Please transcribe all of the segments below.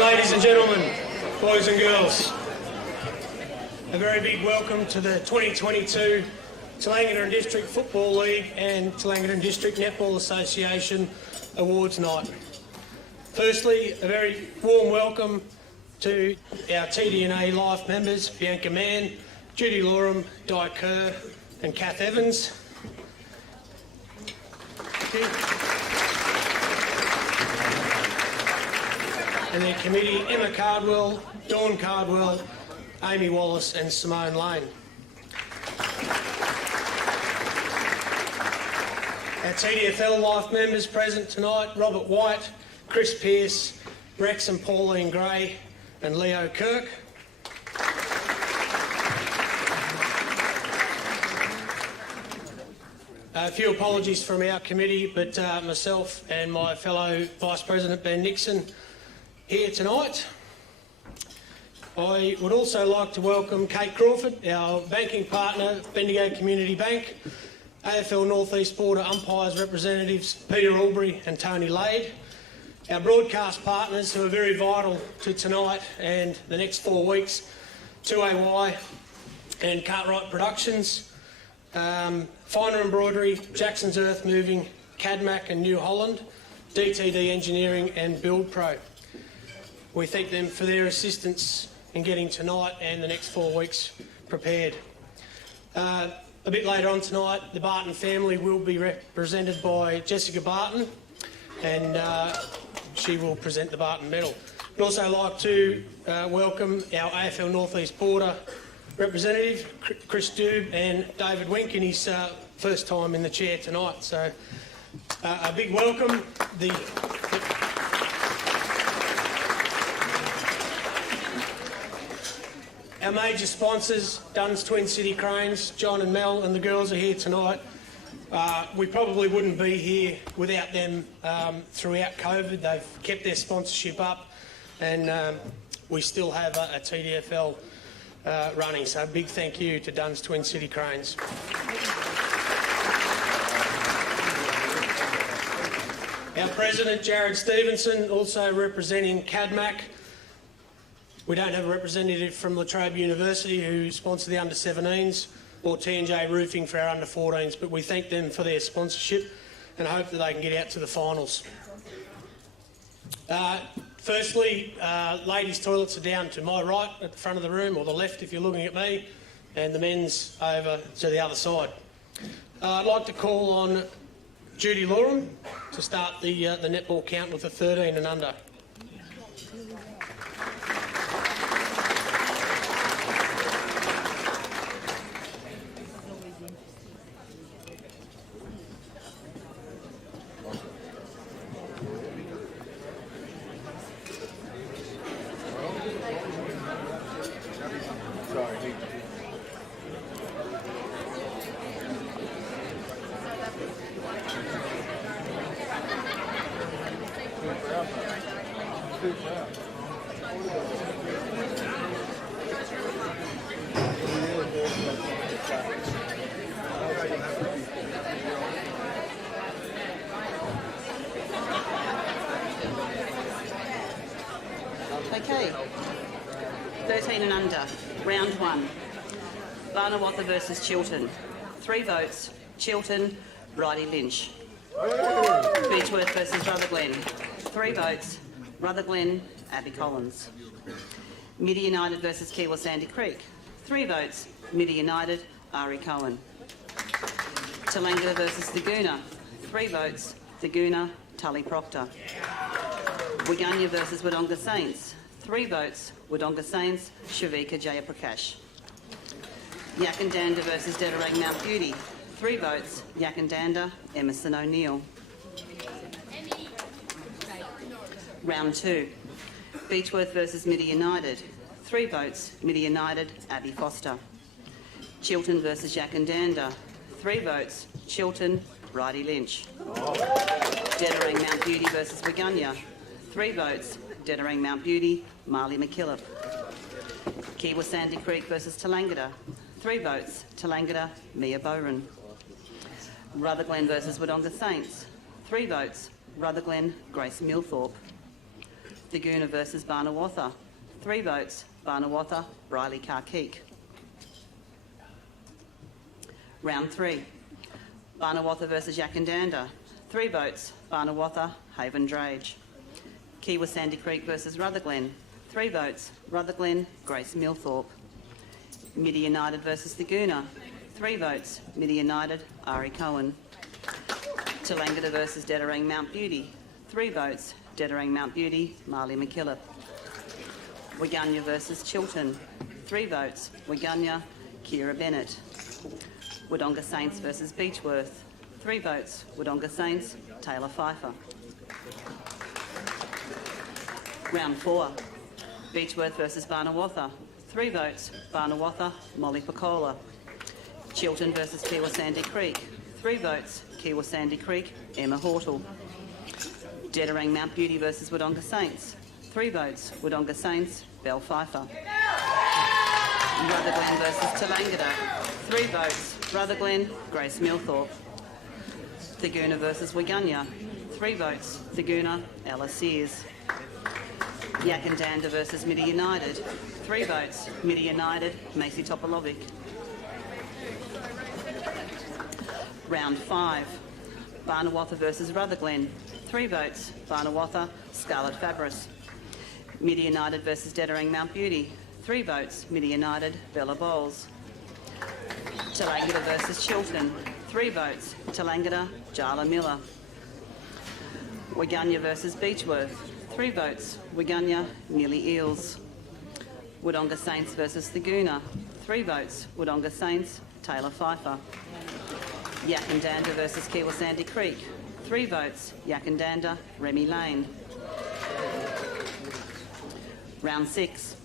ladies and gentlemen, boys and girls. A very big welcome to the 2022 Tallangatta and District Football League and Tallangatta and District Netball Association Awards Night. Firstly, a very warm welcome to our TDNL Life members, Bianca Mann, Judy Loram, Di Kerr and Kath Evans. Thank you. And their committee, Emma Cardwell, Dawn Cardwell, Amy Wallace and Simone Lane. Our TDFL Life members present tonight, Robert White, Chris Pearce, Rex and Pauline Gray and Leo Kirk. A few apologies from our committee, but myself and my fellow Vice President Ben Nixon here tonight. I would also like to welcome Kate Crawford, our banking partner, Bendigo Community Bank, AFL North East Border Umpires representatives Peter Albury and Tony Lade, our broadcast partners who are very vital to tonight and the next 4 weeks, 2AY and Cartwright Productions, Finer Embroidery, Jackson's Earth Moving, Cadmac and New Holland, DTD Engineering and Build Pro. We thank them for their assistance in getting tonight and the next 4 weeks prepared. A bit later on tonight, the Barton family will be represented by Jessica Barton, and she will present the Barton Medal. I'd also like to welcome our AFL North East Border representative, Chris Doob, and David Wink in his first time in the chair tonight. So a big welcome. Our major sponsors, Dunn's Twin City Cranes, John and Mel and the girls are here tonight. We probably wouldn't be here without them throughout COVID. They've kept their sponsorship up and we still have a TDFL running. So a big thank you to Dunn's Twin City Cranes. Our President, Jared Stevenson, also representing Cadmac. We don't have a representative from La Trobe University who sponsor the under-17s or T&J Roofing for our under-14s, but we thank them for their sponsorship and hope that they can get out to the finals. Firstly, ladies' toilets are down to my right at the front of the room, or the left if you're looking at me, and the men's over to the other side. I'd like to call on Judy Loram to start the netball count with the 13 and under. Okay, 13 and under, round one. Barnawatta versus Chiltern. 3 votes, Chiltern, Bridie Lynch. Beechworth versus Rutherglen. 3 votes, Rutherglen, Abby Collins. Midi United versus Kiwa Sandy Creek. 3 votes, Midi United, Ari Cohen. Tallangatta versus Thaguna. 3 votes, Thaguna, Tully Proctor. Waganya versus Wodonga Saints. 3 votes, Wodonga Saints, Shavika Jayaprakash. Yakandanda versus Dedarang Mount Beauty. 3 votes, Yakandanda, Emerson O'Neill. Round 2. Beechworth versus Midi United. 3 votes, Midi United, Abby Foster. Chiltern versus Yakandanda. 3 votes, Chiltern, Bridie Lynch. Dedarang Mount Beauty versus Waganya. 3 votes, Dedarang Mount Beauty, Marley McKillop. Kiwa Sandy Creek versus Tallangatta. 3 votes, Tallangatta, Mia Boren. Rutherglen versus Wodonga Saints. 3 votes, Rutherglen, Grace Millthorpe. Thaguna versus Barnawatha. 3 votes, Barnawatha, Riley Karkeek. Round 3. Barnawatha versus Yakandanda. 3 votes, Barnawatha, Haven Drage. Kiwa Sandy Creek versus Rutherglen. 3 votes, Rutherglen, Grace Millthorpe. Midi United versus Thaguna. 3 votes, Midi United, Ari Cohen. Tallangatta versus Dedarang Mount Beauty. 3 votes, Dedarang Mount Beauty, Marley McKillop. Waganya versus Chiltern. 3 votes, Waganya, Kira Bennett. Wodonga Saints versus Beechworth. 3 votes, Wodonga Saints, Taylor Pfeiffer. Round 4. Beechworth versus Barnawatha. 3 votes, Barnawatha, Molly Picola. Chiltern versus Kiwa Sandy Creek. 3 votes, Kiwa Sandy Creek, Emma Hortle. Dedarang Mount Beauty versus Wodonga Saints. 3 votes, Wodonga Saints, Belle Pfeiffer. Rutherglen versus Tallangatta. 3 votes, Rutherglen, Grace Millthorpe. Thaguna versus Waganya. 3 votes, Thaguna, Ella Sears. Yakandanda versus Midi United. 3 votes, Midi United, Macy Topolovic. Round 5. Barnawatha versus Rutherglen. 3 votes, Barnawatha, Scarlett Fabris. Midi United versus Dedarang Mount Beauty. 3 votes, Midi United, Bella Bowles. Tallangatta versus Chiltern. 3 votes, Tallangatta, Jarla Miller. Waganya versus Beechworth. 3 votes, Waganya, Nearly Eels. Wodonga Saints versus Thaguna. 3 votes, Wodonga Saints, Taylor Pfeiffer. Yakandanda versus Kiwa Sandy Creek. 3 votes, Yakandanda, Remy Lane. Round 6.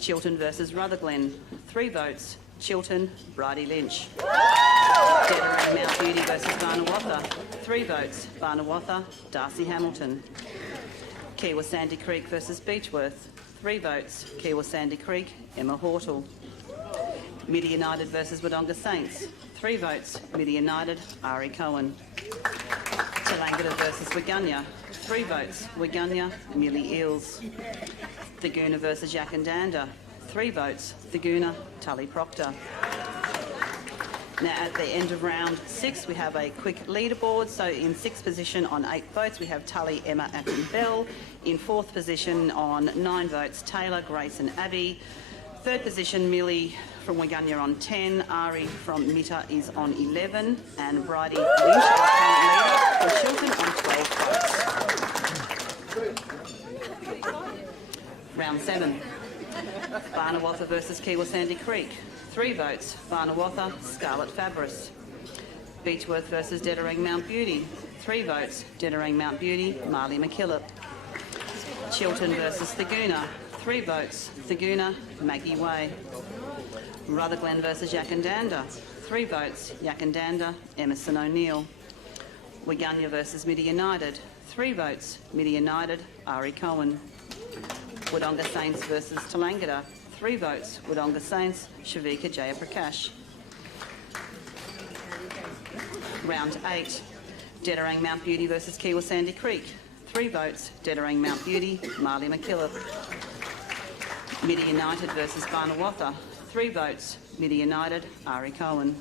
Chiltern versus Rutherglen. 3 votes, Chiltern, Bridie Lynch. Dedarang Mount Beauty versus Barnawatha. 3 votes, Barnawatha, Darcy Hamilton. Kiwa Sandy Creek versus Beechworth. 3 votes, Kiwa Sandy Creek, Emma Hortle. Midi United versus Wodonga Saints. 3 votes, Midi United, Ari Cohen. Tallangatta versus Waganya. 3 votes, Waganya, Millie Eels. Thaguna versus Yakandanda. 3 votes, Thaguna, Tully Proctor. Now at the end of round 6 we have a quick leaderboard. So in 6th position on 8 votes we have Tully, Emma, Atten, Bell. In 4th position on 9 votes Taylor, Grace and Abby. 3rd position Millie from Waganya on 10, Ari from Mitta is on 11 and Bridie Lynch, our current leader for Chiltern, on 12 votes. Round 7. Barnawatha versus Kiwa Sandy Creek. 3 votes, Barnawatha, Scarlett Fabris. Beechworth versus Dedarang Mount Beauty. 3 votes, Dedarang Mount Beauty, Marley McKillop. Chiltern versus Thaguna. 3 votes, Thaguna, Maggie Way. Rutherglen versus Yakandanda. 3 votes, Yakandanda, Emerson O'Neill. Waganya versus Midi United. 3 votes, Midi United, Ari Cohen. Wodonga Saints versus Tallangatta. 3 votes, Wodonga Saints, Shavika Jayaprakash. Round 8. Dedarang Mount Beauty versus Kiwa Sandy Creek. 3 votes, Dedarang Mount Beauty, Marley McKillop. Midi United versus Barnawatha. 3 votes, Midi United, Ari Cohen.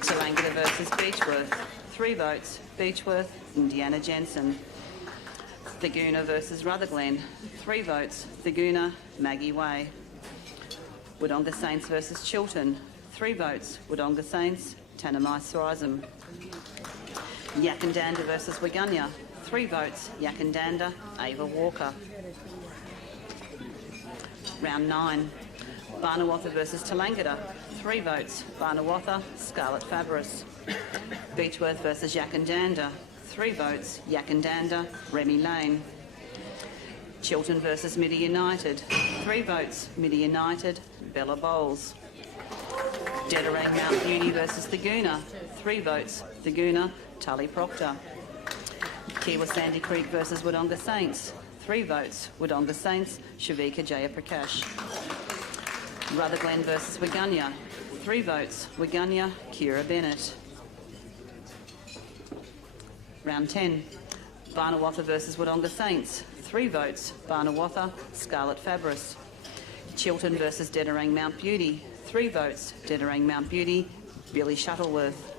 Tallangatta versus Beechworth. 3 votes, Beechworth, Indiana Jensen. Thaguna versus Rutherglen. 3 votes, Thaguna, Maggie Way. Wodonga Saints versus Chiltern. 3 votes, Wodonga Saints, Tanamai Thrisam. Yakandanda versus Waganya. 3 votes, Yakandanda, Ava Walker. Round 9. Barnawatha versus Tallangatta. 3 votes, Barnawatha, Scarlett Fabris. Beechworth versus Yakandanda. 3 votes, Yakandanda, Remy Lane. Chiltern versus Midi United. 3 votes, Midi United, Bella Bowles. Dedarang Mount Beauty versus Thaguna. 3 votes, Thaguna, Tully Proctor. Kiwa Sandy Creek versus Wodonga Saints. 3 votes, Wodonga Saints, Shavika Jayaprakash. Rutherglen versus Waganya. 3 votes, Waganya, Kira Bennett. Round 10. Barnawatha versus Wodonga Saints. 3 votes, Barnawatha, Scarlett Fabris. Chiltern versus Dedarang Mount Beauty. 3 votes, Dedarang Mount Beauty, Billy Shuttleworth.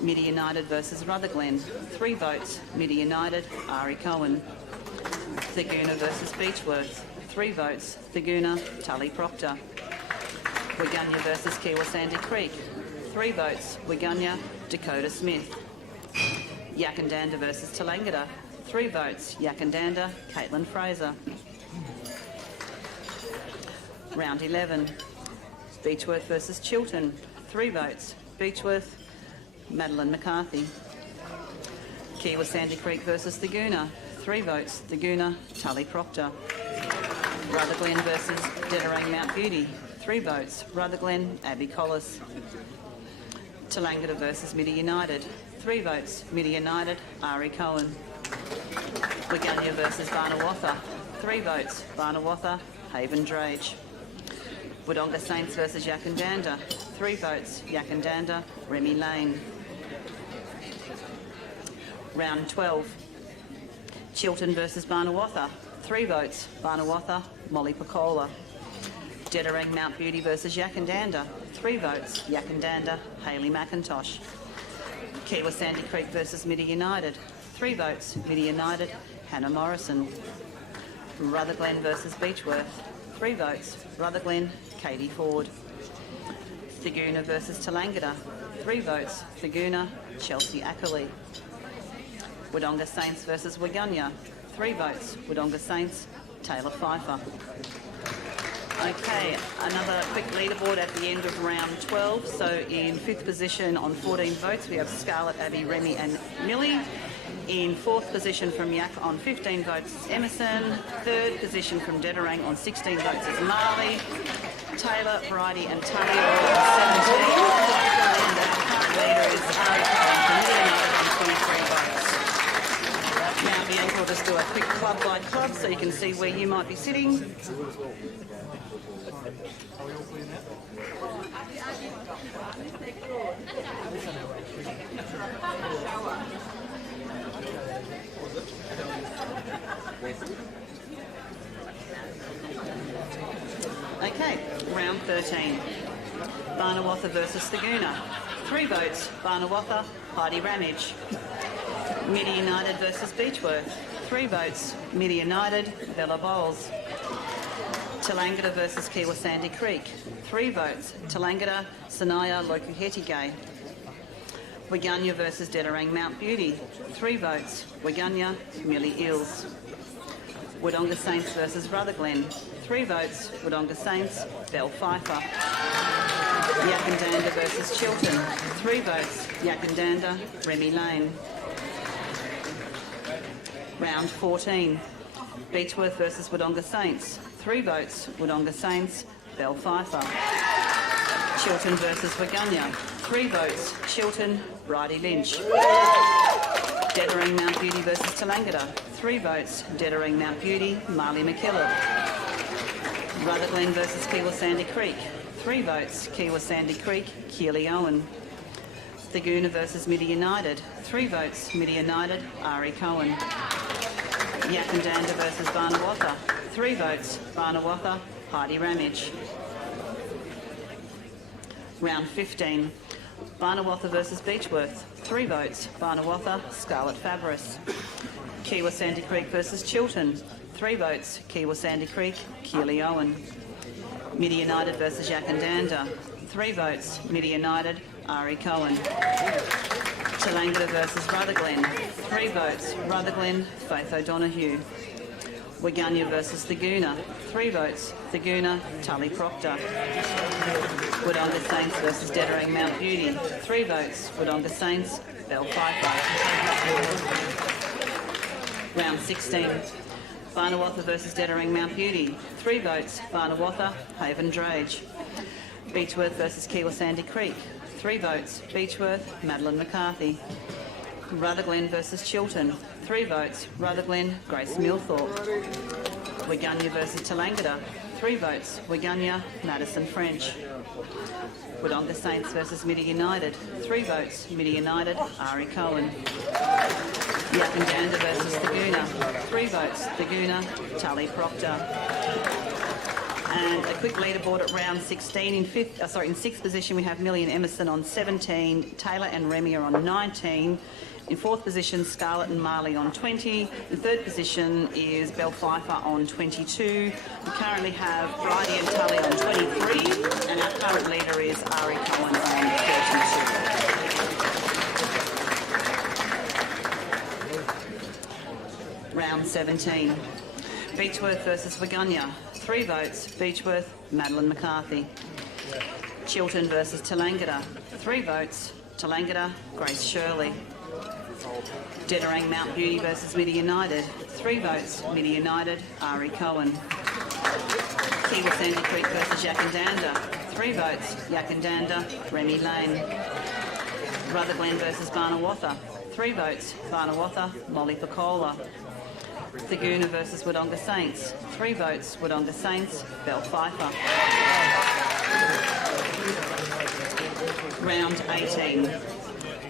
Midi United versus Rutherglen. 3 votes, Midi United, Ari Cohen. Thaguna versus Beechworth. 3 votes, Thaguna, Tully Proctor. Wigunya versus Kiwa Sandy Creek. 3 votes, Wigunya, Dakota Smith. Yakandanda versus Tallangatta. 3 votes, Yakandanda, Caitlin Fraser. Round 11. Beechworth versus Chiltern. 3 votes, Beechworth, Madeline McCarthy. Kiwa Sandy Creek versus Thaguna. 3 votes, Thaguna, Tully Proctor. Rutherglen versus Dedarang Mount Beauty. 3 votes, Rutherglen, Abby Collis. Tallangatta versus Midi United. 3 votes, Midi United, Ari Cohen. Wigunya versus Barnawatha. 3 votes, Barnawatha, Haven Drage. Wodonga Saints versus Yakandanda. 3 votes, Yakandanda, Remy Lane. Round 12. Chiltern versus Barnawatha. 3 votes, Barnawatha, Molly Picola. Dedarang Mount Beauty versus Yakandanda. 3 votes, Yakandanda, Hayley McIntosh. Kiwa Sandy Creek versus Midi United. 3 votes, Midi United, Hannah Morrison. Rutherglen versus Beechworth. 3 votes, Rutherglen, Katie Ford. Thaguna versus Tallangatta. 3 votes, Thaguna, Chelsea Ackerley. Wodonga Saints versus Wigunya. 3 votes, Wodonga Saints, Taylor Pfeiffer. Okay, another quick leaderboard at the end of round 12. So in 5th position on 14 votes, we have Scarlett, Abby, Remy and Millie. In 4th position from Yak on 15 votes is Emerson. 3rd position from Dedarang on 16 votes is Marley. Taylor, Bridie and Tully are all on 17. And our current leader is Ari from Midi United on 23 votes. Now, Bianca will just do a quick club by club so you can see where you might be sitting. Okay, round 13. Barnawatha versus Thaguna. 3 votes, Barnawatha, Heidi Ramage. Midi United versus Beechworth. 3 votes, Midi United, Bella Bowles. Tallangatta versus Kiwa Sandy Creek. 3 votes, Tallangatta, Sanaya Lokuhetige. Wigunya versus Dedarang Mount Beauty. 3 votes, Wigunya, Millie Eels. Wodonga Saints versus Rutherglen. 3 votes, Wodonga Saints, Belle Pfeiffer. Yakandanda versus Chiltern. 3 votes, Yakandanda, Remy Lane. Round 14. Beechworth versus Wodonga Saints. 3 votes, Wodonga Saints, Belle Pfeiffer. Chiltern versus Wigunya. 3 votes, Chiltern, Bridie Lynch. Dedarang Mount Beauty versus Tallangatta. 3 votes, Dedarang Mount Beauty, Marley McKillop. Rutherglen versus Kiwa Sandy Creek. 3 votes, Kiwa Sandy Creek, Keely Owen. Thaguna versus Midi United. 3 votes, Midi United, Ari Cohen. Yakandanda versus Barnawatha. 3 votes, Barnawatha, Heidi Ramage. Round 15. Barnawatha versus Beechworth. 3 votes, Barnawatha, Scarlett Fabris. Kiwa Sandy Creek versus Chiltern. 3 votes, Kiwa Sandy Creek, Keely Owen. Midi United versus Yakandanda. 3 votes, Midi United, Ari Cohen. Tallangatta versus Rutherglen. 3 votes, Rutherglen, Faith O'Donoghue. Wigunya versus Thaguna. 3 votes, Thaguna, Tully Proctor. Wodonga Saints versus Dedarang Mount Beauty. 3 votes, Wodonga Saints, Belle Pfeiffer. Round 16. Barnawatha versus Dedarang Mount Beauty. 3 votes, Barnawatha, Haven Drage. Beechworth versus Kiwa Sandy Creek. 3 votes, Beechworth, Madeline McCarthy. Rutherglen versus Chiltern. 3 votes, Rutherglen, Grace Millthorpe. Wigunya versus Tallangatta. 3 votes, Wigunya, Madison French. Wodonga Saints versus Midi United. 3 votes, Midi United, Ari Cohen. Yakandanda versus Thaguna. 3 votes, Thaguna, Tully Proctor. And a quick leaderboard at round 16. In sixth position we have Millie and Emerson on 17. Taylor and Remy are on 19. In fourth position, Scarlett and Marley on 20. In third position is Belle Pfeiffer on 22. We currently have Bridie and Tully on 23. And our current leader is Ari Cohen on 32. Round 17. Beechworth versus Waggunya. 3 votes, Beechworth, Madeline McCarthy. Chiltern versus Tallangatta. 3 votes, Tallangatta, Grace Shirley. Dedarang Mount Beauty versus Midi United. 3 votes, Midi United, Ari Cohen. Kiwa Sandy Creek versus Yakandanda. 3 votes, Yakandanda, Remy Lane. Rutherglen versus Barnawatha. 3 votes, Barnawatha, Molly Picola. Thaguna versus Wodonga Saints. 3 votes, Wodonga Saints, Belle Pfeiffer. Round 18.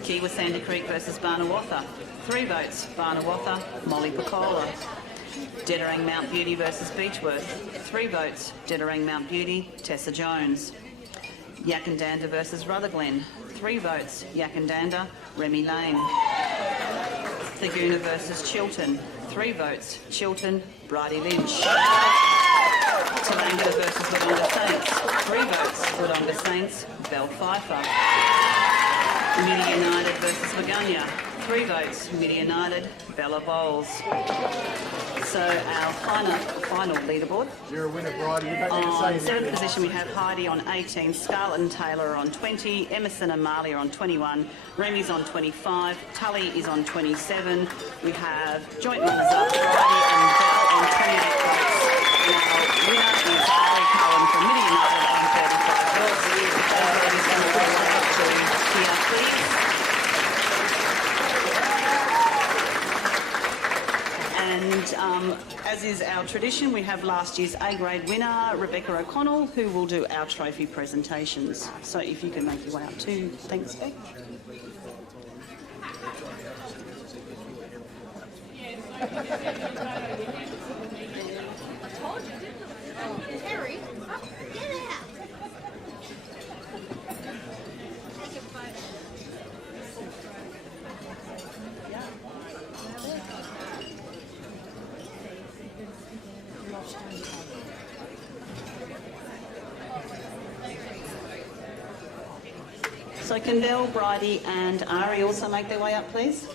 Kiwa Sandy Creek versus Barnawatha. 3 votes, Barnawatha, Molly Picola. Dedarang Mount Beauty versus Beechworth. 3 votes, Dedarang Mount Beauty, Tessa Jones. Yakandanda versus Rutherglen. 3 votes, Yakandanda, Remy Lane. Thaguna versus Chiltern. 3 votes, Chiltern, Bridie Lynch. Tallangatta versus Wodonga Saints. 3 votes, Wodonga Saints, Belle Pfeiffer. Midi United versus Waggunya. 3 votes, Midi United, Bella Bowles. So our final leaderboard. You're a winner, Bridie. On 7th position we have Heidi on 18, Scarlett and Taylor are on 20, Emerson and Marley are on 21, Remy's on 25, Tully is on 27. We have joint runners up, Bridie and Belle on 28 votes. And our winner is Ari Cohen from Midi United on 35 votes. Here, please. And as is our tradition, we have last year's A-grade winner, Rebecca O'Connell, who will do our trophy presentations. So if you can make your way up to, thanks, Beck. Harry, get out! So can Belle, Bridie and Ari also make their way up, please?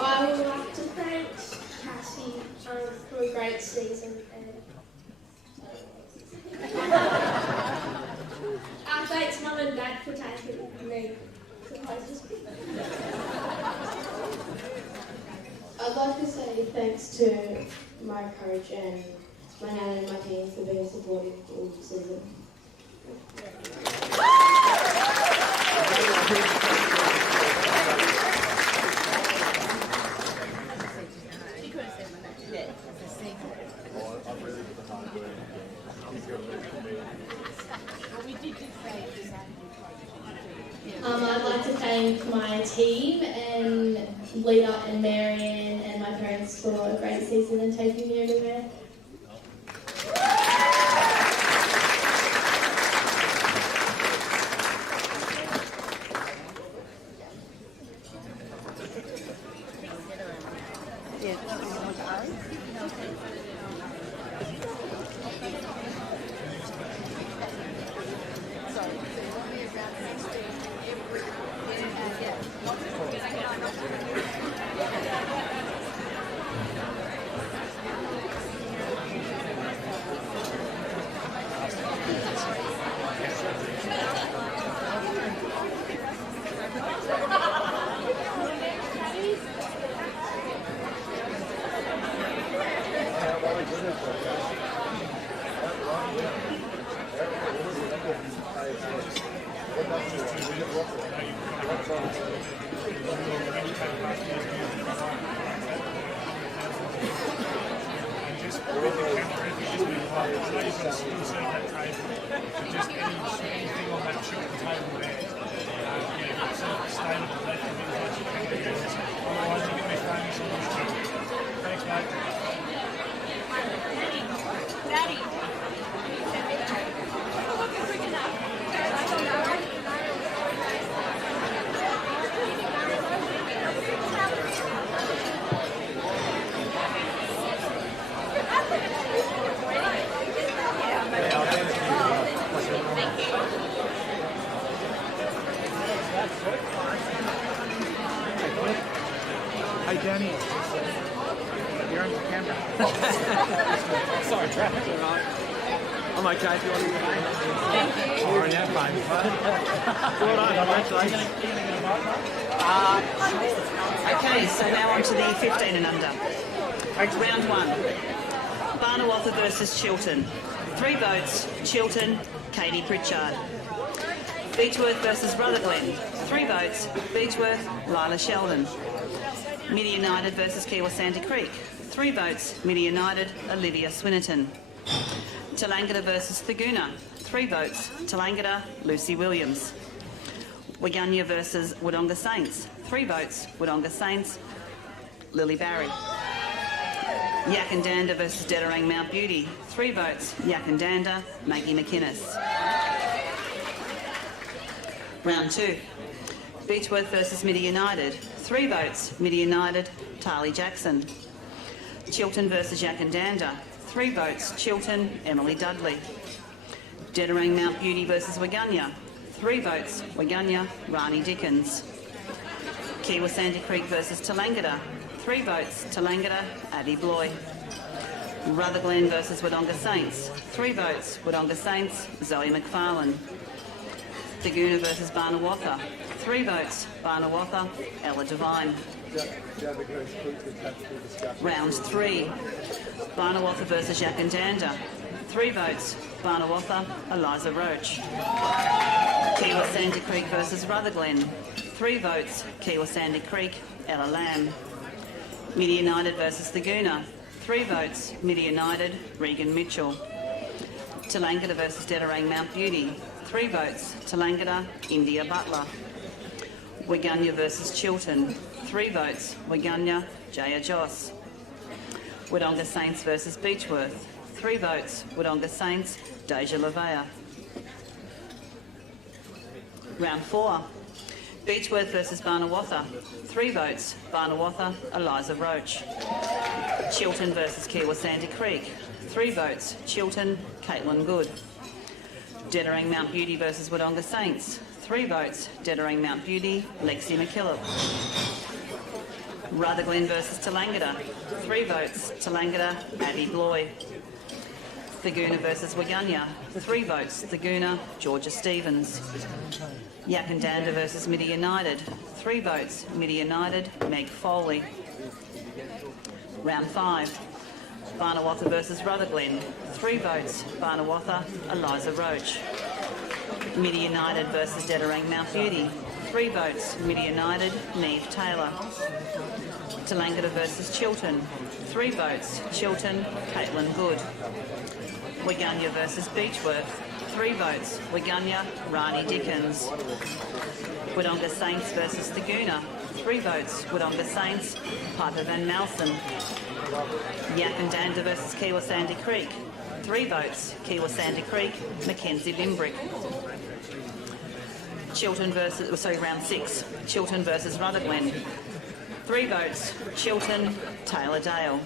I would like to thank Cassie for a great season. Thanks Mum and Dad for taking me to places. I'd like to say thanks to my coach and my nan and my team for being supportive all season. I'd like to thank my team and Lita and Marianne and my parents for a great season and taking me everywhere. Hey Danny, you're on the camera. Sorry, traffic. I'm okay if you want to. Thank you. Alright, have fun. Well done, congratulations. Okay, so now on to the 15 and under. Round 1. Barnawatha versus Chiltern. 3 votes, Chiltern, Katie Pritchard. Beechworth versus Rutherglen. 3 votes, Beechworth, Lila Sheldon. Midi United versus Kiwa Sandy Creek. 3 votes, Midi United, Olivia Swinnerton. Tallangatta versus Thaguna. 3 votes, Tallangatta, Lucy Williams. Waganya versus Wodonga Saints. 3 votes, Wodonga Saints, Lily Barry. Yakandanda versus Dedarang Mount Beauty. 3 votes, Yakandanda, Maggie McInnes. Round 2. Beechworth versus Midi United. 3 votes, Midi United, Tarly Jackson. Chiltern versus Yakandanda. 3 votes, Chiltern, Emily Dudley. Dedarang Mount Beauty versus Waganya. 3 votes, Waganya, Rani Dickens. Kiwa Sandy Creek versus Tallangatta. 3 votes, Tallangatta, Abby Bloy. Rutherglen versus Wodonga Saints. 3 votes, Wodonga Saints, Zoe McFarlane. Thaguna versus Barnawatha. 3 votes, Barnawatha, Ella Devine. Round 3. Barnawatha versus Yakandanda. 3 votes, Barnawatha, Eliza Roach. Kiwa Sandy Creek versus Rutherglen. 3 votes, Kiwa Sandy Creek, Ella Lamb. Midi United versus Thaguna. 3 votes, Midi United, Regan Mitchell. Tallangatta versus Dedarang Mount Beauty. 3 votes, Tallangatta, India Butler. Waganya versus Chiltern. 3 votes, Waganya, Jaya Joss. Wodonga Saints versus Beechworth. 3 votes, Wodonga Saints, Deja Lavea. Round 4. Beechworth versus Barnawatha. 3 votes, Barnawatha, Eliza Roach. Chiltern versus Kiwa Sandy Creek. 3 votes, Chiltern, Caitlin Good. Dedarang Mount Beauty versus Wodonga Saints. 3 votes, Dedarang Mount Beauty, Lexi McKillop. Rutherglen versus Tallangatta. 3 votes, Tallangatta, Abby Bloy. Thaguna versus Waganya. 3 votes, Thaguna, Georgia Stevens. Yakandanda versus Midi United. 3 votes, Midi United, Meg Foley. Round 5. Barnawatha versus Rutherglen. 3 votes, Barnawatha, Eliza Roach. Midi United versus Dedarang Mount Beauty. 3 votes, Midi United, Neve Taylor. Tallangatta versus Chiltern. 3 votes, Chiltern, Caitlin Good. Waganya versus Beechworth. 3 votes, Waganya, Rani Dickens. Wodonga Saints versus Thaguna. 3 votes, Wodonga Saints, Piper Van Malson. Yakandanda versus Kiwa Sandy Creek. 3 votes, Kiwa Sandy Creek, Mackenzie Limbrick. Round 6, Chiltern versus Rutherglen. 3 votes, Chiltern, Taylor Dale.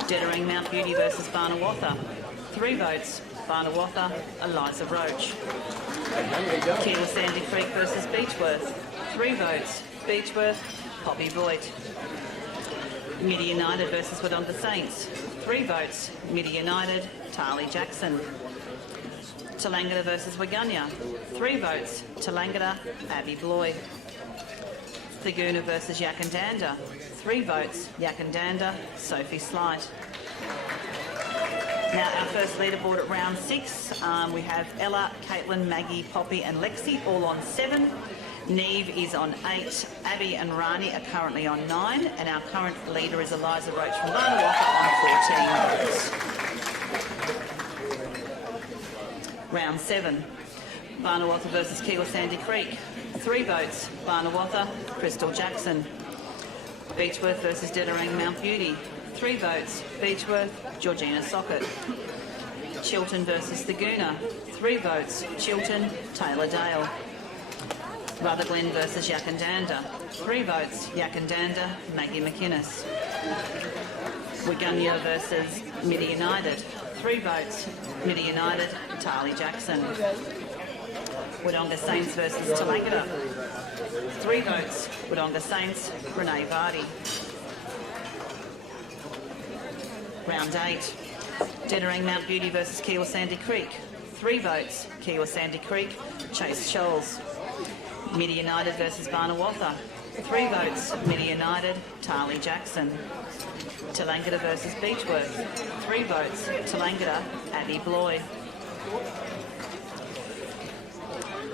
Dedarang Mount Beauty versus Barnawatha. 3 votes, Barnawatha, Eliza Roach. Kiwa Sandy Creek versus Beechworth. 3 votes, Beechworth, Poppy Voigt. Midi United versus Wodonga Saints. 3 votes, Midi United, Tarly Jackson. Tallangatta versus Waganya. 3 votes, Tallangatta, Abby Bloy. Thaguna versus Yakandanda. 3 votes, Yakandanda, Sophie Slight. Now our first leaderboard at round 6, we have Ella, Caitlin, Maggie, Poppy and Lexi all on 7. Neve is on 8, Abby and Rani are currently on 9, and our current leader is Eliza Roach from Barton on 14 votes. Round 7, Barnawatha versus Kiwa Sandy Creek. 3 votes, Barnawatha, Crystal Jackson. Beechworth versus Dedarang Mount Beauty. 3 votes, Beechworth, Georgina Socket. Chiltern versus Thaguna. 3 votes, Chiltern, Taylor Dale. Rutherglen versus Yakandanda. 3 votes, Yakandanda, Maggie McInnes. Wigunya versus Midi United. 3 votes, Midi United, Tali Jackson. Wodonga Saints versus Tallangatta. 3 votes, Wodonga Saints, Renee Vardy. Round 8, Dedarang Mount Beauty versus Kiwa Sandy Creek. 3 votes, Kiwa Sandy Creek, Chase Scholes. Midi United versus Barnawatha. 3 votes, Midi United, Tali Jackson. Tallangatta versus Beechworth. 3 votes, Tallangatta, Abby Bloy.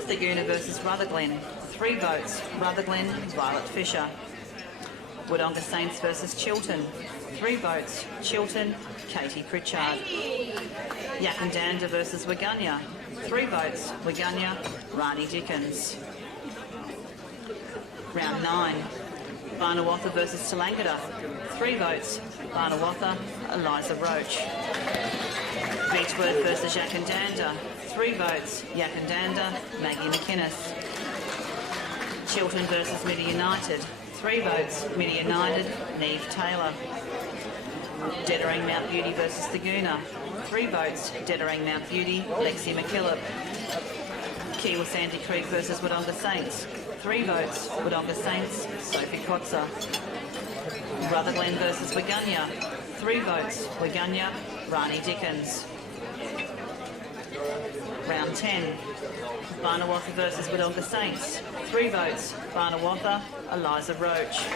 Thaguna versus Rutherglen. 3 votes, Rutherglen, Violet Fisher. Wodonga Saints versus Chiltern. 3 votes, Chiltern, Katie Pritchard. Yakandanda versus Wigunya. 3 votes, Wigunya, Rani Dickens. Round 9, Barnawatha versus Tallangatta. 3 votes, Barnawatha, Eliza Roach. Beechworth versus Yakandanda. 3 votes, Yakandanda, Maggie McInnes. Chiltern versus Midi United. 3 votes, Midi United, Neve Taylor. Dedarang Mount Beauty versus Thaguna. 3 votes, Dedarang Mount Beauty, Lexi McKillop. Kiwa Sandy Creek versus Wodonga Saints. 3 votes, Wodonga Saints, Sophie Kotzer. Rutherglen versus Wigunya. 3 votes, Wigunya, Rani Dickens. Round 10, Barnawatha versus Wodonga Saints. 3 votes, Barnawatha, Eliza Roach.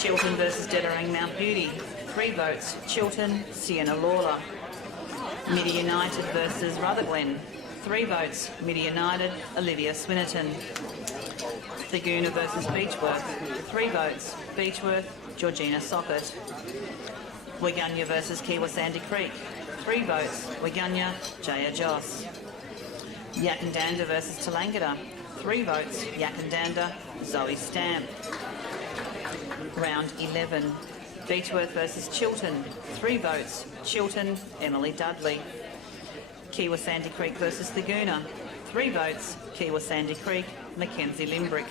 Chiltern versus Dedarang Mount Beauty. 3 votes, Chiltern, Sienna Lawler. Midi United versus Rutherglen. 3 votes, Midi United, Olivia Swinnerton. Thaguna versus Beechworth. 3 votes, Beechworth, Georgina Socket. Wigunya versus Kiwa Sandy Creek. 3 votes, Wigunya, Jaya Joss. Yakandanda versus Tallangatta. 3 votes, Yakandanda, Zoe Stamp. Round 11, Beechworth versus Chiltern. 3 votes, Chiltern, Emily Dudley. Kiwa Sandy Creek versus Thaguna. 3 votes, Kiwa Sandy Creek, Mackenzie Limbrick.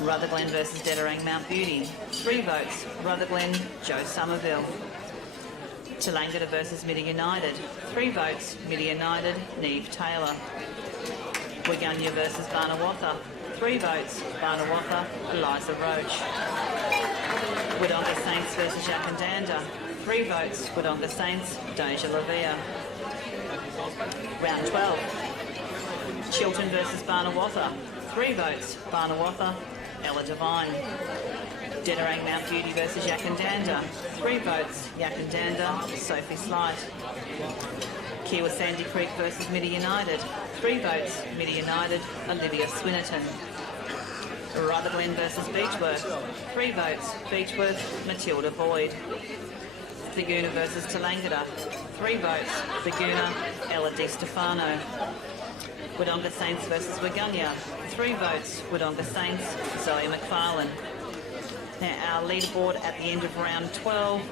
Rutherglen versus Dedarang Mount Beauty. 3 votes, Rutherglen, Joe Somerville. Tallangatta versus Midi United. 3 votes, Midi United, Neve Taylor. Wigunya versus Barnawatha. 3 votes, Barnawatha, Eliza Roach. Wodonga Saints versus Yakandanda. 3 votes, Wodonga Saints, Deja Lavia. Round 12, Chiltern versus Barnawatha. 3 votes, Barnawatha, Ella Devine. Dedarang Mount Beauty versus Yakandanda. 3 votes, Yakandanda, Sophie Slight. Kiwa Sandy Creek versus Midi United. 3 votes, Midi United, Olivia Swinnerton. Rutherglen versus Beechworth. 3 votes, Beechworth, Matilda Boyd. Thaguna versus Tallangatta. 3 votes, Thaguna, Ella Di Stefano. Wodonga Saints versus Wigunya. 3 votes, Wodonga Saints, Zoe McFarlane. Now our leaderboard at the end of round 12,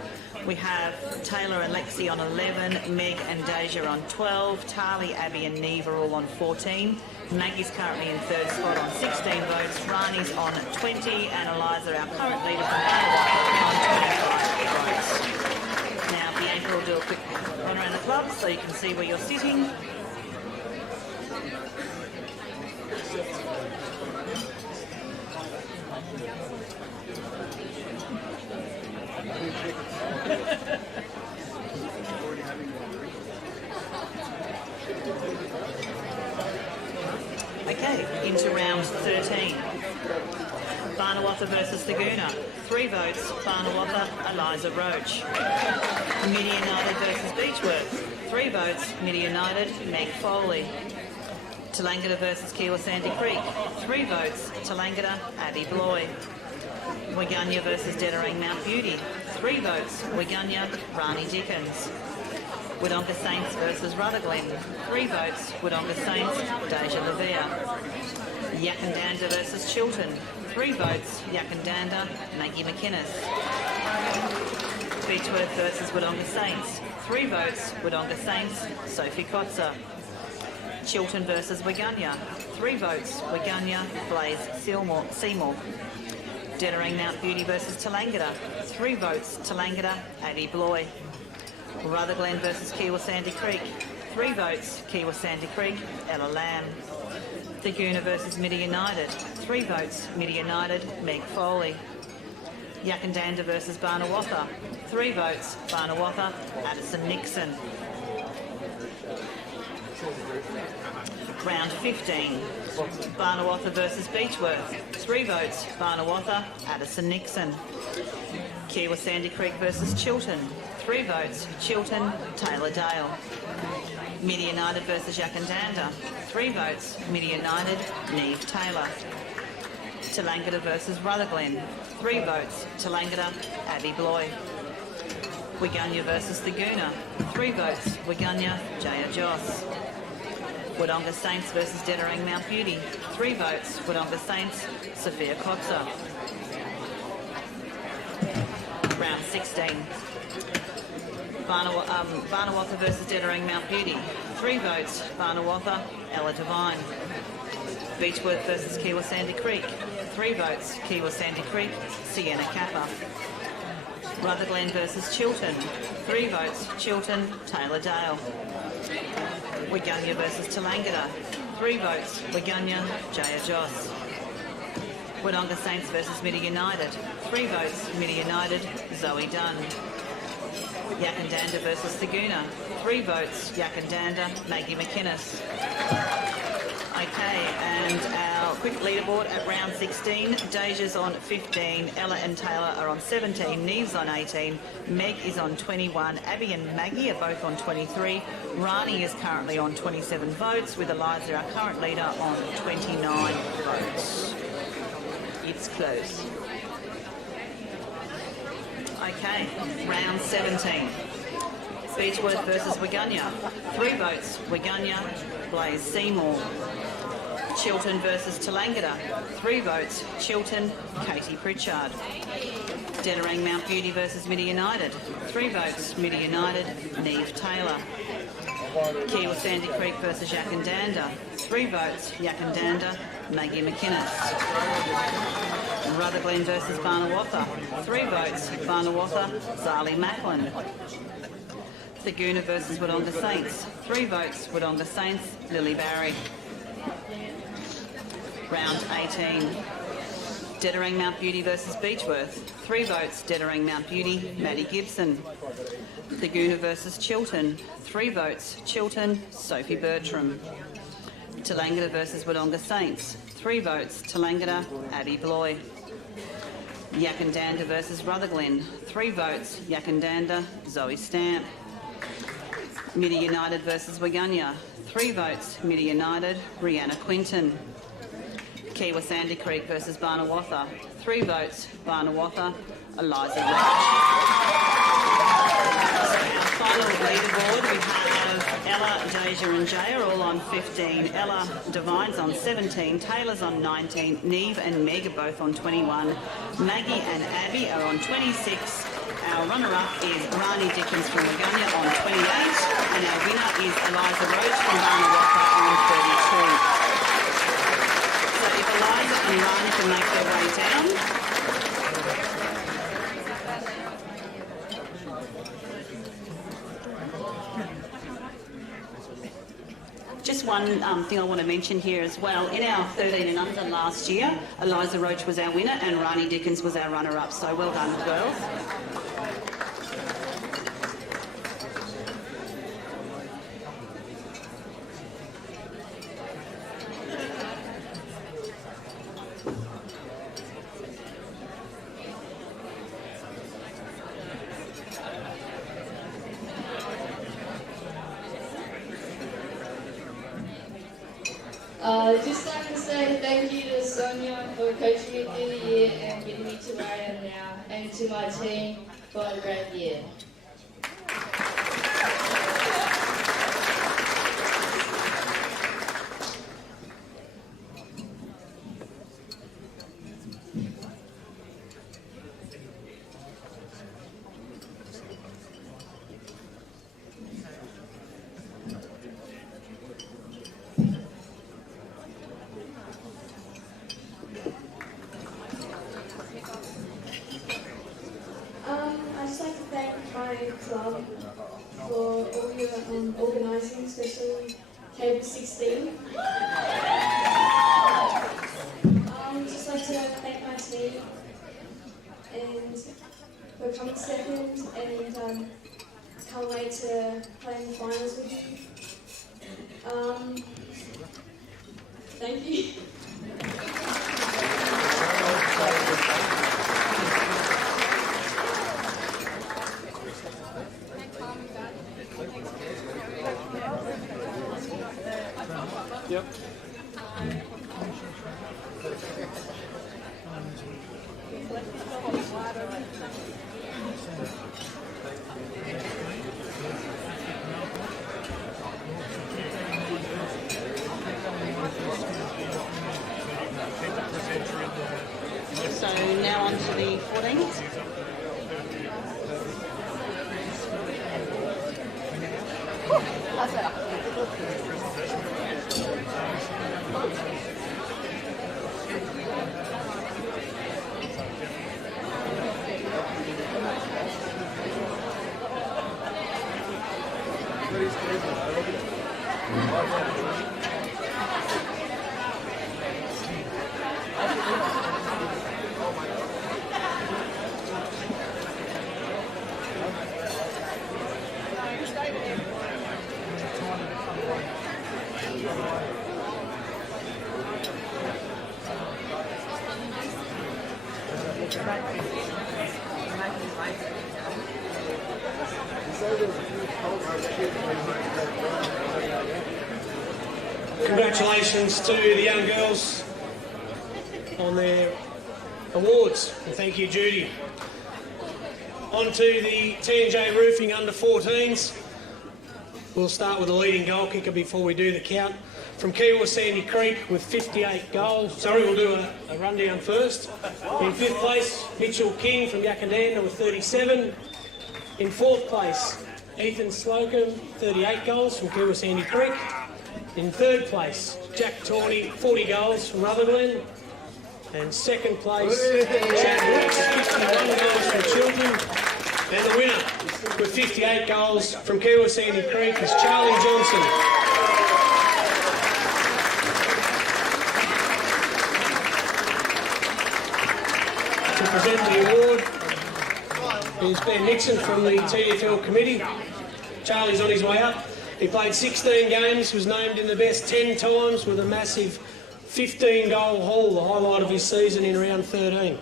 we have Taylor and Lexi on 11, Meg and Deja on 12, Tali, Abby and Neve are all on 14. Maggie's currently in 3rd spot on 16 votes, Rani's on 20, and Eliza, our current leader from Barton, on 25 votes. Now Bianca will do a quick run around the club so you can see where you're sitting. Okay, into round 13. Barnawatha versus Thaguna. 3 votes, Barnawatha, Eliza Roach. Midi United versus Beechworth, 3 votes, Midi United, Meg Foley. Tallangatta versus Kiwa Sandy Creek, 3 votes, Tallangatta, Abby Bloy. Wigunya versus Dedarang Mount Beauty, 3 votes, Wigunya, Rani Dickens. Wodonga Saints versus Rutherglen, 3 votes, Wodonga Saints, Deja Levere. Yakandanda versus Chiltern, 3 votes, Yakandanda, Maggie McInnes. Beechworth versus Wodonga Saints, 3 votes, Wodonga Saints, Sophie Kotzer. Chiltern versus Wigunya, 3 votes, Wigunya, Blaze Seymour. Dedarang Mount Beauty versus Tallangatta, 3 votes, Tallangatta, Addie Bloy. Rutherglen versus Kiwa Sandy Creek, 3 votes, Kiwa Sandy Creek, Ella Lamb. Thaguna versus Midi United, 3 votes, Midi United, Meg Foley. Yakandanda versus Barnawatha, 3 votes, Barnawatha, Addison Nixon. Round 15, Barnawatha versus Beechworth, 3 votes, Barnawatha, Addison Nixon. Kiwa Sandy Creek versus Chiltern, 3 votes, Chiltern, Taylor Dale. Midi United versus Yakandanda, 3 votes, Midi United, Neve Taylor. Tallangatta versus Rutherglen, 3 votes, Tallangatta, Abby Bloy. Wigunya versus Thaguna, 3 votes, Wigunya, Jaya Joss. Wodonga Saints versus Dedarang Mount Beauty, 3 votes, Wodonga Saints, Sophia Kotzer. Round 16. Barnawatha versus Dedarang Mount Beauty, 3 votes, Barnawatha, Ella Devine. Beechworth versus Kiwa Sandy Creek, 3 votes, Kiwa Sandy Creek, Sienna Kappa. Rutherglen versus Chiltern, 3 votes, Chiltern, Taylor Dale. Wigunya versus Tallangatta, 3 votes, Wigunya, Jaya Joss. Wodonga Saints versus Midi United, 3 votes, Midi United, Zoe Dunn. Yakandanda versus Thaguna, 3 votes, Yakandanda, Maggie McInnes. Okay, and our quick leaderboard at round 16. Deja's on 15, Ella and Taylor are on 17, Neve's on 18, Meg is on 21, Abby and Maggie are both on 23, Rani is currently on 27 votes, with Eliza, our current leader, on 29 votes. It's close. Okay, round 17. Beechworth versus Wigunya. 3 votes, Wigunya, Blaze Seymour. Chiltern versus Tallangatta. 3 votes, Chiltern, Katie Pritchard. Dedarang Mount Beauty versus Midi United. 3 votes, Midi United, Neve Taylor. Kiwa Sandy Creek versus Yakandanda. 3 votes, Yakandanda, Maggie McInnes. Rutherglen versus Barnawatha, 3 votes, Barnawatha, Zali Macklin. Thaguna versus Wodonga Saints, 3 votes, Wodonga Saints, Lily Barry. Round 18. Dedarang Mount Beauty versus Beechworth, 3 votes, Dedarang Mount Beauty, Maddie Gibson. Thaguna versus Chiltern, 3 votes, Chiltern, Sophie Bertram. Tallangatta versus Wodonga Saints, 3 votes, Tallangatta, Abby Bloy. Yakandanda versus Rutherglen, 3 votes, Yakandanda, Zoe Stamp. Midi United versus Wigunya, 3 votes, Midi United, Brianna Quinton. Kiwa Sandy Creek versus Barnawatha, 3 votes, Barnawatha, Eliza Roach. Our final leaderboard, we have Ella, Deja and Jay are all on 15. Ella Devine's on 17, Taylor's on 19, Neve and Meg are both on 21, Maggie and Abby are on 26. Our runner-up is Rani Dickens from Wigunya on 28, and our winner is Eliza Roach from Barnawatha on 32. So if Eliza and Rani can make their way down. Just one thing I want to mention here as well. In our 13 and under last year, Eliza Roach was our winner and Rani Dickens was our runner-up. So well done, girls. Just like to say thank you to Sonia for coaching me through the year and getting me to where I am now, and to my team for a great year. I'd just like to thank my club for all your organising, especially Cable 16. Just like to thank my team and for coming second, and can't wait to play in the finals with you. Thank you. Yep. So now on to the 14s. Congratulations to the young girls on their awards, and thank you, Judy. On to the T&J Roofing under 14s. We'll start with the leading goal kicker before we do the count. From Kiwa Sandy Creek with 58 goals. Sorry, we'll do a rundown first. In 5th place, Mitchell King from Yakandanda with 37. In 4th place, Ethan Slocum, 38 goals from Kiwa Sandy Creek. In 3rd place, Jack Tawney, 40 goals from Rutherglen. And 2nd place, Chad Brooks, 51 goals from Chiltern. And the winner with 58 goals from Kiwa Sandy Creek is Charlie Johnson. To present the award is Ben Nixon from the TDFL committee. Charlie's on his way up. He played 16 games, was named in the best 10 times with a massive 15-goal haul, the highlight of his season in round 13.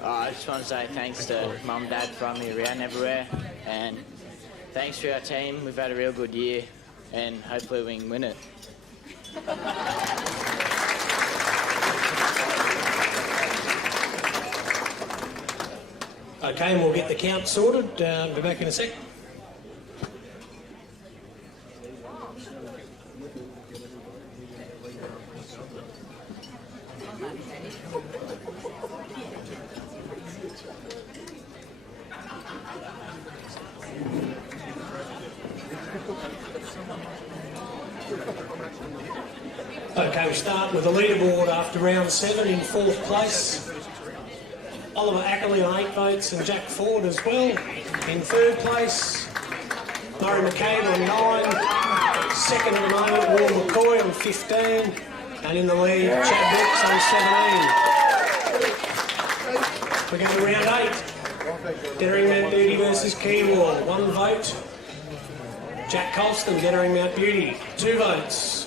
I just want to say thanks to Mum and Dad for running me around everywhere, and thanks to our team. We've had a real good year, and hopefully we can win it. Okay, and we'll get the count sorted. Be back in a sec. Okay, we'll start with the leaderboard after round 7 in 4th place. Oliver Ackerley on 8 votes and Jack Ford as well. In 3rd place, Murray McCabe on 9. 2nd at the moment, Will McCoy on 15. And in the lead, Chad Brooks on 17. We're going to round 8. Dettering Mount Beauty versus Keywall. 1 vote. Jack Colston, Dettering Mount Beauty. 2 votes.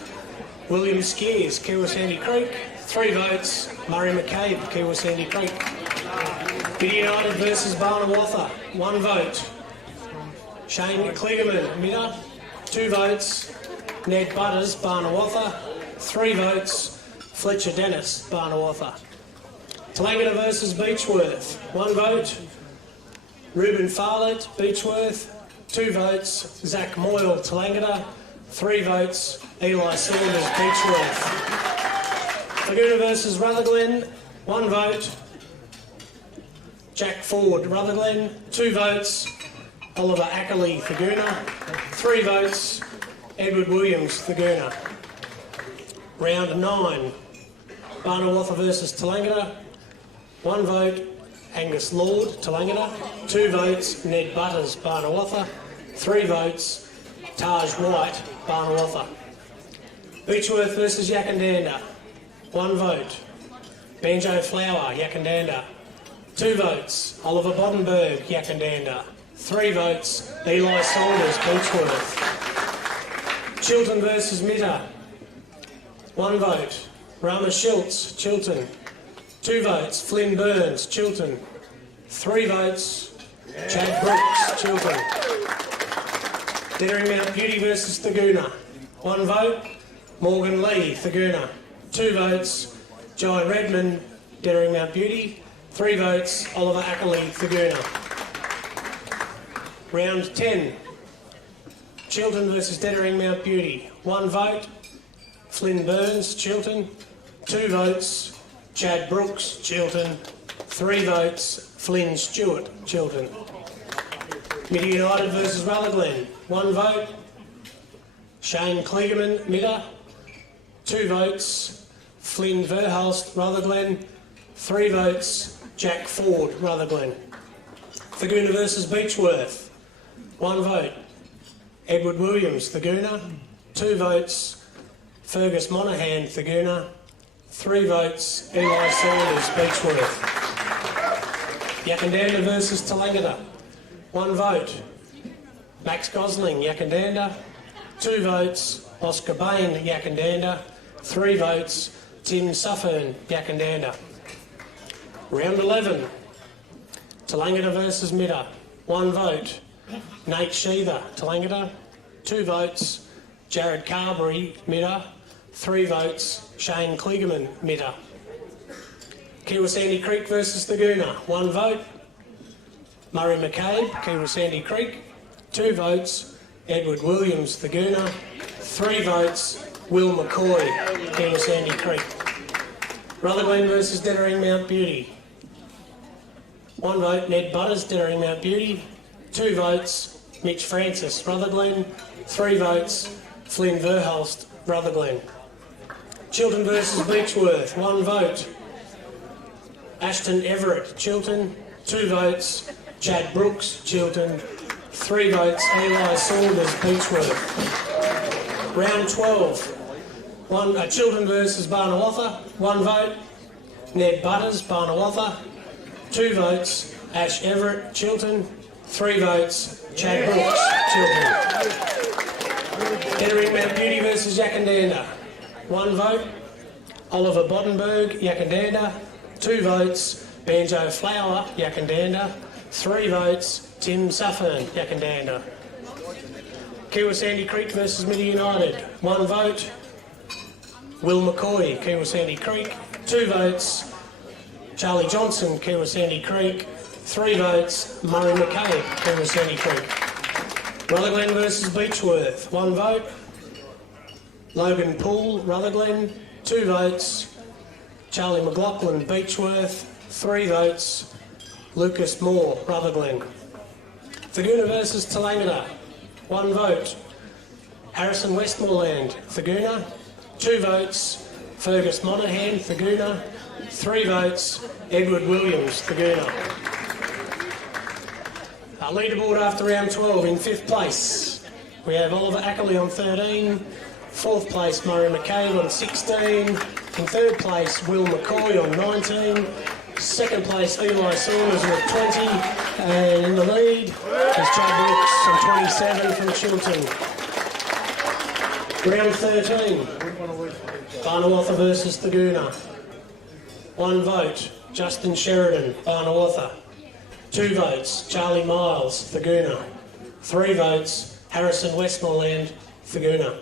William Skeers, Kiwa Sandy Creek. 3 votes, Murray McCabe, Kiwa Sandy Creek. Biddy United versus Barnawatha, 1 vote. Shane Kligerman, Midder, 2 votes. Ned Butters, Barnawatha, 3 votes. Fletcher Dennis, Barnawatha. Tallangatta versus Beechworth, 1 vote. Ruben Farlett, Beechworth, 2 votes. Zach Moyle, Tallangatta, 3 votes. Eli Saunders, Beechworth. Laguna versus Rutherglen, 1 vote. Jack Ford, Rutherglen, 2 votes. Oliver Ackerley, Laguna, 3 votes. Edward Williams, Laguna. Round 9, Barnawatha versus Tallangatta, 1 vote. Angus Lord, Tallangatta, 2 votes. Ned Butters, Barnawatha, 3 votes. Taj White, Barnawatha. Beechworth versus Yakandanda, 1 vote. Banjo Flower, Yakandanda, 2 votes. Oliver Boddenberg, Yakandanda, 3 votes. Eli Saunders, Beechworth. Chilton versus Mitter, 1 vote. Rama Schultz, Chilton, 2 votes. Flynn Burns, Chilton, 3 votes. Chad Brooks, Chilton. Dittering Mount Beauty versus Thaguna, 1 vote. Morgan Lee, Thaguna, 2 votes. Jai Redmond, Dittering Mount Beauty, 3 votes. Oliver Ackerley, Thaguna. Round 10, Chilton versus Dittering Mount Beauty, 1 vote. Flynn Burns, Chilton, 2 votes. Chad Brooks, Chilton, 3 votes. Flynn Stewart, Chilton. Midder United versus Rutherglen, 1 vote. Shane Kligerman, Midder, 2 votes. Flynn Verhulst, Rutherglen, 3 votes. Jack Ford, Rutherglen. Thaguna versus Beechworth, 1 vote. Edward Williams, Thaguna, 2 votes. Fergus Monaghan, Thaguna, 3 votes. Eli Saunders, Beechworth. Yakandanda versus Tallangatta, 1 vote. Max Gosling, Yakandanda, 2 votes. Oscar Bain, Yakandanda, 3 votes. Tim Suffern, Yakandanda. Round 11, Tallangatta versus Midder, 1 vote. Nate Sheether, Tallangatta, 2 votes. Jared Carberry, Midder, 3 votes. Shane Kligerman, Midder. Kiwa Sandy Creek versus Thaguna, 1 vote. Murray McCabe, Kiwa Sandy Creek, 2 votes. Edward Williams, Thaguna, 3 votes. Will McCoy, Kiwa Sandy Creek. Rutherglen versus Dittering Mount Beauty, 1 vote. Ned Butters, Dittering Mount Beauty, 2 votes. Mitch Francis, Rutherglen, 3 votes. Flynn Verhulst, Rutherglen. Chilton versus Beechworth, 1 vote. Ashton Everett, Chilton, 2 votes. Chad Brooks, Chilton, 3 votes. Eli Saunders, Beechworth. Round 12, Chilton versus Barnawatha, 1 vote. Ned Butters, Barnawatha, 2 votes. Ash Everett, Chilton, 3 votes. Chad Brooks, Chilton. Dittering Mount Beauty versus Yakandanda, 1 vote. Oliver Boddenberg, Yakandanda, 2 votes. Banjo Flower, Yakandanda, 3 votes. Tim Suffern, Yakandanda. Kiwa Sandy Creek versus Midder United, 1 vote. Will McCoy, Kiwa Sandy Creek, 2 votes. Charlie Johnson, Kiwa Sandy Creek, 3 votes. Murray McCabe, Kiwa Sandy Creek. Rutherglen versus Beechworth, 1 vote. Logan Poole, Rutherglen, 2 votes. Charlie McLaughlin, Beechworth, 3 votes. Lucas Moore, Rutherglen. Thaguna versus Tallangatta, 1 vote. Harrison Westmoreland, Thaguna, 2 votes. Fergus Monaghan, Thaguna, 3 votes. Edward Williams, Thaguna. Our leaderboard after round 12, in 5th place, we have Oliver Ackerley on 13, 4th place Murray McCabe on 16, in 3rd place Will McCoy on 19, 2nd place Eli Saunders with 20, and in the lead is Chad Brooks on 27 from Chilton. Round 13, Barnawatha versus Thaguna, 1 vote, Justin Sheridan, Barnawartha. 2 votes, Charlie Miles, Thaguna. 3 votes, Harrison Westmoreland, Thaguna.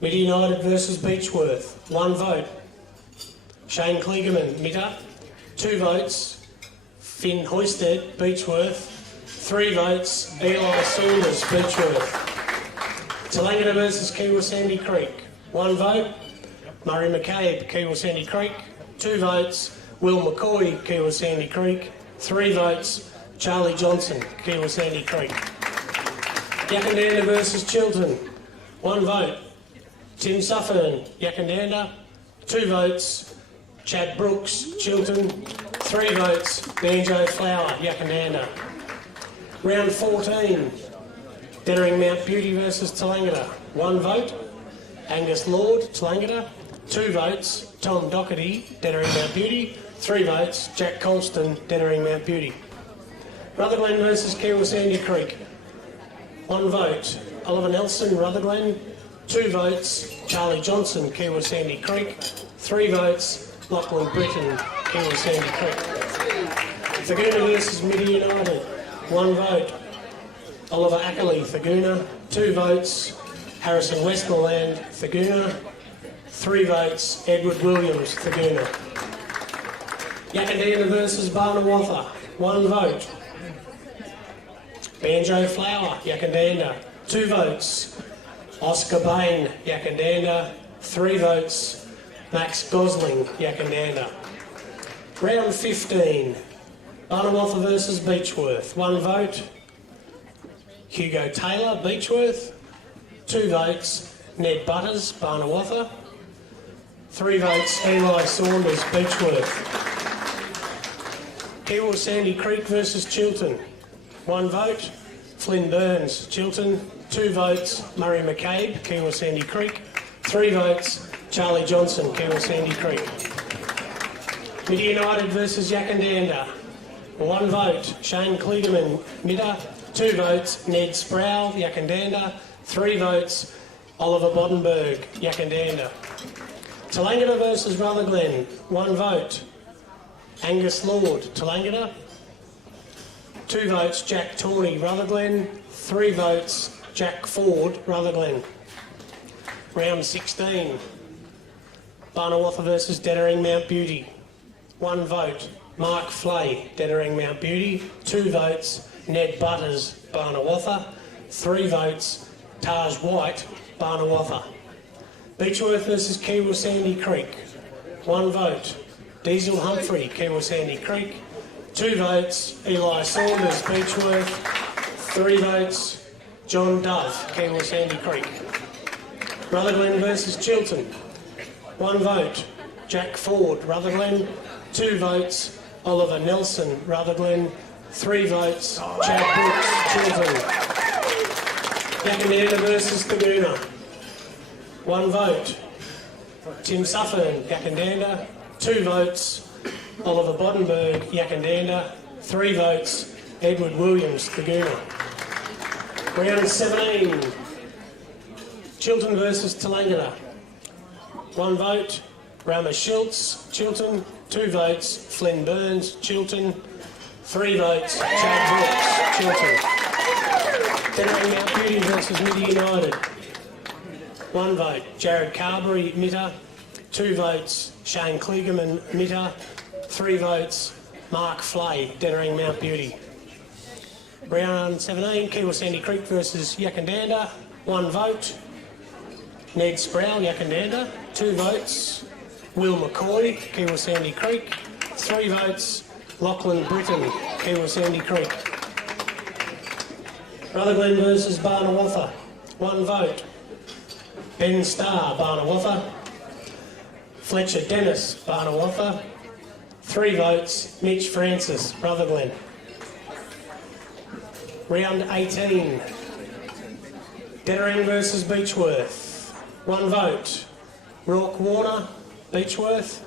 Mid United versus Beechworth. 1 vote, Shane Kligerman, Mitta. 2 votes, Finn Hoisted, Beechworth. 3 votes, Eli Saunders, Beechworth. Tallangatta versus Kiwa Sandy Creek. 1 vote, Murray McCabe, Kiwa Sandy Creek. 2 votes, Will McCoy, Kiwa Sandy Creek. 3 votes, Charlie Johnson, Kiwa Sandy Creek. Yakandanda versus Chiltern. 1 vote, Tim Suffern, Yakandanda. 2 votes, Chad Brooks, Chiltern. 3 votes, Banjo Flower, Yakandanda. Round 14, Dettering Mount Beauty versus Tallangatta. 1 vote, Angus Lord, Tallangatta. 2 votes, Tom Doherty, Dettering Mount Beauty. 3 votes, Jack Colston, Dettering Mount Beauty. Rutherglen versus Kiwa Sandy Creek. 1 vote, Oliver Nelson, Rutherglen. 2 votes, Charlie Johnson, Kiwa Sandy Creek. 3 votes, Lachlan Britton, Kiwa Sandy Creek. Thaguna versus Midi United. 1 vote, Oliver Ackerley, Thaguna. 2 votes, Harrison Westmoreland, Thaguna. 3 votes, Edward Williams, Thaguna. Yakandanda versus Barnawartha. 1 vote, Banjo Flower, Yakandanda. 2 votes, Oscar Bain, Yakandanda. 3 votes, Max Gosling, Yakandanda. Round 15, Barnawartha versus Beechworth. 1 vote, Hugo Taylor, Beechworth. 2 votes, Ned Butters, Barnawartha. 3 votes, Eli Saunders, Beechworth. Kiwa Sandy Creek versus Chiltern. 1 vote, Flynn Burns, Chiltern. 2 votes, Murray McCabe, Kiwa Sandy Creek. 3 votes, Charlie Johnson, Kiwa Sandy Creek. Mid United versus Yakandanda. 1 vote, Shane Kligerman, Midda. 2 votes, Ned Sproul, Yakandanda. 3 votes, Oliver Bodenberg, Yakandanda. Tallangatta versus Rutherglen. 1 vote, Angus Lord, Tallangatta. 2 votes, Jack Tawney, Rutherglen. 3 votes, Jack Ford, Rutherglen. Round 16, Barnawartha versus Dettering Mount Beauty. 1 vote, Mark Flay, Dettering Mount Beauty. 2 votes, Ned Butters, Barnawartha. 3 votes, Taj White, Barnawartha. Beechworth versus Kiwa Sandy Creek. 1 vote, Diesel Humphrey, Kiwa Sandy Creek. 2 votes, Eli Saunders, Beechworth. 3 votes, John Dove, Kiwa Sandy Creek. Rutherglen versus Chiltern. 1 vote, Jack Ford, Rutherglen. 2 votes, Oliver Nelson, Rutherglen. 3 votes, Chad Brooks, Chiltern. Yakandanda versus Thaguna. 1 vote, Tim Suffern, Yakandanda. 2 votes, Oliver Bodenberg, Yakandanda. 3 votes, Edward Williams, Thaguna. Round 17, Chiltern versus Tallangatta. 1 vote, Rama Schultz, Chiltern. 2 votes, Flynn Burns, Chiltern. 3 votes, Chad Brooks, Chiltern. Dettering Mount Beauty versus Midi United. 1 vote, Jared Carberry, Mitta. 2 votes, Shane Kligerman, Mitta. 3 votes, Mark Flay, Dettering Mount Beauty. Round 17, Kiwa Sandy Creek versus Yakandanda. 1 vote, Ned Sproul, Yakandanda. 2 votes, Will McCoy, Kiwa Sandy Creek. 3 votes, Lachlan Britton, Kiwa Sandy Creek. Rutherglen versus Barnawartha. 1 vote, Ben Starr, Barnawartha. Fletcher Dennis, Barnawartha. 3 votes, Mitch Francis, Rutherglen. Round 18, Dettering versus Beechworth. 1 vote, Rourke Warner, Beechworth.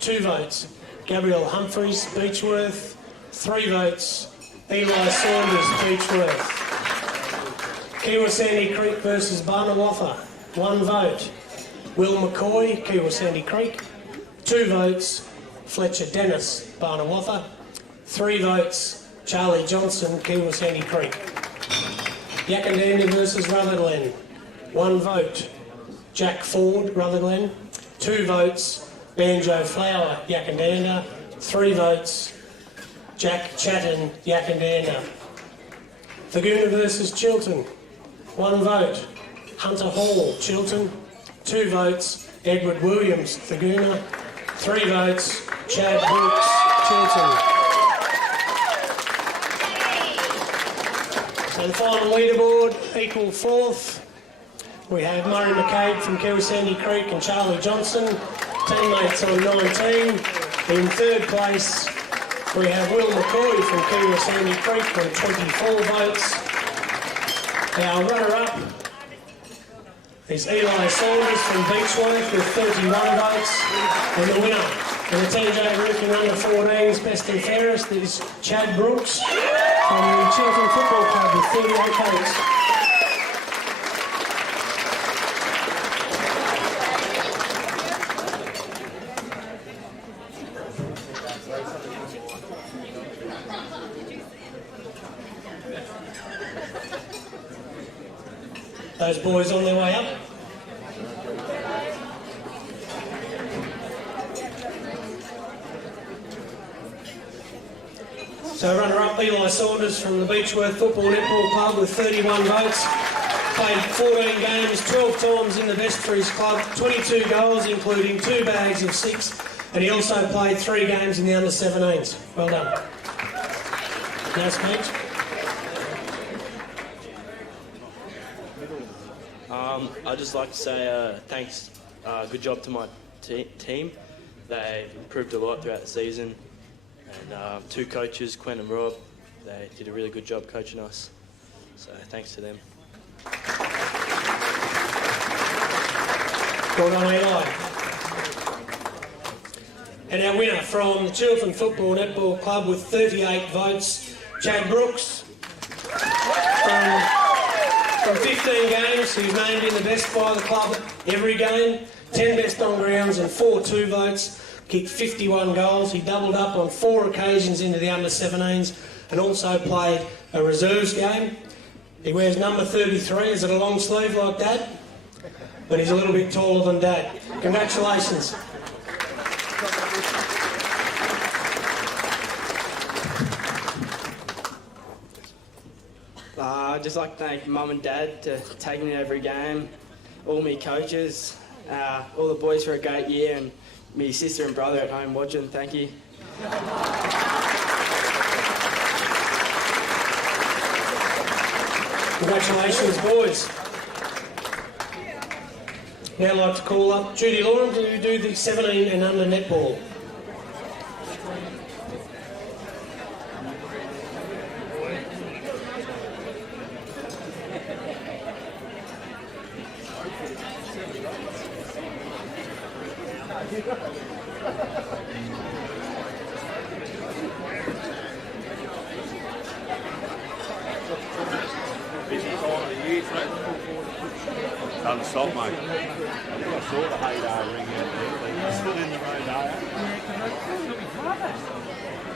2 votes, Gabriel Humphreys, Beechworth. 3 votes, Eli Saunders, Beechworth. Kiwa Sandy Creek versus Barnawartha. 1 vote, Will McCoy, Kiwa Sandy Creek. 2 votes, Fletcher Dennis, Barnawatha. 3 votes, Charlie Johnson, Kiwa Sandy Creek. Yakandanda versus Rutherglen. 1 vote, Jack Ford, Rutherglen. 2 votes, Banjo Flower, Yakandanda. 3 votes, Jack Chatton, Yakandanda. Thagoona versus Chilton. 1 vote, Hunter Hall, Chilton. 2 votes, Edward Williams, Thagoona. 3 votes, Chad Brooks, Chilton. And the final leaderboard, equal 4th. We have Murray McCabe from Kiwi Sandy Creek and Charlie Johnson, teammates on 19. In 3rd place, we have Will McCoy from Kiwi Sandy Creek with 24 votes. Our runner-up is Eli Saunders from Beechworth with 31 votes. And the winner in the TJ Working Under 14s Best and Fairest is Chad Brooks from the Chilton Football Club with 38 votes. Those boys on their way up. So runner-up Eli Saunders from the Beechworth Football Netball Club with 31 votes. Played 14 games, 12 times in the best for his club, 22 goals including 2 bags of 6, and he also played 3 games in the under-17s. Well done. Now speech. I'd just like to say thanks, good job to my team. They've improved a lot throughout the season. And 2 coaches, Quinn and Rob, they did a really good job coaching us. So thanks to them. Well done, Eli. And our winner from the Chilton Football Netball Club with 38 votes, Chad Brooks. From 15 games, he's named in the best by the club every game, 10 best on grounds and 4 2 votes. Kicked 51 goals. He doubled up on 4 occasions into the under-17s and also played a reserves game. He wears number 33. Is it a long sleeve like Dad? But he's a little bit taller than Dad. Congratulations. I'd just like to thank Mum and Dad for taking me to every game, all my coaches, all the boys for a great year, and me sister and brother at home watching. Thank you. Congratulations, boys. Now I'd like to call up Judy Lauren to do the 17 and under netball. Doesn't stop, mate. I saw the radar ring out there. You're still in the radar. Yeah, because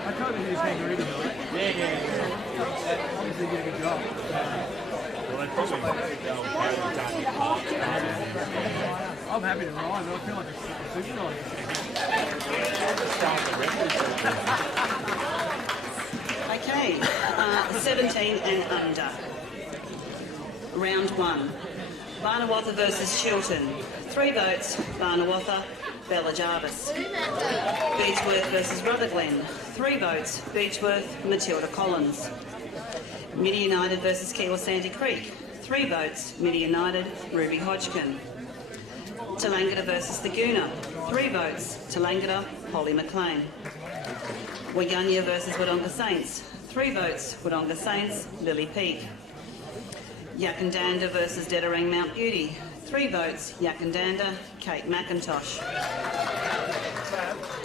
I told him he was hanging around, right? Yeah. Obviously did a good job. Well, they probably go and carry the target parts. I'm happy to ride, but I feel like a supervisor. Okay, 17 and under. Round 1. Barnawatha versus Chilton. 3 votes, Barnawatha, Bella Jarvis. Beechworth versus Rutherglen. 3 votes, Beechworth, Matilda Collins. Midi United versus Kiwa Sandy Creek. 3 votes, Midi United, Ruby Hodgkin. Tallangatta versus Thagoona. 3 votes, Tallangatta, Holly McLean. Wayanya versus Wodonga Saints. 3 votes, Wodonga Saints, Lily Peake. Yakandanda versus Dedarang Mount Beauty. 3 votes, Yakandanda, Kate McIntosh.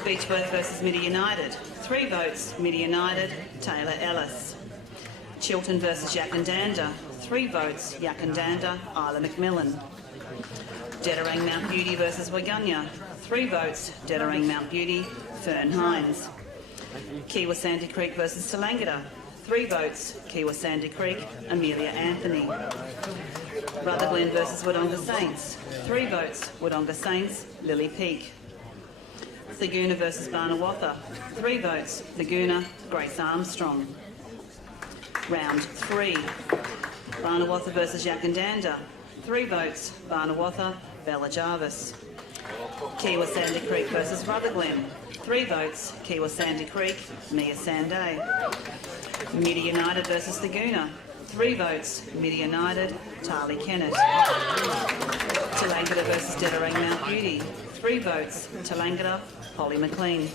Beechworth versus Midi United. 3 votes, Midi United, Taylor Ellis. Chilton versus Yakandanda. 3 votes, Yakandanda, Isla McMillan. Dedarang Mount Beauty versus Waganya. 3 votes, Dedarang Mount Beauty, Fern Hines. Kiwa Sandy Creek versus Tallangatta. 3 votes, Kiwa Sandy Creek, Amelia Anthony. Rutherglen versus Wodonga Saints. 3 votes, Wodonga Saints, Lily Peake. Thaguna versus Barnawatha. 3 votes, Thaguna, Grace Armstrong. Round 3. Barnawatha versus Yakandanda. 3 votes, Barnawatha, Bella Jarvis. Kiwa Sandy Creek versus Rutherglen. 3 votes, Kiwa Sandy Creek, Mia Sanday. Midi United versus Thaguna. 3 votes, Midi United, Tarly Kennett. Tallangatta versus Dedarang Mount Beauty. 3 votes, Tallangatta, Holly McLean.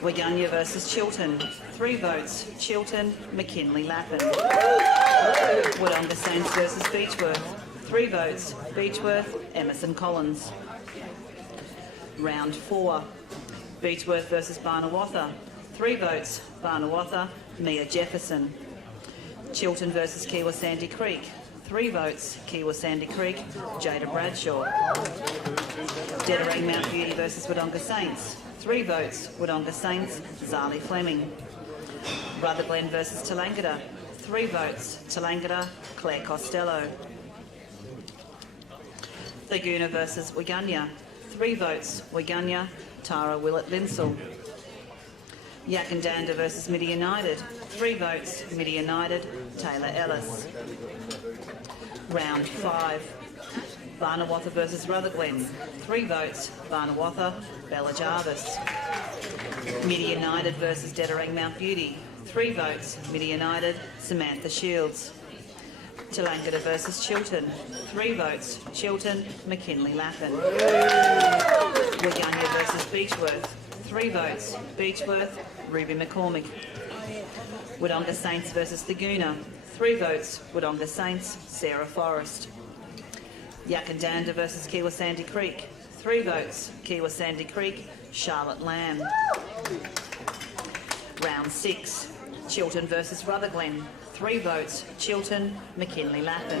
Waganya versus Chiltern. 3 votes, Chiltern, McKinley Lappin. Wodonga Saints versus Beechworth. 3 votes, Beechworth, Emerson Collins. Round 4. Beechworth versus Barnawatha. 3 votes, Barnawatha, Mia Jefferson. Chiltern versus Kiwa Sandy Creek. 3 votes, Kiwa Sandy Creek, Jada Bradshaw. Dedarang Mount Beauty versus Wodonga Saints. 3 votes, Wodonga Saints, Zali Fleming. Rutherglen versus Tallangatta. 3 votes, Tallangatta, Claire Costello. Thaguna versus Waganya. 3 votes, Waganya, Tara Willett-Linsell. Yakandanda versus Midi United. 3 votes, Midi United, Taylor Ellis. Round 5. Barnawatha versus Rutherglen. 3 votes, Barnawatha, Bella Jarvis. Midi United versus Dedarang Mount Beauty. 3 votes, Midi United, Samantha Shields. Tallangatta versus Chiltern. 3 votes, Chiltern, McKinley Lappin. Waganya versus Beechworth. 3 votes, Beechworth, Ruby McCormick. Wodonga Saints versus Thaguna. 3 votes, Wodonga Saints, Sarah Forrest. Yakandanda versus Kiwa Sandy Creek. 3 votes, Kiwa Sandy Creek, Charlotte Lamb. Round 6. Chiltern versus Rutherglen. 3 votes, Chiltern, McKinley Lappin.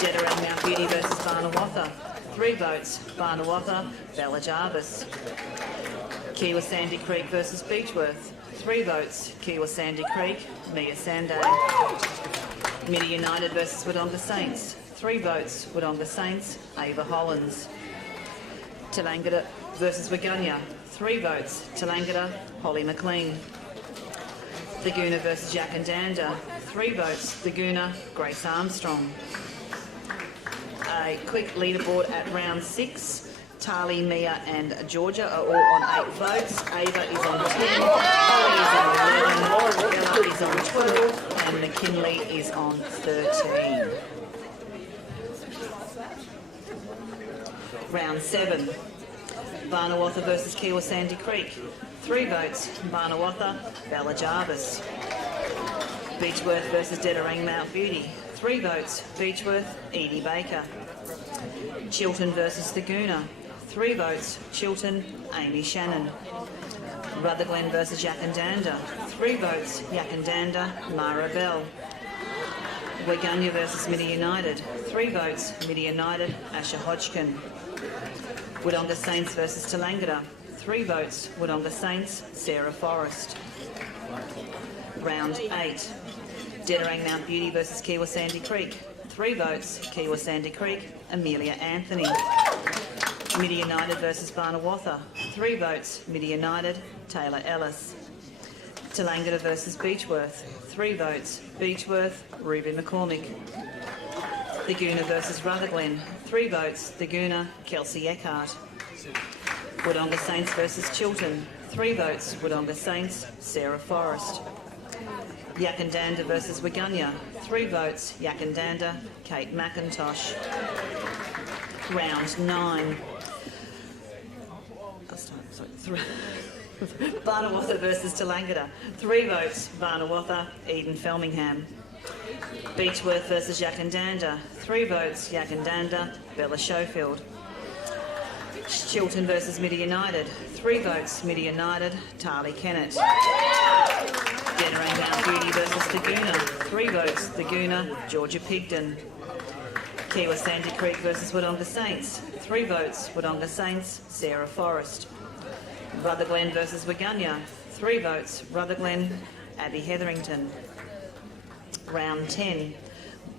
Dedarang Mount Beauty versus Barnawatha. 3 votes, Barnawatha, Bella Jarvis. Kiwa Sandy Creek versus Beechworth. 3 votes, Kiwa Sandy Creek, Mia Sanday. Midi United versus Wodonga Saints. 3 votes, Wodonga Saints, Ava Hollins. Tallangatta versus Waganya. 3 votes, Tallangatta, Holly McLean. Thaguna versus Yakandanda. 3 votes, Thaguna, Grace Armstrong. A quick leaderboard at round 6. Tali, Mia and Georgia are all on 8 votes. Ava is on 10, Holly is on 11, Bella is on 12 and McKinley is on 13. Round 7. Barnawatha versus Kiwa Sandy Creek. 3 votes, Barnawatha, Bella Jarvis. Beechworth versus Dedarang Mount Beauty. 3 votes, Beechworth, Edie Baker. Chiltern versus Thaguna. 3 votes, Chiltern, Amy Shannon. Rutherglen versus Yakandanda. 3 votes, Yakandanda, Mara Bell. Waganya versus Midi United. 3 votes, Midi United, Asher Hodgkin. Wodonga Saints versus Tallangatta. 3 votes, Wodonga Saints, Sarah Forrest. Round 8. Dedarang Mount Beauty versus Kiwa Sandy Creek. 3 votes, Kiwa Sandy Creek, Amelia Anthony. Midi United versus Barnawatha. 3 votes, Midi United, Taylor Ellis. Tallangatta versus Beechworth. 3 votes, Beechworth, Ruby McCormick. Thaguna versus Rutherglen. 3 votes, Thaguna, Kelsey Eckhart. Wodonga Saints versus Chiltern. 3 votes, Wodonga Saints, Sarah Forrest. Yakandanda versus Waganya. 3 votes, Yakandanda, Kate McIntosh. Round 9. Barnawatha versus Tallangatta. 3 votes, Barnawatha, Eden Felmingham. Beechworth versus Yakandanda. 3 votes, Yakandanda, Bella Schofield. Chiltern versus Midi United. 3 votes, Midi United, Tarly Kennett. Dedarang Mount Beauty versus Thaguna. 3 votes, Thaguna, Georgia Pigden. Kiwa Sandy Creek versus Wodonga Saints. 3 votes, Wodonga Saints, Sarah Forrest. Rutherglen versus Waganya. 3 votes, Rutherglen, Abby Hetherington. Round 10,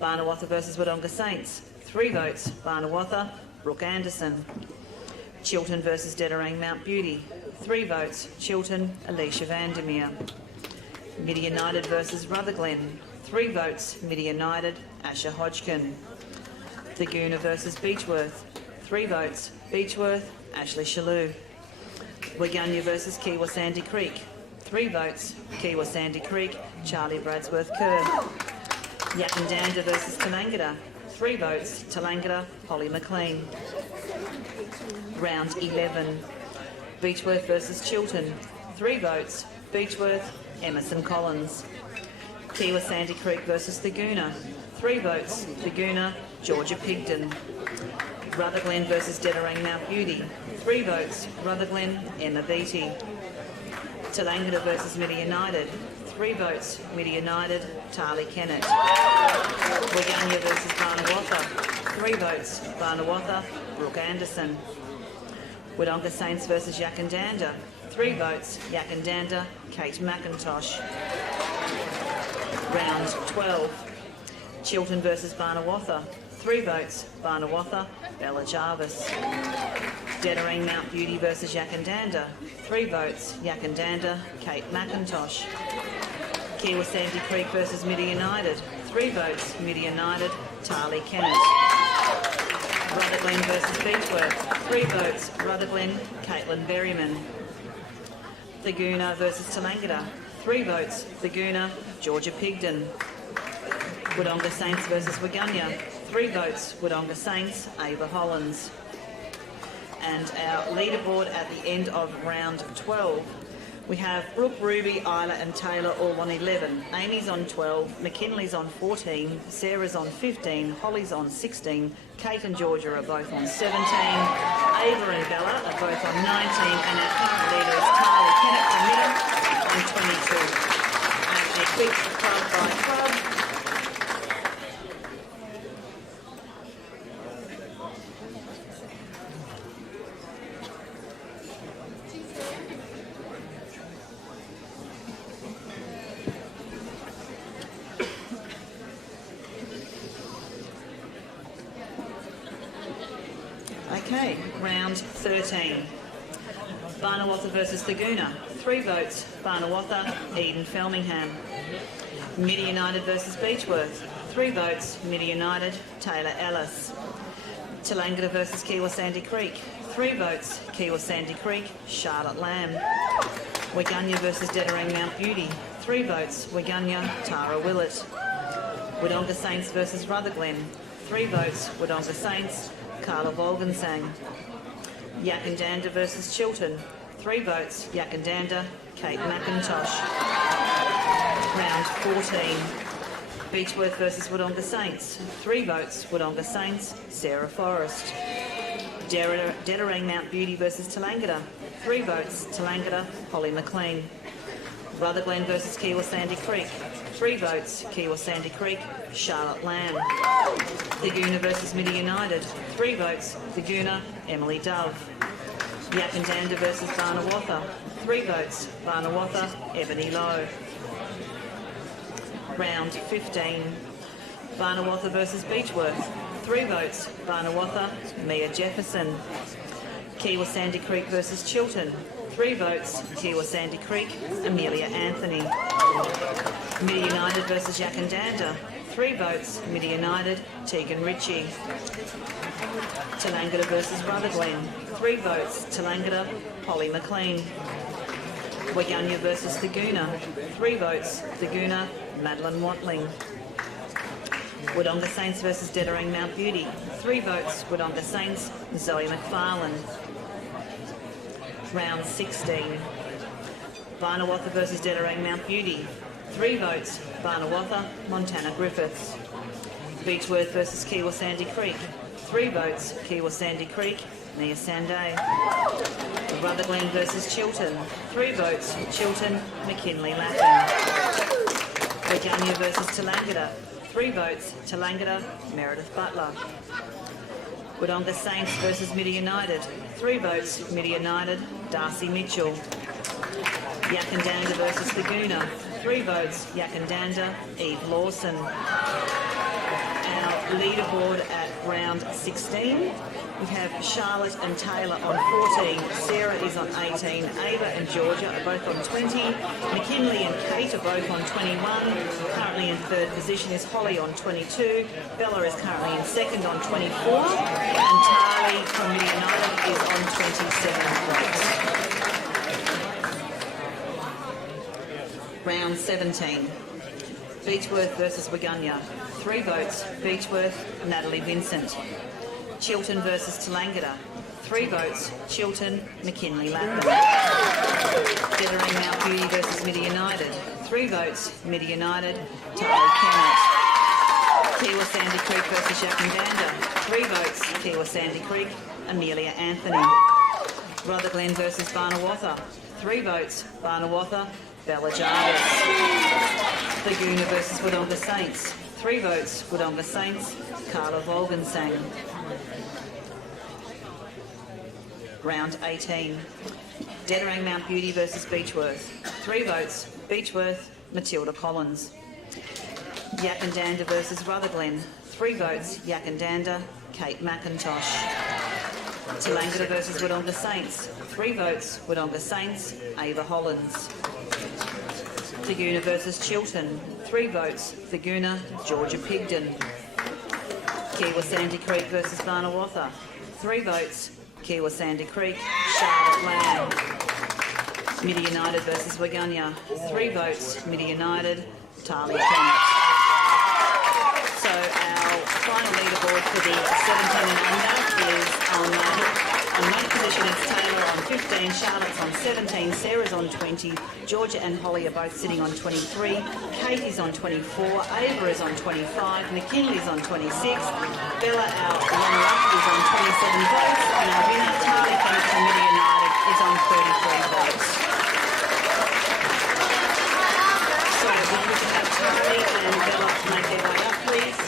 Barnawatha versus Wodonga Saints. 3 votes, Barnawatha, Brooke Anderson. Chiltern versus Dedarang Mount Beauty. 3 votes, Chiltern, Alicia Vandermeer. Midi United versus Rutherglen. 3 votes, Midi United, Asher Hodgkin. Thaguna versus Beechworth. 3 votes, Beechworth, Ashley Shalou. Waganya versus Kiwa Sandy Creek. 3 votes, Kiwa Sandy Creek, Charlie Bradsworth Kerr. Yakandanda versus Tallangatta. 3 votes, Tallangatta, Holly McLean. Round 11, Beechworth versus Chiltern. 3 votes, Beechworth, Emerson Collins. Kiwa Sandy Creek versus Thaguna. 3 votes, Thaguna, Georgia Pigden. Rutherglen versus Dedarang Mount Beauty. 3 votes, Rutherglen, Emma Beattie. Tallangatta versus Midi United. 3 votes, Midi United, Tarly Kennett. Waganya versus Barnawatha. 3 votes, Barnawatha, Brooke Anderson. Wodonga Saints versus Yakandanda. 3 votes, Yakandanda, Kate McIntosh. Round 12, Chiltern versus Barnawatha. 3 votes, Barnawatha, Bella Jarvis. Dedarang Mount Beauty versus Yakandanda. 3 votes, Yakandanda, Kate McIntosh. Kiwa Sandy Creek versus Midi United. 3 votes, Midi United, Tarly Kennett. Rutherglen versus Beechworth. 3 votes, Rutherglen, Caitlin Berryman. Thaguna versus Tallangatta. 3 votes, Thaguna, Georgia Pigden. Wodonga Saints versus Waganya. 3 votes, Wodonga Saints, Ava Hollins. And our leaderboard at the end of round 12. We have Brooke, Ruby, Isla and Taylor all on 11. Amy's on 12, McKinley's on 14, Sarah's on 15, Holly's on 16, Kate and Georgia are both on 17, Ava and Bella are both on 19, and our current leader is Tarly Kennett from Middle on 22. And a quick club by club. Okay, round 13. Barnawatha versus Thaguna. 3 votes, Barnawatha, Eden Felmingham. Midi United versus Beechworth. 3 votes, Midi United, Taylor Ellis. Tallangatta versus Kiwa Sandy Creek. 3 votes, Kiwa Sandy Creek, Charlotte Lamb. Waganya versus Dedarang Mount Beauty. 3 votes, Waganya, Tara Willett. Wodonga Saints versus Rutherglen. 3 votes, Wodonga Saints, Carla Volgensang. Yakandanda versus Chiltern. 3 votes, Yakandanda, Kate McIntosh. Round 14, Beechworth versus Wodonga Saints. 3 votes, Wodonga Saints, Sarah Forrest. Dedarang Mount Beauty versus Tallangatta. 3 votes, Tallangatta, Holly McLean. Rutherglen versus Kiwa Sandy Creek. 3 votes, Kiwa Sandy Creek, Charlotte Lamb. Thaguna versus Midi United. 3 votes, Thaguna, Emily Dove. Yakandanda versus Barnawatha. 3 votes, Barnawatha, Ebony Lowe. Round 15, Barnawatha versus Beechworth. 3 votes, Barnawatha, Mia Jefferson. Kiwa Sandy Creek versus Chiltern. 3 votes, Kiwa Sandy Creek, Amelia Anthony. Midi United versus Yakandanda. 3 votes, Midi United, Tegan Ritchie. Tallangatta versus Rutherglen. 3 votes, Tallangatta, Polly McLean. Waganya versus Thaguna. 3 votes, Thaguna, Madeline Watling. Wodonga Saints versus Dedarang Mount Beauty. 3 votes, Wodonga Saints, Zoe McFarlane. Round 16, Barnawatha versus Dedarang Mount Beauty. 3 votes, Barnawatha, Montana Griffiths. Beechworth versus Kiwa Sandy Creek. 3 votes, Kiwa Sandy Creek, Nia Sanday. Rutherglen versus Chiltern. 3 votes, Chiltern, McKinley Lappin. Waganya versus Tallangatta. 3 votes, Tallangatta, Meredith Butler. Wodonga Saints versus Middy United. 3 votes, Middy United, Darcy Mitchell. Yakandanda versus Laguna. 3 votes, Yakandanda, Eve Lawson. Our leaderboard at round 16. We have Charlotte and Taylor on 14, Sarah is on 18, Ava and Georgia are both on 20, McKinley and Kate are both on 21, currently in third position is Holly on 22, Bella is currently in second on 24, and Tarly from Middy United is on 27 votes. Round 17. Beechworth versus Waggunya. 3 votes, Beechworth, Natalie Vincent. Chiltern versus Tallangatta. 3 votes, Chiltern, McKinley Latham. Dettering Mount Beauty versus Middy United. 3 votes, Middy United, Tyler Kennett. Tewa Sandy Creek versus Yakandanda. 3 votes, Tewa Sandy Creek, Amelia Anthony. Rutherglen versus Barnawatha. 3 votes, Barnawatha, Bella Jarvis. Laguna versus Wodonga Saints. 3 votes, Wodonga Saints, Carla Volgensang. Round 18. Dettering Mount Beauty versus Beechworth. 3 votes, Beechworth, Matilda Collins. Yakandanda versus Rutherglen. 3 votes, Yakandanda, Kate McIntosh. Tallangatta versus Wodonga Saints. 3 votes, Wodonga Saints, Ava Hollins. Laguna versus Chiltern. 3 votes, Laguna, Georgia Pigden. Kiwa Sandy Creek versus Barnawatha. 3 votes, Kiwa Sandy Creek, Charlotte Lamb. Middy United versus Waggunya. 3 votes, Middy United, Tarly Kennett. So our final leaderboard for the 17 and under is on 8th position it's Taylor on 15, Charlotte's on 17, Sarah's on 20, Georgia and Holly are both sitting on 23, Kate is on 24, Ava is on 25, McKinley's on 26, Bella, our runner-up, is on 27 votes, and our winner, Tarly Kennett from Middy United, is on 33 votes. So if we could have Tarly and Bella make their way up, please.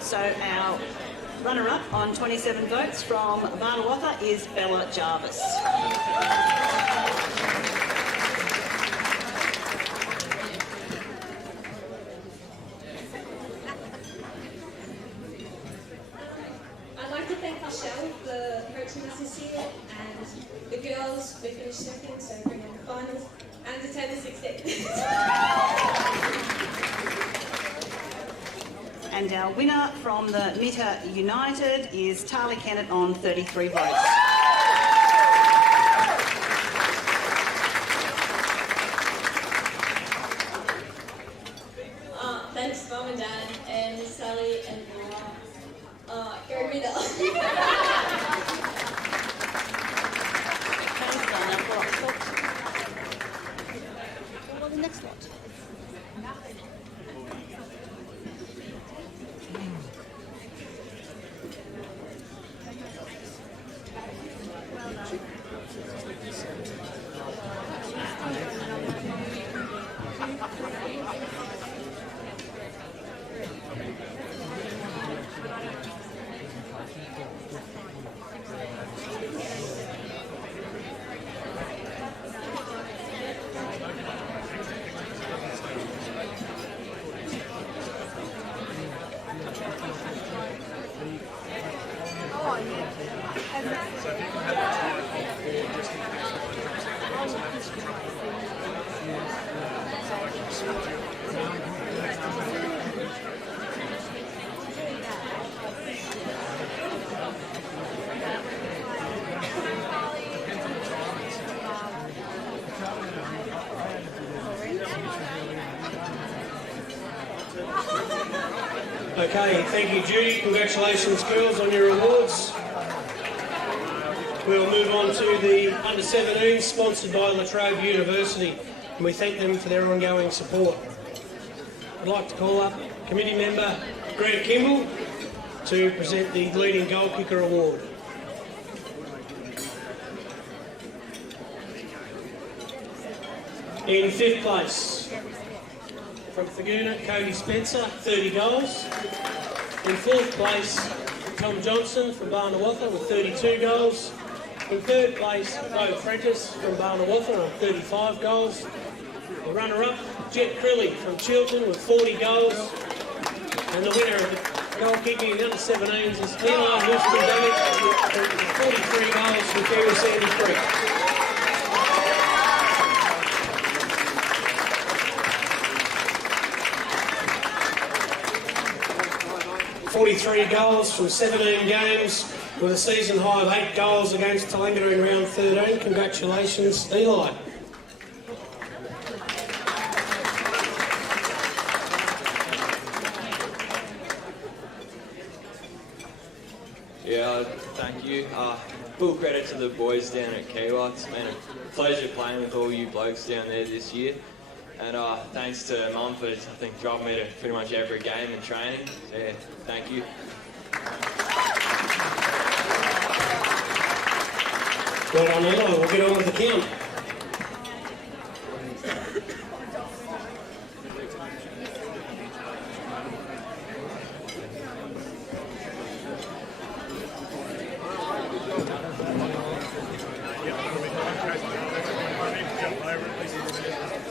So our runner-up on 27 votes from Barnawatha is Bella Jarvis. I'd like to thank Michelle for coaching us this year, and the girls, we finished second, so bring on the finals, and the 10 to 16. And our winner from the Mitta United is Tarly Kennett on 33 votes. Thanks, Mum and Dad, and Sally and Laura. Go Mitta. Thanks, Donna. Well, the next lot. Okay, thank you, Judy. Congratulations, girls, on your awards. We'll move on to the under-17s, sponsored by La Trobe University, and we thank them for their ongoing support. I'd like to call up committee member Greg Kimball to present the Leading Goal Kicker Award. In 5th place, from Thaguna, Cody Spencer, 30 goals. In 4th place, Tom Johnson from Barnawatha with 32 goals. In 3rd place, Bo Prentice from Barnawatha on 35 goals. The runner-up, Jet Crilly from Chiltern with 40 goals. And the winner of the goal kicking in the under-17s is Eli Houston with 43 goals from Kiwi Sandy Creek. 43 goals from 17 games with a season high of 8 goals against Tallangatta in round 13. Congratulations, Eli. Yeah, thank you. Full credit to the boys down at Kiwi. It's been a pleasure playing with all you blokes down there this year. And thanks to Mum for, I think, dropping me to pretty much every game and training. So, yeah, thank you. Well done, Eli. We'll get on with the count.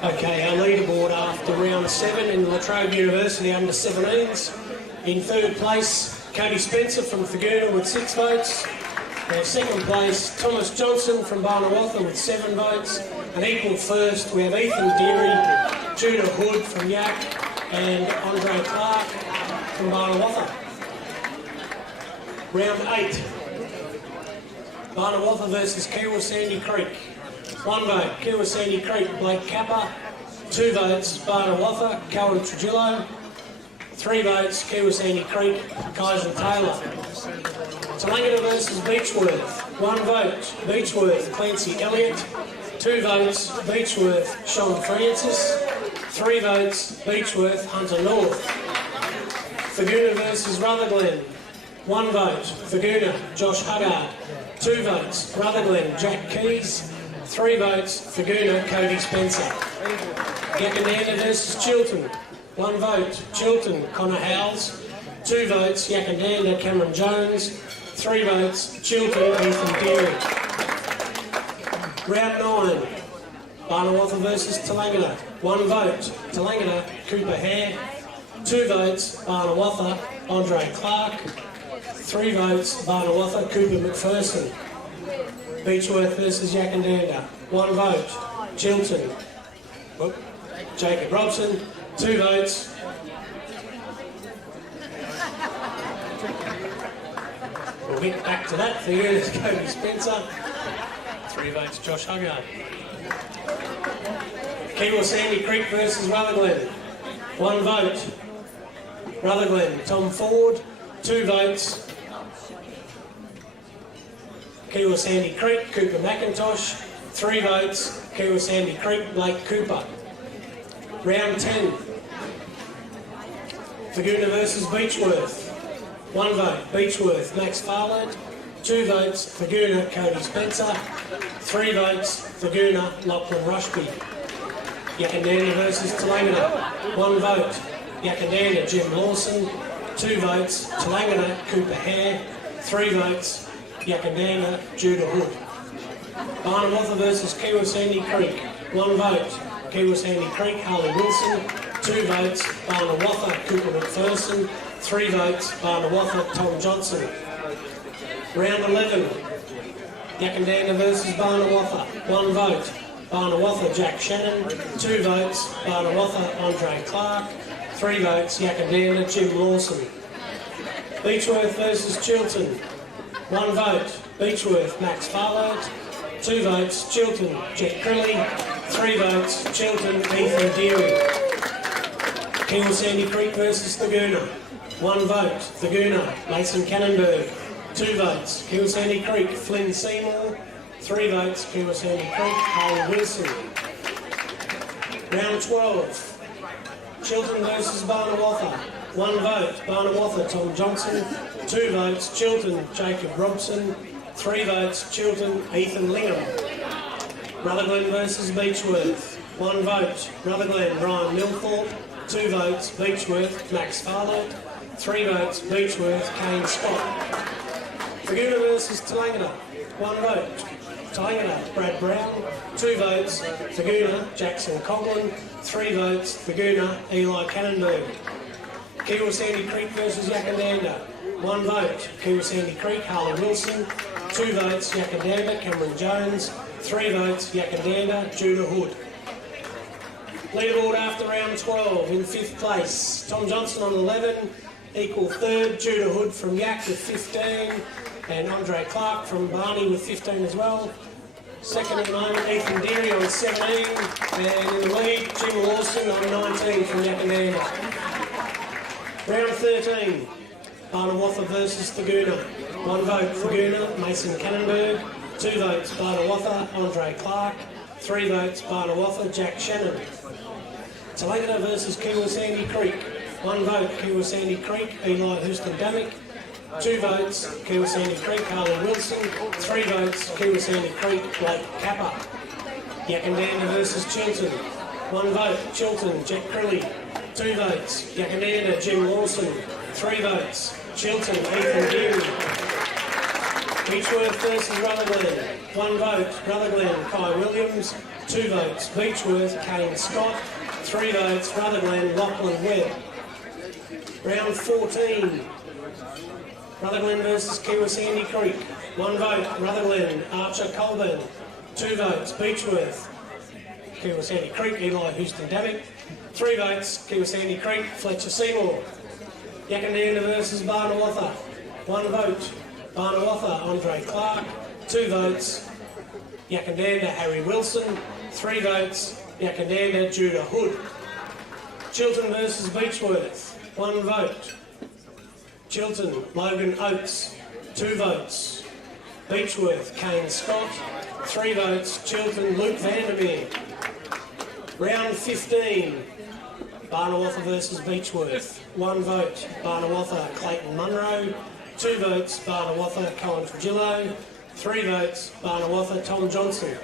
Okay, our leaderboard after round 7 in La Trobe University under-17s. In 3rd place, Cody Spencer from Thaguna with 6 votes. In 2nd place, Thomas Johnson from Barnawatha with 7 votes. And equal first, we have Ethan Deary, Judah Hood from Yak, and Andre Clark from Barnawatha. Round 8, Barnawatha versus Kiwi Sandy Creek. 1 vote, Kiwi Sandy Creek, Blake Kappa. 2 votes, Barnawatha, Cohen Trujillo. 3 votes, Kiwi Sandy Creek, Kaiser Taylor. Tallangatta versus Beechworth. 1 vote, Beechworth, Clancy Elliott. 2 votes, Beechworth, Sean Francis. 3 votes, Beechworth, Hunter North. Thaguna versus Rutherglen. 1 vote, Thaguna, Josh Huggard. 2 votes, Rutherglen, Jack Keys. 3 votes, Thaguna, Cody Spencer. Yakandanda versus Chiltern. 1 vote, Chiltern, Connor Howells. 2 votes, Yakandanda, Cameron Jones. 3 votes, Chiltern, Ethan Deary. Round 9, Barnawatha versus Tallangatta. 1 vote, Tallangatta, Cooper Hare. 2 votes, Barnawatha, Andre Clark. 3 votes, Barnawatha, Cooper McPherson. Beechworth versus Yakandanda. 1 vote, Chiltern, Jacob Robson. 2 votes. We'll get back to that for you, Cody Spencer. 3 votes, Josh Huggard. Kiwi Sandy Creek versus Rutherglen. 1 vote, Rutherglen, Tom Ford. 2 votes, Kiwi Sandy Creek, Cooper McIntosh. 3 votes, Kiwi Sandy Creek, Blake Cooper. Round 10, Thaguna versus Beechworth. 1 vote, Beechworth, Max Farland. 2 votes, Thaguna, Cody Spencer. 3 votes, Thaguna, Lachlan Rushby. Yakandanda versus Tallangatta. 1 vote, Yakandanda, Jim Lawson. 2 votes, Tallangatta, Cooper Hare. 3 votes, Yakandanda, Judah Hood. Barnawatha versus Kiwi Sandy Creek. 1 vote, Kiwi Sandy Creek, Harley Wilson. 2 votes, Barnawatha, Cooper McPherson. 3 votes, Barnawatha, Tom Johnson. Round 11, Yakandanda versus Barnawatha. 1 vote, Barnawatha, Jack Shannon. 2 votes, Barnawatha, Andre Clark. 3 votes, Yakandanda, Jim Lawson. Beechworth versus Chiltern. 1 vote, Beechworth, Max Farland. 2 votes, Chiltern, Jet Crilly. 3 votes, Chiltern, Ethan Deary. Kiwi Sandy Creek versus Thaguna. 1 vote, Thaguna, Mason Cannonberg. 2 votes. Kill Sandy Creek, Flynn Seymour. 3 votes. Kill Sandy Creek, Harley Wilson. Round 12. Chiltern versus Barnawatha. 1 vote. Barnawatha, Tom Johnson. 2 votes. Chiltern, Jacob Robson. 3 votes. Chiltern, Ethan Lingham. Rutherglen versus Beechworth. 1 vote. Rutherglen, Ryan Milthorpe. 2 votes. Beechworth, Max Farlow. 3 votes. Beechworth, Kane Scott. Laguna versus Tallangatta. 1 vote. Tallangatta, Brad Brown. 2 votes. Laguna, Jackson Coughlin. 3 votes. Laguna, Eli Cannonberg. Kiwa Sandy Creek versus Yakandanda. 1 vote. Kiwa Sandy Creek, Harley Wilson. 2 votes. Yakandanda, Cameron Jones. 3 votes. Yakandanda, Judah Hood. Leaderboard after round 12. In 5th place, Tom Johnson on 11. Equal 3rd, Judah Hood from Yak with 15. And Andre Clark from Barney with 15 as well. Second at the moment, Ethan Deary on 17. And in the lead, Jim Lawson on 19 from Yakandanda. Round 13, Barnawatha versus Laguna. 1 vote, Laguna, Mason Cannonberg. 2 votes, Barnawatha, Andre Clark. 3 votes, Barnawatha, Jack Shannon. Tallangatta versus Kiwa Sandy Creek. 1 vote, Kiwa Sandy Creek, Eli Houston-Damick. 2 votes, Kiwa Sandy Creek, Harley Wilson. 3 votes, Kiwa Sandy Creek, Blake Kappa. Yakandanda versus Chiltern. 1 vote, Chiltern, Jack Crilly. 2 votes, Yakandanda, Jim Lawson. 3 votes, Chiltern, Ethan Deary. Beechworth versus Rutherglen. 1 vote, Rutherglen, Kai Williams. 2 votes, Beechworth, Kane Scott. 3 votes, Rutherglen, Lachlan Webb. Round 14. Rutherglen versus Kiwa Sandy Creek. 1 vote, Rutherglen, Archer Colburn. 2 votes, Beechworth, Kiwa Sandy Creek, Eli Houston-Damick. 3 votes, Kiwa Sandy Creek, Fletcher Seymour. Yakandanda versus Barnawatha. 1 vote, Barnawatha, Andre Clark. 2 votes, Yakandanda, Harry Wilson. 3 votes, Yakandanda, Judah Hood. Chiltern versus Beechworth. 1 vote, Chiltern, Logan Oates. 2 votes, Beechworth, Kane Scott. 3 votes, Chiltern, Luke Vandermeer. Round 15, Barnawatha versus Beechworth. 1 vote, Barnawatha, Clayton Munro. 2 votes, Barnawatha, Colin Trujillo. 3 votes, Barnawatha, Tom Johnson.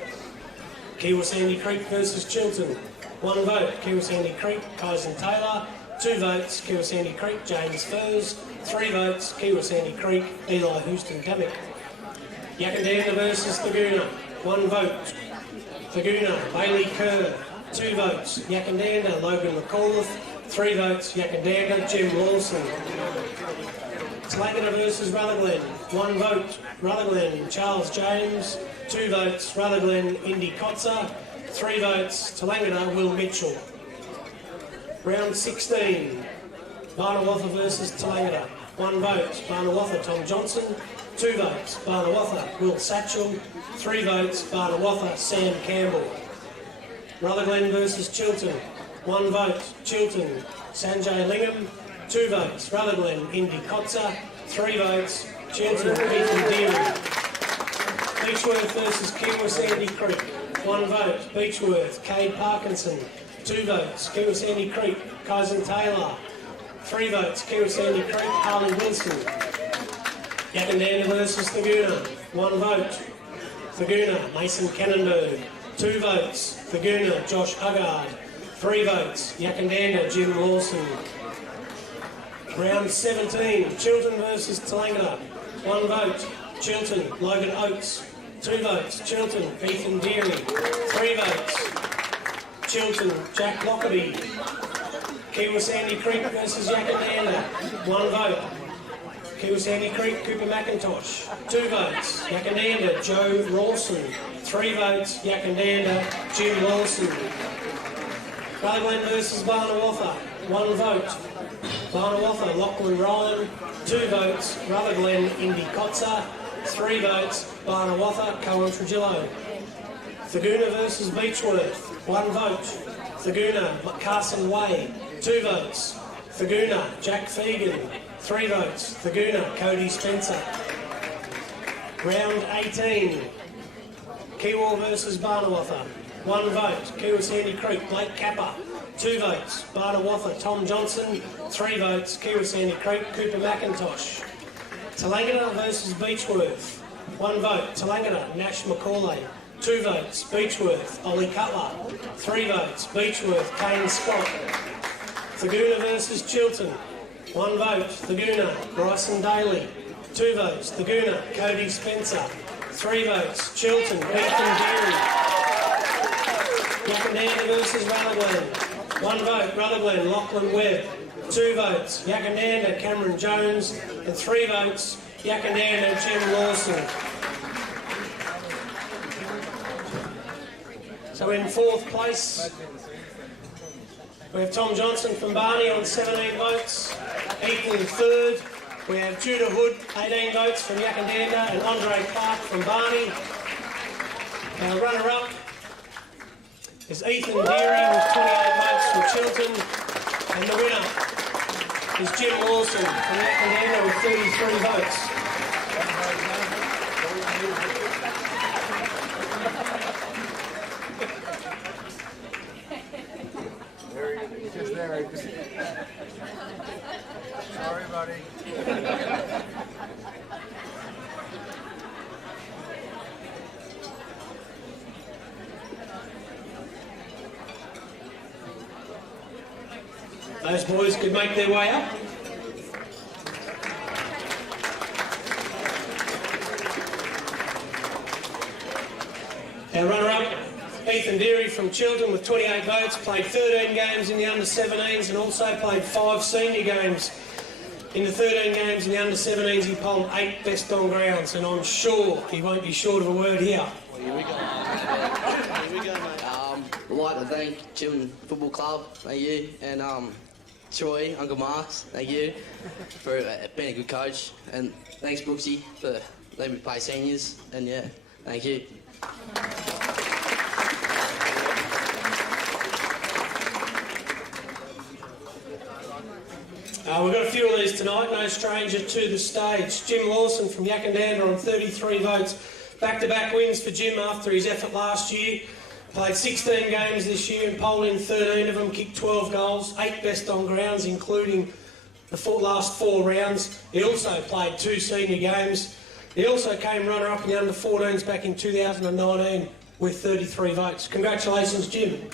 Kiwa Sandy Creek versus Chiltern. 1 vote, Kiwa Sandy Creek, Kyson Taylor. 2 votes, Kiwa Sandy Creek, James Furs. 3 votes, Kiwa Sandy Creek, Eli Houston-Damick. Yakandanda versus Laguna. 1 vote, Laguna, Bailey Kerr. 2 votes, Yakandanda, Logan McAuliffe. 3 votes, Yakandanda, Jim Lawson. Tallangatta versus Rutherglen. 1 vote, Rutherglen, Charles James. 2 votes, Rutherglen, Indy Kotzer. 3 votes, Tallangatta, Will Mitchell. Round 16, Barnawatha versus Tallangatta. 1 vote, Barnawatha, Tom Johnson. 2 votes, Barnawatha, Will Satchel. 3 votes, Barnawatha, Sam Campbell. Rutherglen versus Chiltern. 1 vote, Chiltern, Sanjay Lingham. 2 votes, Rutherglen, Indy Kotzer. 3 votes, Chiltern, Ethan Deary. Beechworth versus Kiwa Sandy Creek. 1 vote, Beechworth, Cade Parkinson. 2 votes, Kiwa Sandy Creek, Kyson Taylor. 3 votes, Kiwa Sandy Creek, Harley Wilson. Yakandanda versus Laguna. 1 vote, Laguna, Mason Cannonberg. 2 votes, Laguna, Josh Huggard. 3 votes, Yakandanda, Jim Lawson. Round 17, Chiltern versus Tallangatta. 1 vote, Chiltern, Logan Oates. 2 votes, Chiltern, Ethan Deary. 3 votes, Chiltern, Jack Lockerbie. Kiwa Sandy Creek versus Yakandanda. 1 vote, Kiwa Sandy Creek, Cooper McIntosh. 2 votes, Yakandanda, Joe Rawson. 3 votes, Yakandanda, Jim Lawson. Rutherglen versus Barnawatha. 1 vote, Barnawatha, Lachlan Ryan. 2 votes, Rutherglen, Indy Kotzer. 3 votes, Barnawatha, Colin Trujillo. Laguna versus Beechworth. 1 vote, Laguna, Carson Way. 2 votes, Laguna, Jack Fegan. 3 votes, Laguna, Cody Spencer. Round 18. Kiwa versus Barnawatha. 1 vote. Kiwa Sandy Creek, Blake Kappa. 2 votes. Barnawatha, Tom Johnson. 3 votes. Kiwa Sandy Creek, Cooper McIntosh. Tallangatta versus Beechworth. 1 vote. Tallangatta, Nash McCauley. 2 votes. Beechworth, Ollie Cutler. 3 votes. Beechworth, Kane Scott. Thaguna versus Chilton. 1 vote. Thaguna, Bryson Daly. 2 votes. Thaguna, Cody Spencer. 3 votes. Chilton, Ethan Deary. Yakandanda versus Rutherglen. 1 vote. Rutherglen, Lachlan Webb. 2 votes. Yakandanda, Cameron Jones. And 3 votes. Yakandanda, Jim Lawson. So in 4th place, we have Tom Johnson from Barney on 17 votes. Equal 3rd, we have Judah Hood, 18 votes from Yakandanda, and Andre Clark from Barney. Our runner-up is Ethan Deary with 28 votes from Chilton, and the winner is Jim Lawson from Yakandanda with 33 votes. Sorry, buddy. Those boys could make their way up. Our runner-up, Ethan Deary from Chilton with 28 votes, played 13 games in the under-17s and also played 5 senior games. In the 13 games in the under-17s, he polled 8 best on grounds, and I'm sure he won't be short of a word here. Well, here we go. Here we go, mate. I'd like to thank Chilton Football Club, thank you, and Troy, Uncle Marks, thank you, for being a good coach, and thanks Brooksy for letting me play seniors, and yeah, thank you. We've got a few of these tonight, no stranger to the stage. Jim Lawson from Yakandanda on 33 votes. Back-to-back wins for Jim after his effort last year. Played 16 games this year and polled in 13 of them, kicked 12 goals, 8 best on grounds, including the last 4 rounds. He also played 2 senior games. He also came runner-up in the under-14s back in 2019 with 33 votes. Congratulations, Jim.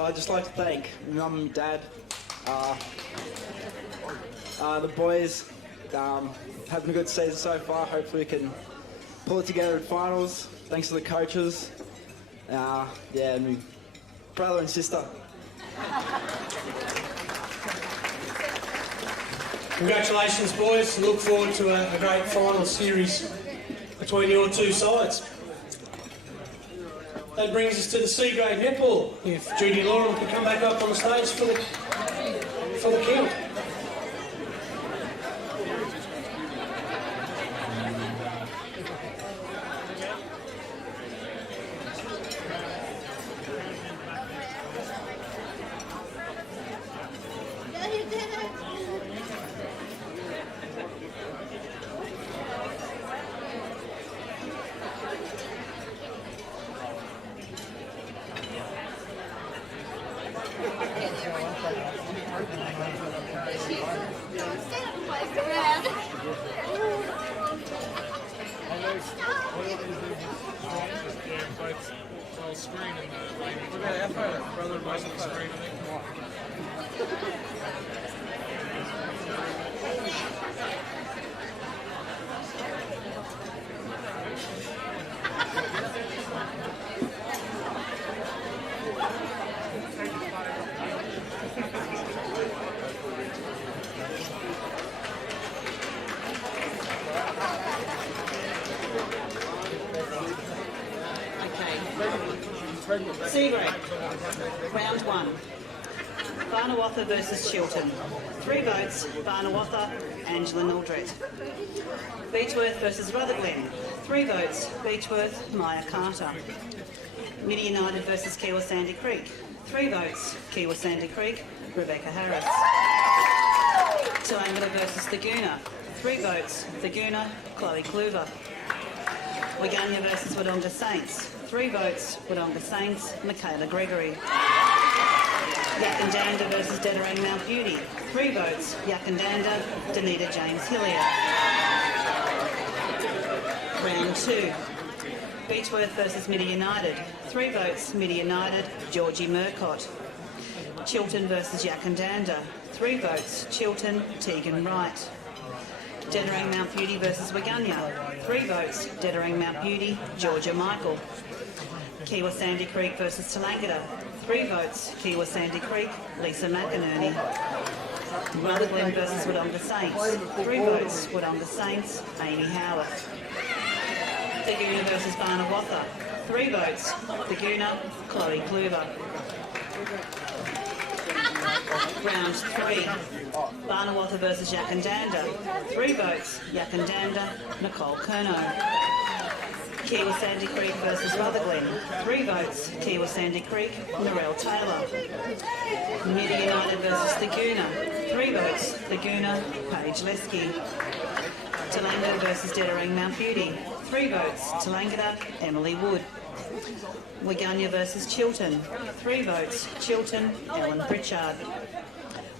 I'd just like to thank Mum and Dad, the boys, having a good season so far. Hopefully we can pull it together in finals. Thanks to the coaches, and my brother and sister. Congratulations, boys. Look forward to a great final series between your 2 sides. That brings us to the C-grade netball. If Judy Lauren could come back up on the stage for the count. C-grade, round 1. Barnawatha versus Chilton. 3 votes, Barnawatha, Angela Mildred. Beechworth versus Rutherglen. 3 votes, Beechworth, Maya Carter. Midi United versus Kiwa Sandy Creek. 3 votes, Kiwa Sandy Creek, Rebecca Harris. Tallangatta versus Thaguna. 3 votes, Thaguna, Chloe Kluver. Waganya versus Wodonga Saints. 3 votes, Wodonga Saints, Michaela Gregory. Yakandanda versus Dedarang Mount Beauty. 3 votes, Yakandanda, Danita James Hillier. Round 2. Beechworth versus Midi United. 3 votes, Midi United, Georgie Murcott. Chiltern versus Yakandanda. 3 votes, Chiltern, Tegan Wright. Dedarang Mount Beauty versus Waganya. 3 votes, Dedarang Mount Beauty, Georgia Michael. Kiwa Sandy Creek versus Tallangatta. 3 votes, Kiwa Sandy Creek, Lisa McInerney. Rutherglen versus Wodonga Saints. 3 votes, Wodonga Saints, Amy Howarth. Thaguna versus Barnawatha. 3 votes, Thaguna, Chloe Kluver. Round 3. Barnawatha versus Yakandanda. 3 votes, Yakandanda, Nicole Kerno. Kiwa Sandy Creek versus Rutherglen. 3 votes, Kiwa Sandy Creek, Narelle Taylor. Midi United versus Thaguna. 3 votes, Thaguna, Paige Lesky. Tallangatta versus Dedarang Mount Beauty. 3 votes, Tallangatta, Emily Wood. Waganya versus Chiltern. 3 votes, Chiltern, Ellen Pritchard.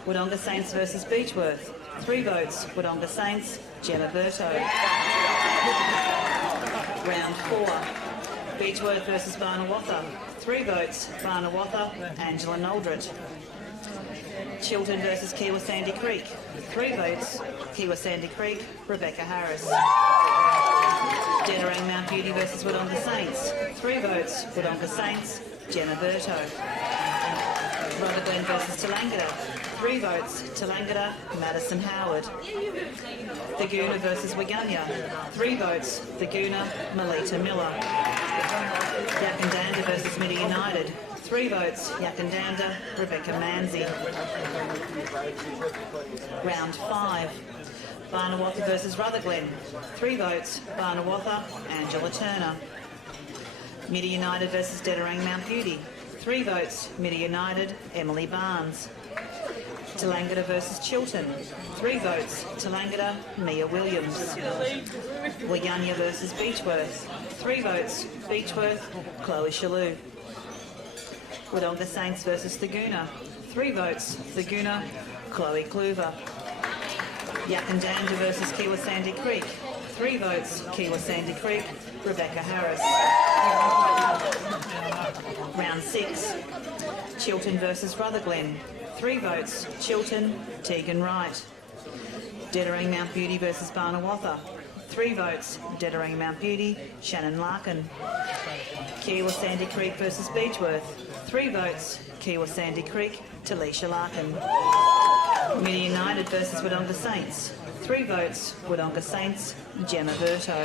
Wodonga Saints versus Beechworth. 3 votes, Wodonga Saints, Gemma Berto. Round 4. Beechworth versus Barnawatha. 3 votes, Barnawatha, Angela Noldret. Chiltern versus Kiwa Sandy Creek. 3 votes, Kiwa Sandy Creek, Rebecca Harris. Dedarang Mount Beauty versus Wodonga Saints. 3 votes, Wodonga Saints, Gemma Berto. Rutherglen versus Tallangatta. 3 votes, Tallangatta, Madison Howard. Thaguna versus Waganya. 3 votes, Thaguna, Melita Miller. Yakandanda versus Midi United. 3 votes, Yakandanda, Rebecca Manzi. Round 5. Barnawatha versus Rutherglen. 3 votes, Barnawatha, Angela Turner. Midi United versus Dedarang Mount Beauty. 3 votes, Midi United, Emily Barnes. Tallangatta versus Chiltern. 3 votes, Tallangatta, Mia Williams. Waganya versus Beechworth. 3 votes, Beechworth, Chloe Shalou. Wodonga Saints versus Thaguna. 3 votes, Thaguna, Chloe Kluver. Yakandanda versus Kiwa Sandy Creek. 3 votes, Kiwa Sandy Creek, Rebecca Harris. Round 6. Chiltern versus Rutherglen. 3 votes, Chiltern, Tegan Wright. Dedarang Mount Beauty versus Barnawatha. 3 votes, Dedarang Mount Beauty, Shannon Larkin. Kiwa Sandy Creek versus Beechworth. 3 votes, Kiwa Sandy Creek, Talisha Larkin. Midi United versus Wodonga Saints. 3 votes, Wodonga Saints, Gemma Berto.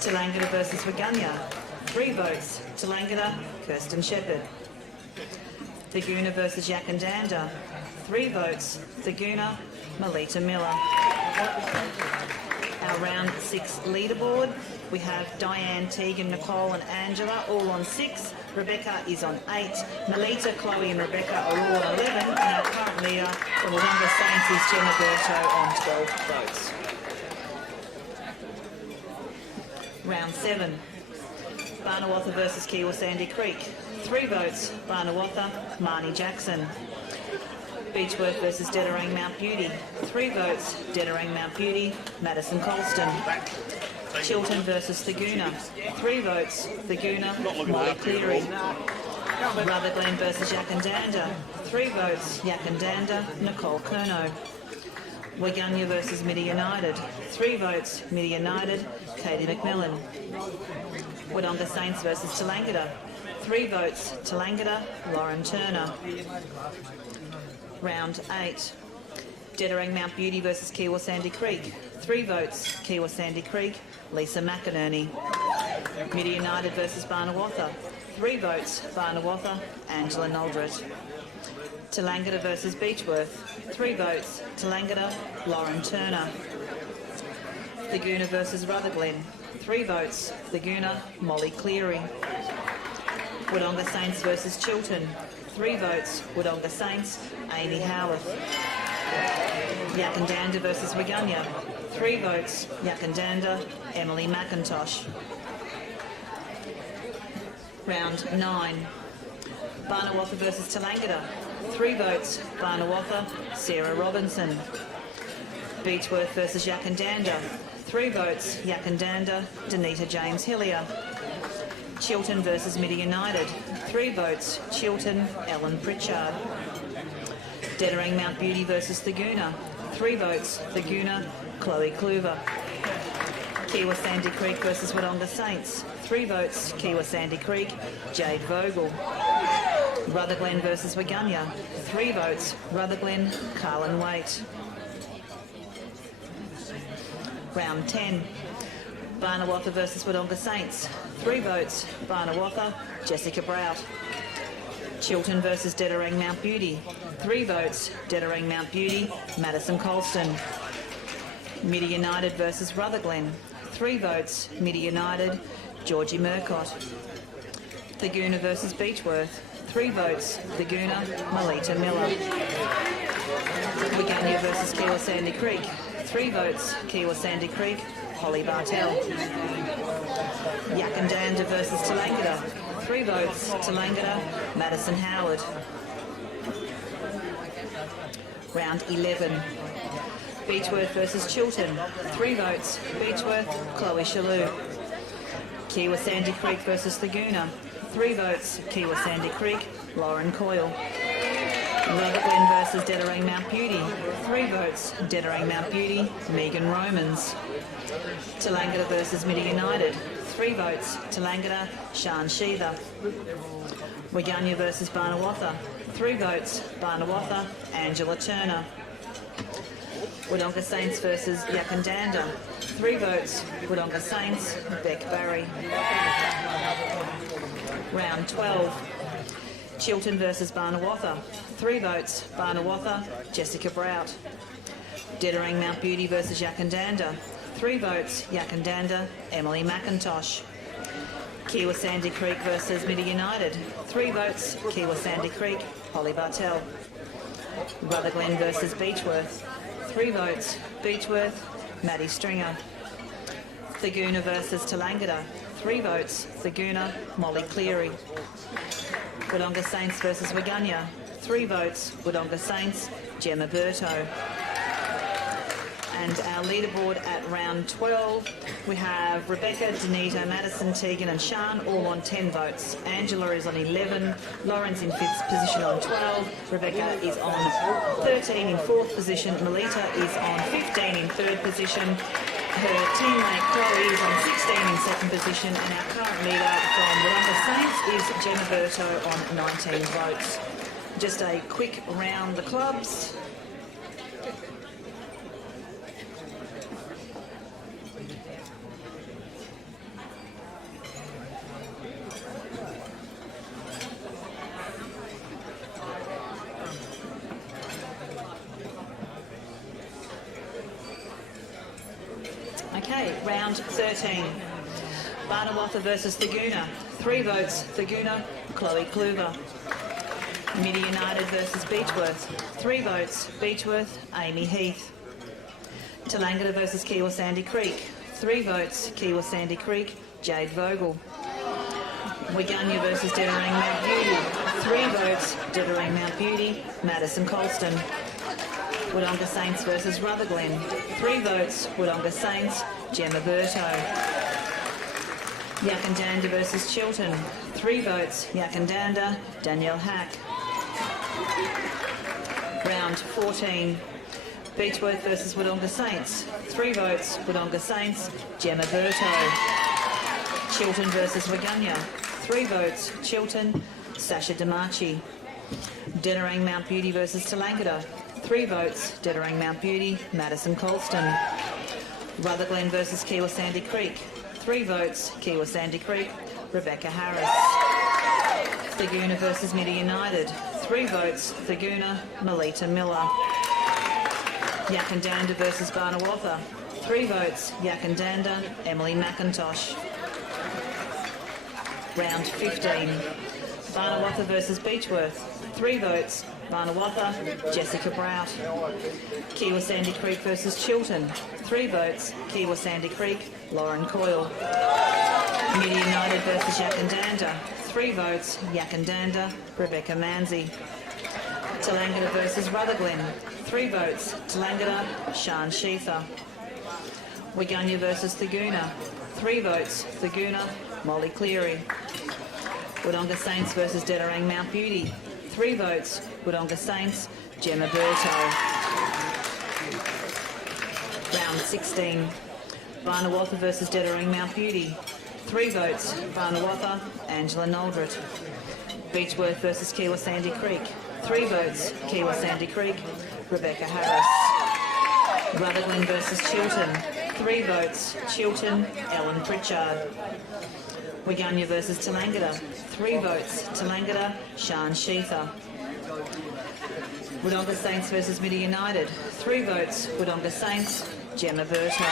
Tallangatta versus Waganya. 3 votes, Tallangatta, Kirsten Shepherd. Thaguna versus Yakandanda. 3 votes, Thaguna, Melita Miller. Our round 6 leaderboard, we have Diane, Tegan, Nicole and Angela all on 6. Rebecca is on 8. Melita, Chloe and Rebecca are all on 11. And our current leader for Wodonga Saints is Gemma Berto on 12 votes. Round 7. Barnawatha versus Kiwa Sandy Creek. 3 votes, Barnawatha, Marnie Jackson. Beechworth versus Dedarang Mount Beauty. 3 votes, Dedarang Mount Beauty, Madison Colston. Chiltern versus Thaguna. 3 votes, Thaguna, Molly Cleary. Rutherglen versus Yakandanda. 3 votes, Yakandanda, Nicole Kerno. Waganya versus Midi United. 3 votes, Midi United, Katie McMillan. Wodonga Saints versus Tallangatta. 3 votes, Tallangatta, Lauren Turner. Round 8. Dedarang Mount Beauty versus Kiwa Sandy Creek. 3 votes, Kiwa Sandy Creek, Lisa McInerney. Midi United versus Barnawatha. 3 votes, Barnawatha, Angela Noldret. Tallangatta versus Beechworth. 3 votes, Tallangatta, Lauren Turner. Thaguna versus Rutherglen. 3 votes, Thaguna, Molly Cleary. Wodonga Saints versus Chiltern. 3 votes, Wodonga Saints, Amy Howarth. Yakandanda versus Waganya. 3 votes, Yakandanda, Emily McIntosh. Round 9. Barnawatha versus Tallangatta. 3 votes, Barnawatha, Sarah Robinson. Beechworth versus Yakandanda. 3 votes, Yakandanda, Danita James Hillier. Chiltern versus Midi United. 3 votes, Chiltern, Ellen Pritchard. Dettering Mount Beauty versus Thaguna. 3 votes, Thaguna, Chloe Kluver. Kiwa Sandy Creek versus Wodonga Saints. 3 votes, Kiwa Sandy Creek, Jade Vogel. Rutherglen versus Waganya. 3 votes, Rutherglen, Carlin Waite. Round 10. Barnawatha versus Wodonga Saints. 3 votes, Barnawatha, Jessica Brout. Chiltern versus Dettering Mount Beauty. 3 votes, Dettering Mount Beauty, Madison Colston. Midi United versus Rutherglen. 3 votes, Midi United, Georgie Murcott. Thaguna versus Beechworth. 3 votes, Thaguna, Melita Miller. Waganya versus Kiwa Sandy Creek. 3 votes, Kiwa Sandy Creek, Holly Bartell. Yakandanda versus Tallangatta. 3 votes, Tallangatta, Madison Howard. Round 11. Beechworth versus Chiltern. 3 votes, Beechworth, Chloe Shalhoub. Kiwa Sandy Creek versus Thaguna. 3 votes, Kiwa Sandy Creek, Lauren Coyle. Rutherglen versus Dettering Mount Beauty. 3 votes, Dettering Mount Beauty, Megan Romans. Tallangatta versus Midi United. 3 votes, Tallangatta, Sian Sheether. Waganya versus Barnawatha. 3 votes, Barnawatha, Angela Turner. Wodonga Saints versus Yakandanda. 3 votes, Wodonga Saints, Beck Barry. Round 12. Chiltern versus Barnawatha. 3 votes, Barnawatha, Jessica Brout. Dettering Mount Beauty versus Yakandanda. 3 votes, Yakandanda, Emily McIntosh. Kiwa Sandy Creek versus Midi United. 3 votes, Kiwa Sandy Creek, Holly Bartell. Rutherglen versus Beechworth. 3 votes, Beechworth, Maddie Stringer. Thaguna versus Tallangatta. 3 votes, Thaguna, Molly Cleary. Wodonga Saints versus Waganya. 3 votes, Wodonga Saints, Gemma Berto. And our leaderboard at round 12, we have Rebecca, Danita, Madison, Tegan and Sian all on 10 votes. Angela is on 11, Lauren's in 5th position on 12, Rebecca is on 13 in 4th position, Melita is on 15 in 3rd position, her teammate Chloe is on 16 in 2nd position, and our current leader from Wodonga Saints is Gemma Berto on 19 votes. Just a quick round the clubs. Okay, round 13. Barnawatha versus Thaguna. 3 votes, Thaguna, Chloe Kluver. Midi United versus Beechworth. 3 votes, Beechworth, Amy Heath. Tallangatta versus Kiwa Sandy Creek. 3 votes, Kiwa Sandy Creek, Jade Vogel. Waganya versus Dettering Mount Beauty. 3 votes, Dettering Mount Beauty, Madison Colston. Wodonga Saints versus Rutherglen. 3 votes, Wodonga Saints, Gemma Berto. Yakandanda versus Chiltern. 3 votes, Yakandanda, Danielle Hack. Round 14. Beechworth versus Wodonga Saints. 3 votes, Wodonga Saints, Gemma Berto. Chiltern versus Waganya. 3 votes, Chiltern, Sasha Demachi. Dettering Mount Beauty versus Tallangatta. 3 votes, Dettering Mount Beauty, Madison Colston. Rutherglen versus Kiwa Sandy Creek. 3 votes, Kiwa Sandy Creek, Rebecca Harris. Thaguna versus Midi United. 3 votes, Thaguna, Melita Miller. Yakandanda versus Barnawatha. 3 votes, Yakandanda, Emily McIntosh. Round 15. Barnawatha versus Beechworth. 3 votes, Barnawatha, Jessica Brout. Kiwa Sandy Creek versus Chiltern. 3 votes, Kiwa Sandy Creek, Lauren Coyle. Midi United versus Yakandanda. 3 votes, Yakandanda, Rebecca Manzi. Tallangatta versus Rutherglen. 3 votes, Tallangatta, Sian Sheether. Wigunya versus Thaguna. 3 votes, Thaguna, Molly Cleary. Wodonga Saints versus Dedarang Mount Beauty. 3 votes, Wodonga Saints, Gemma Burto. Round 16. Barnawatha versus Dedarang Mount Beauty. 3 votes, Barnawatha, Angela Noldrit. Beechworth versus Kiwa Sandy Creek. 3 votes, Kiwa Sandy Creek, Rebecca Harris. Rutherglen versus Chiltern. 3 votes, Chiltern, Ellen Pritchard. Wigunya versus Tallangatta. 3 votes, Tallangatta, Sian Sheether. Wodonga Saints versus Midi United. 3 votes, Wodonga Saints, Gemma Burto.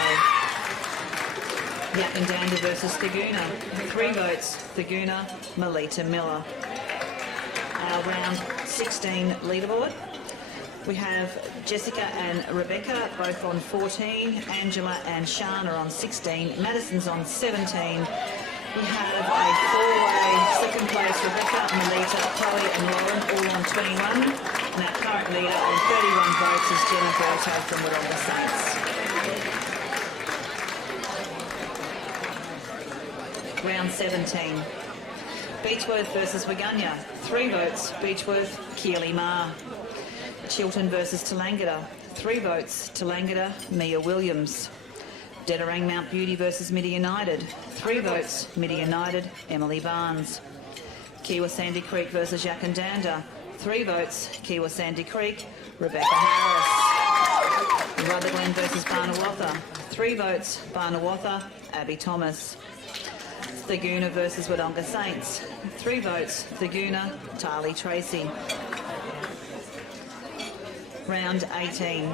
Yakandanda versus Thaguna. 3 votes, Thaguna, Melita Miller. Our round 16 leaderboard. We have Jessica and Rebecca both on 14, Angela and Sian are on 16, Madison's on 17. We have a 4-way second place, Rebecca, Melita, Chloe and Lauren all on 21. And our current leader on 31 votes is Jenna Burto from Wodonga Saints. Round 17. Beechworth versus Wigunya. 3 votes, Beechworth, Keely Ma. Chiltern versus Tallangatta. 3 votes, Tallangatta, Mia Williams. Dedarang Mount Beauty versus Midi United. 3 votes, Midi United, Emily Barnes. Kiwa Sandy Creek versus Yakandanda. 3 votes, Kiwa Sandy Creek, Rebecca Harris. Rutherglen versus Barnawatha. 3 votes, Barnawatha, Abby Thomas. Thaguna versus Wodonga Saints. 3 votes, Thaguna, Tarly Tracy. Round 18.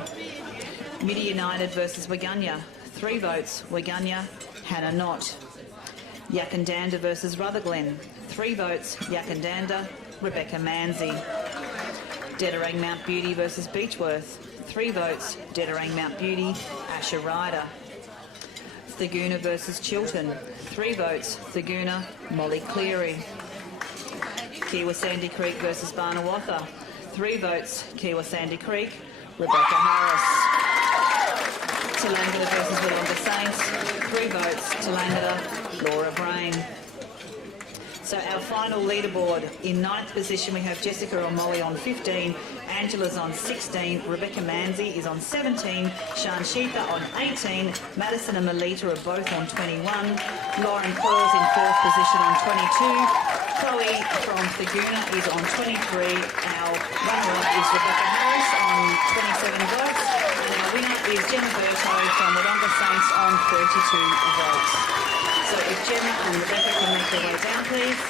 Midi United versus Wigunya. 3 votes, Wigunya, Hannah Knott. Yakandanda versus Rutherglen. 3 votes, Yakandanda, Rebecca Manzi. Dedarang Mount Beauty versus Beechworth. 3 votes, Dedarang Mount Beauty, Asher Ryder. Thaguna versus Chiltern. 3 votes, Thaguna, Molly Cleary. Kiwa Sandy Creek versus Barnawatha. 3 votes, Kiwa Sandy Creek, Rebecca Harris. Tallangatta versus Wodonga Saints. 3 votes, Tallangatta, Laura Brain. So our final leaderboard, in 9th position we have Jessica or Molly on 15, Angela's on 16, Rebecca Manzi is on 17, Sian Sheether on 18, Madison and Melita are both on 21, Lauren Coyle's in 4th position on 22, Chloe from Thaguna is on 23, our runner-up is Rebecca Harris on 27 votes, and our winner is Gemma Burto from Wodonga Saints on 32 votes. So if Gemma and Rebecca can make their way down, please.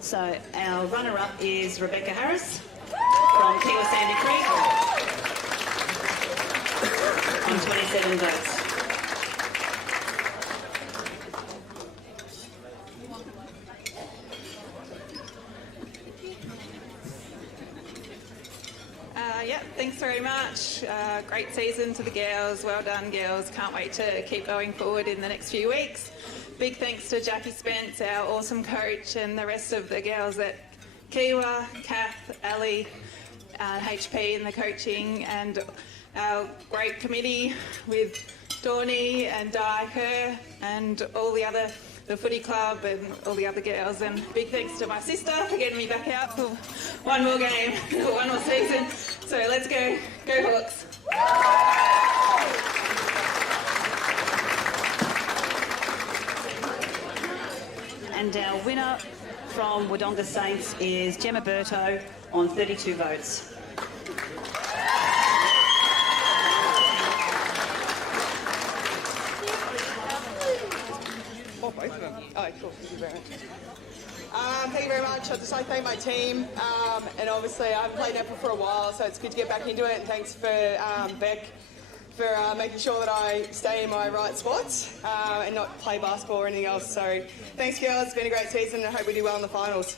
So our runner-up is Rebecca Harris from Kiwa Sandy Creek on 27 votes. Thanks very much. Great season to the girls. Well done, girls. Can't wait to keep going forward in the next few weeks. Big thanks to Jackie Spence, our awesome coach, and the rest of the girls at Kiwa, Kath, Ali, HP in the coaching, and our great committee with Dawny and Di Kerr and all the other, the footy club and all the other girls. And big thanks to my sister for getting me back out for one more game, one more season. So let's go Hawks. And our winner from Wodonga Saints is Gemma Burto on 32 votes. Oh, cool. Thank you very much. Thank you very much. I'd just like to thank my team, and obviously I haven't played netball for a while, so it's good to get back into it. And thanks for Beck for making sure that I stay in my right spots and not play basketball or anything else. So thanks, girls. It's been a great season, and I hope we do well in the finals.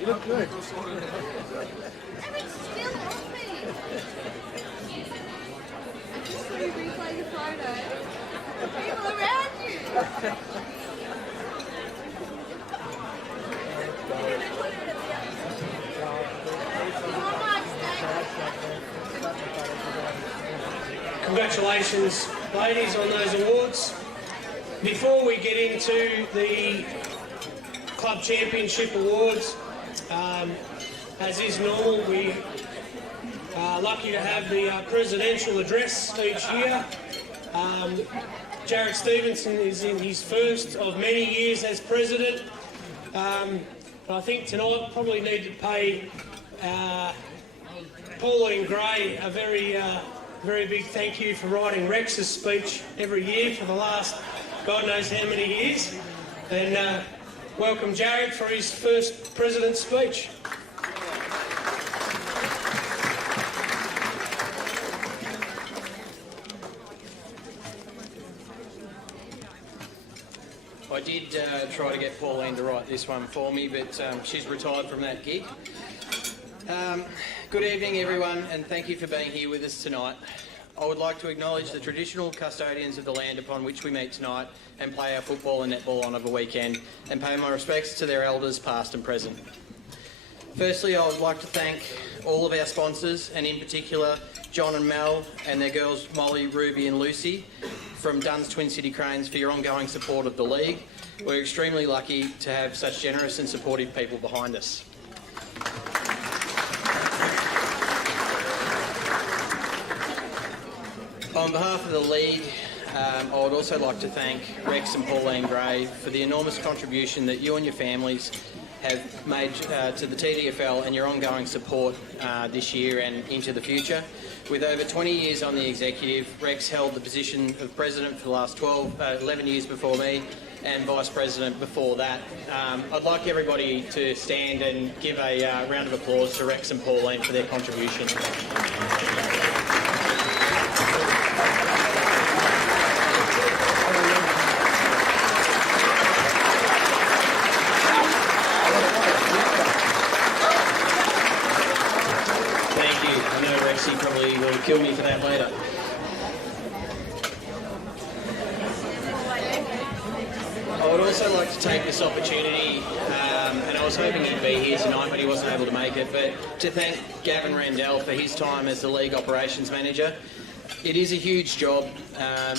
You look good. Just let me replay the photo. The people around you. Congratulations, ladies, on those awards. Before we get into the Club Championship Awards, as is normal, we are lucky to have the presidential address each year. Jared Stevenson is in his first of many years as president. I think tonight probably need to pay Pauline Gray a very big thank you for writing Rex's speech every year for the last God knows how many years. And welcome Jared for his first president's speech. I did try to get Pauline to write this one for me, but she's retired from that gig. Good evening, everyone, and thank you for being here with us tonight. I would like to acknowledge the traditional custodians of the land upon which we meet tonight and play our football and netball on of a weekend, and pay my respects to their elders past and present. Firstly, I would like to thank all of our sponsors, and in particular John and Mel and their girls Molly, Ruby and Lucy from Dunn's Twin City Cranes for your ongoing support of the league. We're extremely lucky to have such generous and supportive people behind us. On behalf of the league, I would also like to thank Rex and Pauline Gray for the enormous contribution that you and your families have made to the TDFL and your ongoing support this year and into the future. With over 20 years on the executive, Rex held the position of president for the last 11 years before me, and vice president before that. I'd like everybody to stand and give a round of applause to Rex and Pauline for their contribution. Kill me for that later. I would also like to take this opportunity, and I was hoping he'd be here tonight, but he wasn't able to make it, but to thank Gavin Randell for his time as the League Operations Manager. It is a huge job,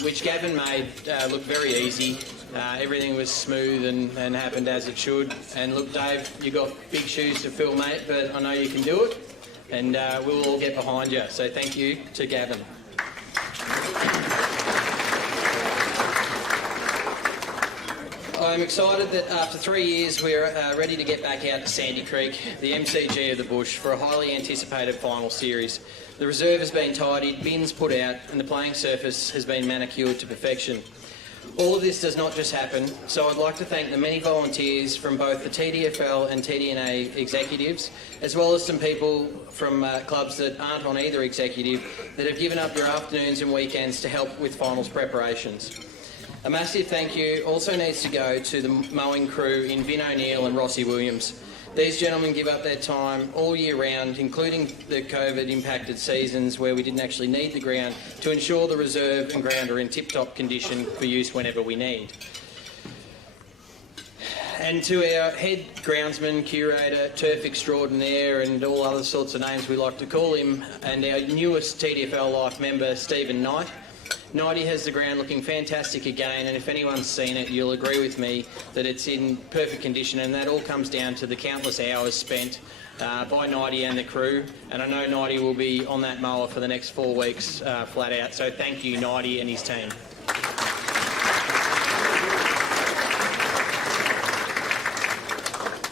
which Gavin made look very easy. Everything was smooth and happened as it should. And look, Dave, you've got big shoes to fill, mate, but I know you can do it. And we'll all get behind you. So thank you to Gavin. I'm excited that after 3 years we're ready to get back out to Sandy Creek, the MCG of the Bush, for a highly anticipated final series. The reserve has been tidied, bins put out, and the playing surface has been manicured to perfection. All of this does not just happen, so I'd like to thank the many volunteers from both the TDFL and TDNA executives, as well as some people from clubs that aren't on either executive that have given up your afternoons and weekends to help with finals preparations. A massive thank you also needs to go to the mowing crew in Vin O'Neill and Rossi Williams. These gentlemen give up their time all year round, including the COVID-impacted seasons where we didn't actually need the ground, to ensure the reserve and ground are in tip-top condition for use whenever we need. And to our head groundsman, curator, turf extraordinaire and all other sorts of names we like to call him, and our newest TDFL Life member, Stephen Knight. Knighty has the ground looking fantastic again, and if anyone's seen it, you'll agree with me that it's in perfect condition, and that all comes down to the countless hours spent by Knighty and the crew. And I know Knighty will be on that mower for the next 4 weeks flat out, so thank you, Knighty and his team.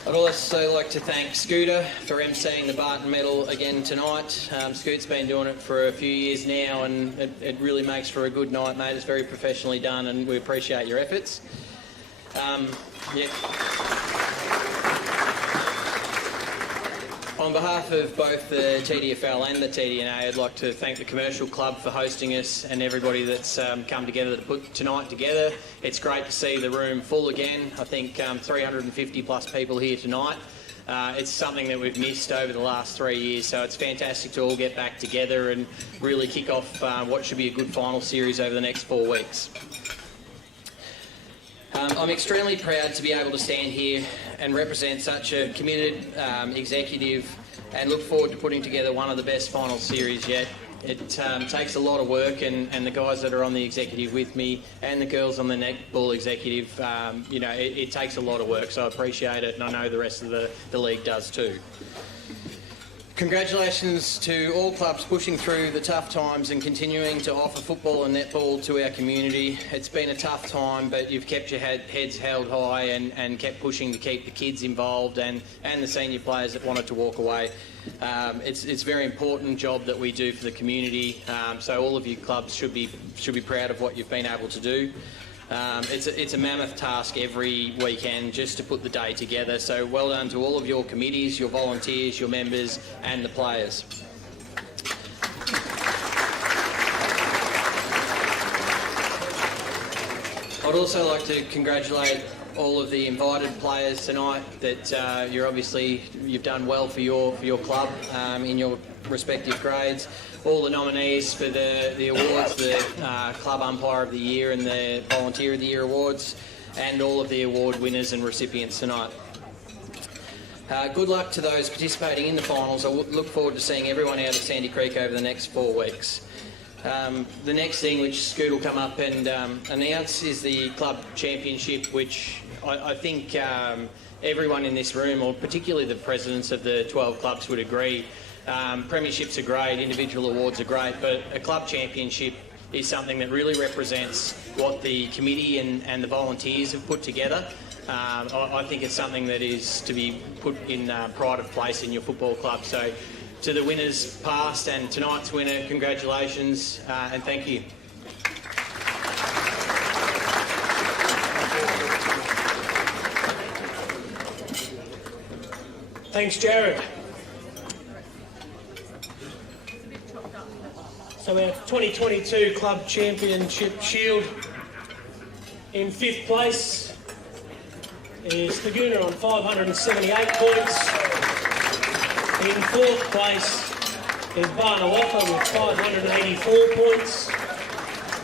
I'd also like to thank Scooter for emceeing the Barton medal again tonight. Scoot's been doing it for a few years now, and it really makes for a good night, mate. It's very professionally done, and we appreciate your efforts. On behalf of both the TDFL and the TDNL, I'd like to thank the Commercial Club for hosting us and everybody that's come together to put tonight together. It's great to see the room full again. I think 350 plus people here tonight. It's something that we've missed over the last 3 years, so it's fantastic to all get back together and really kick off what should be a good final series over the next 4 weeks. I'm extremely proud to be able to stand here and represent such a committed executive, and look forward to putting together one of the best final series yet. It takes a lot of work, and the guys that are on the executive with me and the girls on the netball executive, it takes a lot of work, so I appreciate it, and I know the rest of the league does too. Congratulations to all clubs pushing through the tough times and continuing to offer football and netball to our community. It's been a tough time, but you've kept your heads held high and kept pushing to keep the kids involved and the senior players that wanted to walk away. It's a very important job that we do for the community, so all of you clubs should be proud of what you've been able to do. It's a mammoth task every weekend just to put the day together, so well done to all of your committees, your volunteers, your members and the players. I'd also like to congratulate all of the invited players tonight that you've done well for your club in your respective grades. All the nominees for the awards, the Club Umpire of the Year and the Volunteer of the Year awards, and all of the award winners and recipients tonight. Good luck to those participating in the finals. I look forward to seeing everyone out at Sandy Creek over the next 4 weeks. The next thing which Scoot will come up and announce is the club championship, which I think everyone in this room, or particularly the presidents of the 12 clubs, would agree. Premierships are great, individual awards are great, but a club championship is something that really represents what the committee and the volunteers have put together. I think it's something that is to be put in pride of place in your football club. So to the winners past and tonight's winner, congratulations and thank you. Thanks, Jared. So our 2022 Club Championship Shield, in 5th place is Laguna on 578 points. In 4th place is Barnawafa with 584 points.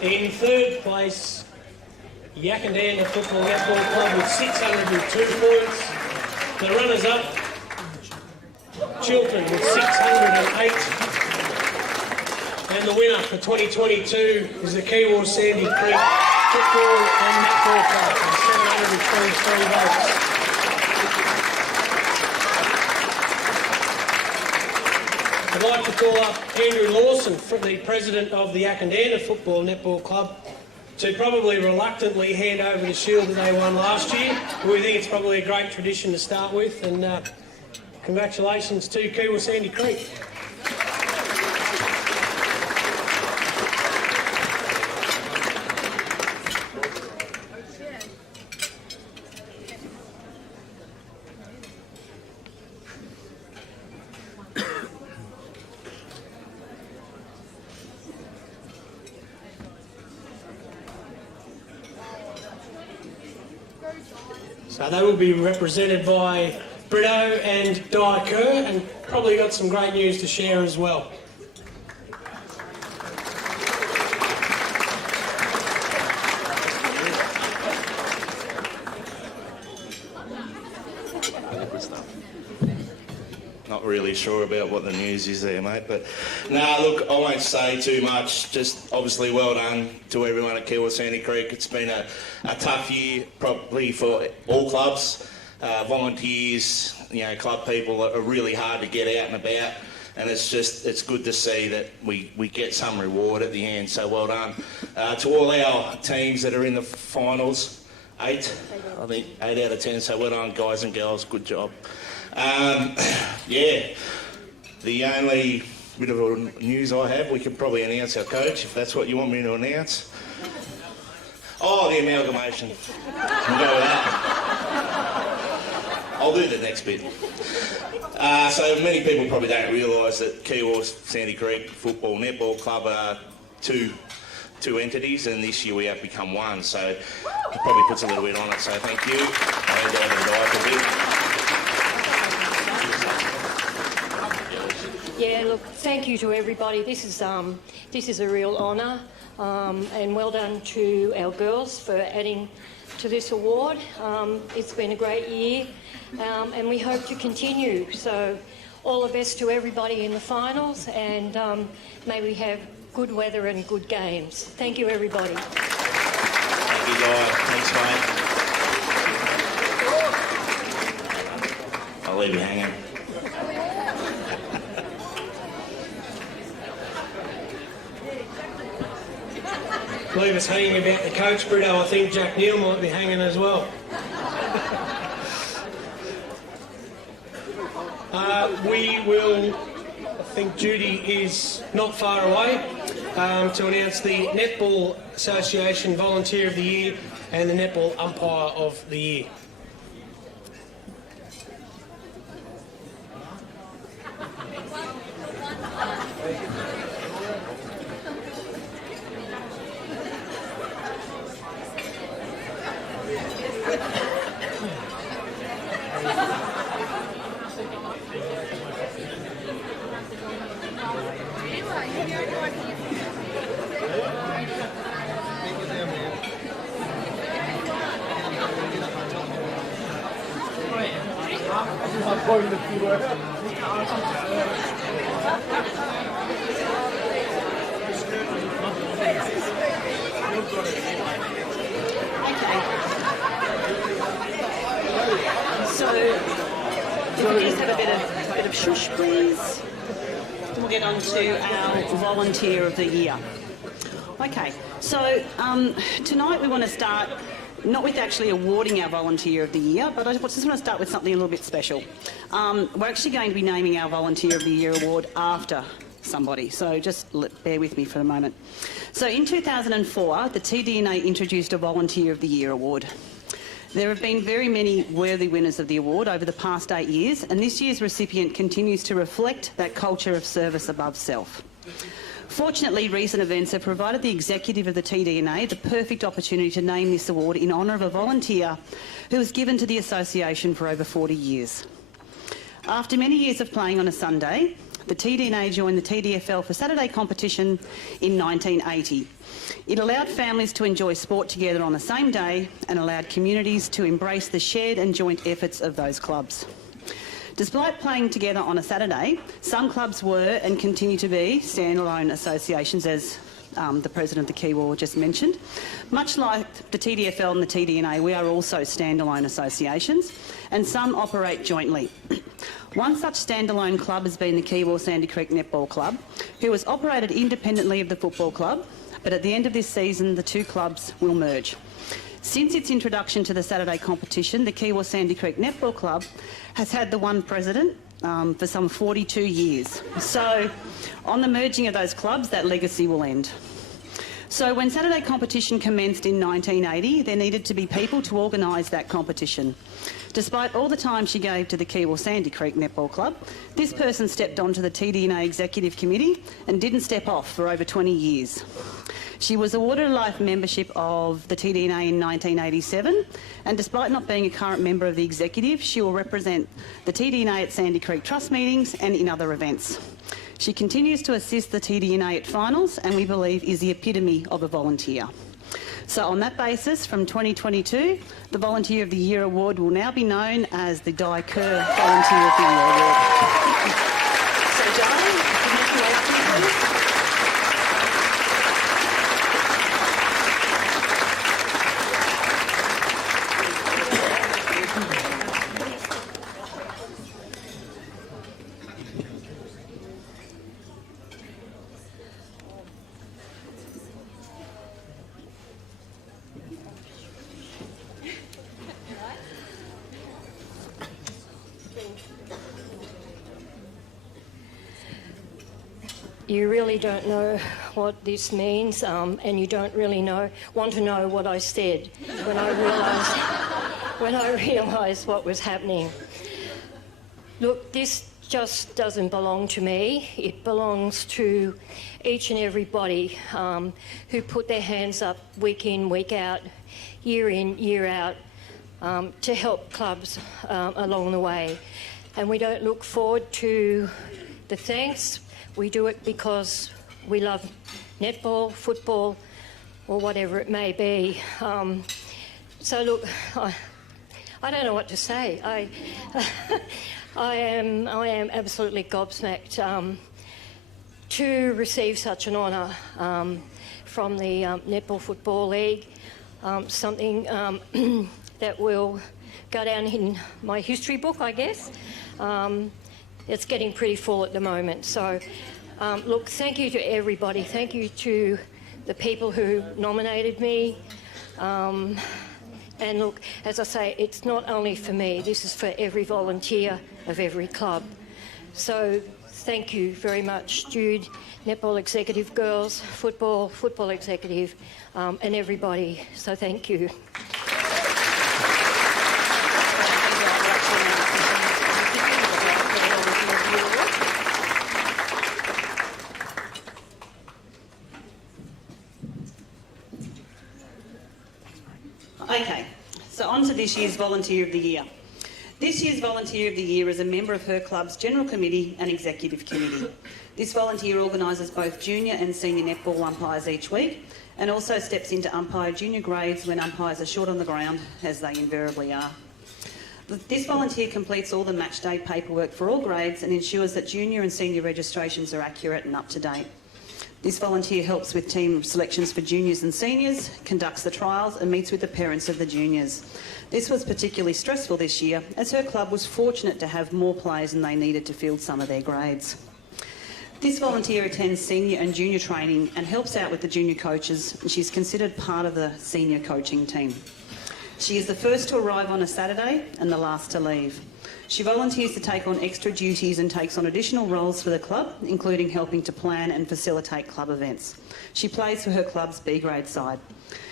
In 3rd place, Yakandanna Football Netball Club with 602 points. The runners-up, Chiltern with 608. And the winner for 2022 is the Kiwa Sandy Creek Football and Netball Club with 723 votes. I'd like to call up Andrew Lawson, the president of the Yakandanna Football Netball Club, to probably reluctantly hand over the shield that they won last year. We think it's probably a great tradition to start with, and congratulations to Kiwa Sandy Creek. So they will be represented by Brito and Di Kerr, and probably got some great news to share as well. Not really sure about what the news is there, mate. But look, I won't say too much. Just obviously well done to everyone at Kiwi Sandy Creek. It's been a tough year, probably for all clubs. Volunteers, club people are really hard to get out and about. And it's good to see that we get some reward at the end. So well done. To all our teams that are in the finals, 8 out of 10. So well done, guys and girls. Good job. The only bit of news I have, we can probably announce our coach, if that's what you want me to announce. Oh, the amalgamation. We'll go with that. I'll do the next bit. So many people probably don't realise that Kiwi Sandy Creek Football Netball Club are two entities, and this year we have become one. So it probably puts a little bit on it. So thank you. I need to have a dive a bit. Yeah, look, thank you to everybody. This is a real honour, and well done to our girls for adding to this award. It's been a great year, and we hope to continue. So all the best to everybody in the finals, and may we have good weather and good games. Thank you, everybody. Thank you, guys. Thanks, mate. I'll leave you hanging. Leave us hanging about the coach, Brito. I think Jack Neal might be hanging as well. We will, I think Judy is not far away to announce the Netball Association Volunteer of the Year and the Netball Umpire of the Year. So, if we just have a bit of shush, please. We'll get on to our Volunteer of the Year. Okay, so tonight we want to start not with actually awarding our Volunteer of the Year, but I just want to start with something a little bit special. We're actually going to be naming our Volunteer of the Year award after somebody, so just bear with me for a moment. So in 2004, the TDNA introduced a Volunteer of the Year award. There have been very many worthy winners of the award over the past 8 years, and this year's recipient continues to reflect that culture of service above self. Fortunately, recent events have provided the executive of the TDNA the perfect opportunity to name this award in honour of a volunteer who was given to the association for over 40 years. After many years of playing on a Sunday, the TDNA joined the TDFL for Saturday competition in 1980. It allowed families to enjoy sport together on the same day and allowed communities to embrace the shared and joint efforts of those clubs. Despite playing together on a Saturday, some clubs were and continue to be standalone associations, as the President of the Kiwi just mentioned. Much like the TDFL and the TDNA, we are also standalone associations, and some operate jointly. One such standalone club has been the Kiwi Sandy Creek Netball Club, who has operated independently of the football club, but at the end of this season, the two clubs will merge. Since its introduction to the Saturday competition, the Kiwi Sandy Creek Netball Club has had the one president for some 42 years. So on the merging of those clubs, that legacy will end. So when Saturday competition commenced in 1980, there needed to be people to organise that competition. Despite all the time she gave to the Kiwi Sandy Creek Netball Club, this person stepped onto the TDNA Executive Committee and didn't step off for over 20 years. She was awarded a life membership of the TDNA in 1987, and despite not being a current member of the executive, she will represent the TDNA at Sandy Creek Trust meetings and in other events. She continues to assist the TDNA at finals and we believe is the epitome of a volunteer. So on that basis, from 2022, the Volunteer of the Year award will now be known as the Di Kerr Volunteer of the Year award. So Di, if you make your way up here, please. You really don't know what this means, and you don't really want to know what I said when I realised what was happening. Look, this just doesn't belong to me. It belongs to each and everybody who put their hands up week in, week out, year in, year out, to help clubs along the way. And we don't look forward to the thanks. We do it because we love netball, football, or whatever it may be. So look, I don't know what to say. I am absolutely gobsmacked to receive such an honour from the Netball Football League, something that will go down in my history book, I guess. It's getting pretty full at the moment. So, look, thank you to everybody. Thank you to the people who nominated me. And look, as I say, it's not only for me. This is for every volunteer of every club. So thank you very much, Jude, Netball Executive Girls, Football Executive, and everybody. So thank you. Okay, so on to this year's Volunteer of the Year. This year's Volunteer of the Year is a member of her club's General Committee and Executive Committee. This volunteer organises both junior and senior netball umpires each week and also steps into umpire junior grades when umpires are short on the ground, as they invariably are. This volunteer completes all the match day paperwork for all grades and ensures that junior and senior registrations are accurate and up to date. This volunteer helps with team selections for juniors and seniors, conducts the trials and meets with the parents of the juniors. This was particularly stressful this year as her club was fortunate to have more players than they needed to field some of their grades. This volunteer attends senior and junior training and helps out with the junior coaches, and she's considered part of the senior coaching team. She is the first to arrive on a Saturday and the last to leave. She volunteers to take on extra duties and takes on additional roles for the club, including helping to plan and facilitate club events. She plays for her club's B-grade side.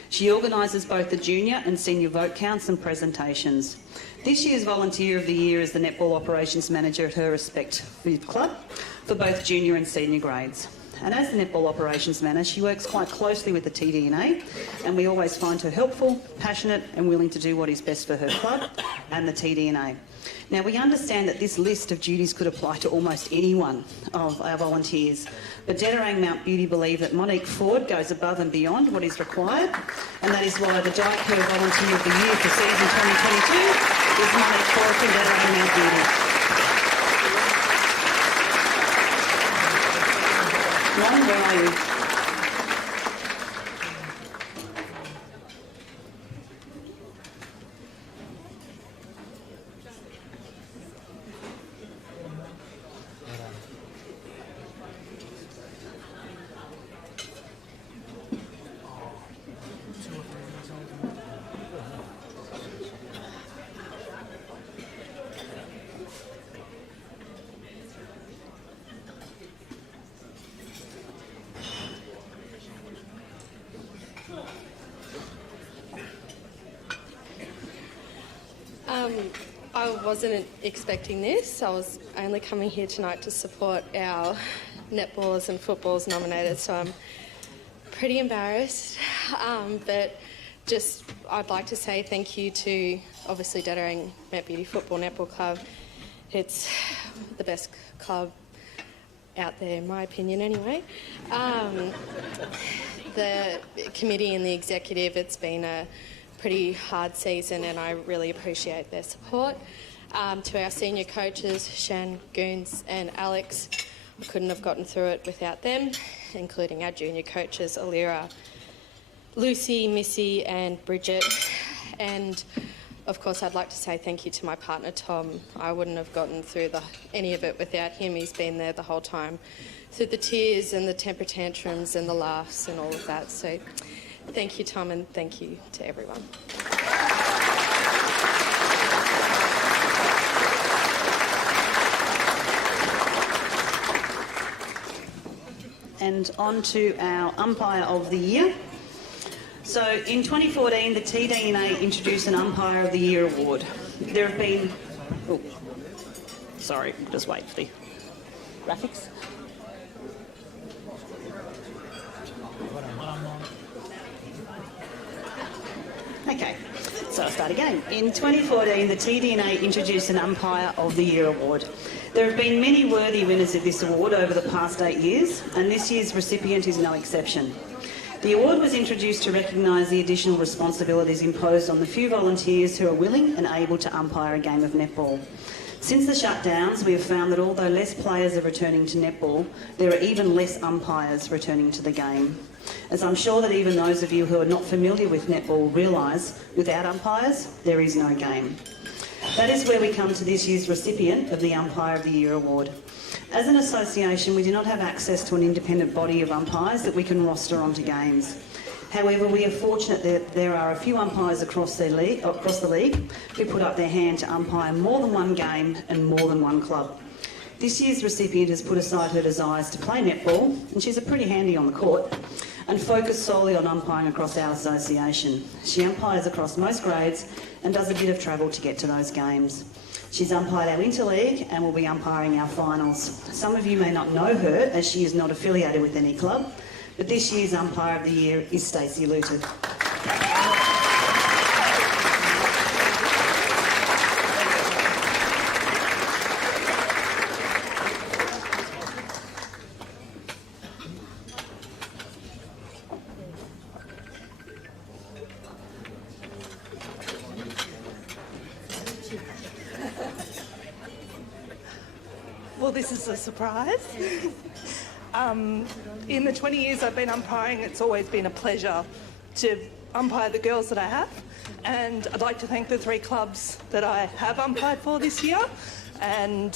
She organises both the junior and senior vote counts and presentations. This year's Volunteer of the Year is the Netball Operations Manager at her respective club for both junior and senior grades. And as the Netball Operations Manager, she works quite closely with the TDNL, and we always find her helpful, passionate and willing to do what is best for her club and the TDNL. Now, we understand that this list of duties could apply to almost any one of our volunteers, but Dedarang Mount Beauty believe that Monique Ford goes above and beyond what is required, and that is why the Di Kerr Volunteer of the Year for season 2022 is Monique Ford from Dedarang Mount Beauty. Mon, where are you? I wasn't expecting this. I was only coming here tonight to support our netballers and footballers nominated, so I'm pretty embarrassed. But just I'd like to say thank you to obviously Dedarang Mount Beauty Football Netball Club. It's the best club out there, in my opinion, anyway. the committee and the executive. It's been a pretty hard season and I really appreciate their support. To our senior coaches, Shan, Goons and Alex, I couldn't have gotten through it without them, including our junior coaches, Alira, Lucy, Missy and Bridget. And of course, I'd like to say thank you to my partner, Tom. I wouldn't have gotten through any of it without him. He's been there the whole time, through the tears and the temper tantrums and the laughs and all of that. So thank you, Tom, and thank you to everyone. And on to our Umpire of the Year. So in 2014, the TDNL introduced an Umpire of the Year award. There have been... Oh, sorry, just wait for the graphics. Okay, so I'll start again. In 2014, the TDNL introduced an Umpire of the Year award. There have been many worthy winners of this award over the past 8 years, and this year's recipient is no exception. The award was introduced to recognise the additional responsibilities imposed on the few volunteers who are willing and able to umpire a game of netball. Since the shutdowns, we have found that although less players are returning to netball, there are even less umpires returning to the game. As I'm sure that even those of you who are not familiar with netball realise, without umpires, there is no game. That is where we come to this year's recipient of the Umpire of the Year award. As an association, we do not have access to an independent body of umpires that we can roster onto games. However, we are fortunate that there are a few umpires across the league who put up their hand to umpire more than one game and more than one club. This year's recipient has put aside her desires to play netball, and she's pretty handy on the court, and focused solely on umpiring across our association. She umpires across most grades and does a bit of travel to get to those games. She's umpired our interleague and will be umpiring our finals. Some of you may not know her as she is not affiliated with any club, but this year's Umpire of the Year is Stacey Luton. Well, this is a surprise. In the 20 years I've been umpiring, it's always been a pleasure to umpire the girls that I have. And I'd like to thank the 3 clubs that I have umpired for this year. And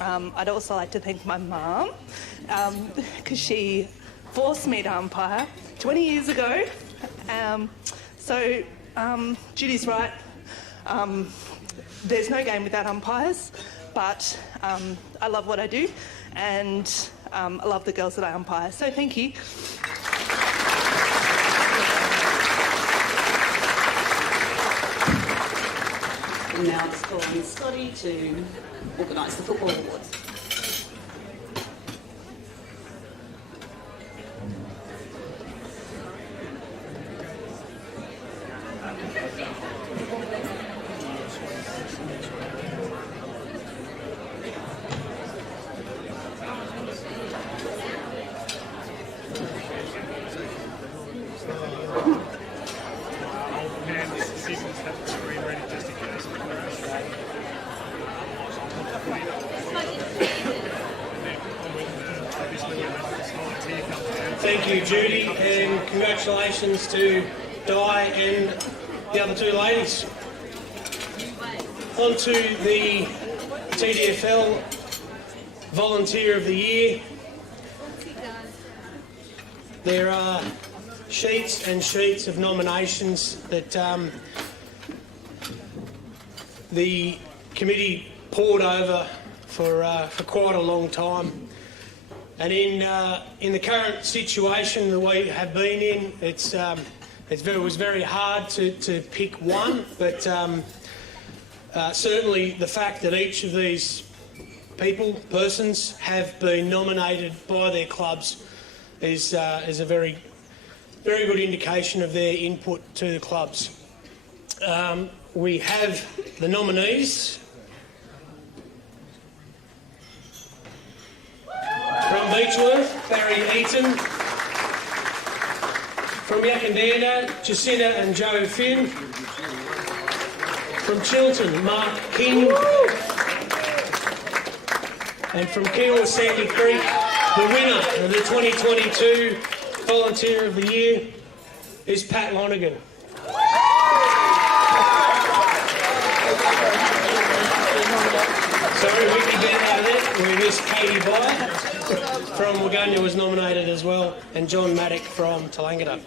I'd also like to thank my mum, because she forced me to umpire 20 years ago. Judy's right. There's no game without umpires, but I love what I do, and I love the girls that I umpire. So thank you. And now it's calling Scotty to organise the football awards. Thank you, Judy, and congratulations to Di and the other 2 ladies. On to the TDFL Volunteer of the Year. There are sheets and sheets of nominations that the committee pored over for quite a long time. And in the current situation that we have been in, it was very hard to pick one, but certainly the fact that each of these persons have been nominated by their clubs is a very, very good indication of their input to the clubs. We have the nominees. From Beechworth, Barry Eaton. From Yakandanda, Jacinta and Joe Finn. From Chiltern, Mark King. And from Kiel Sandy Creek, the winner of the 2022 Volunteer of the Year is Pat Lonergan. Sorry, Vicky Bennett, we missed Katie Byer from Waganya was nominated as well, and John Maddock from Tallangatta.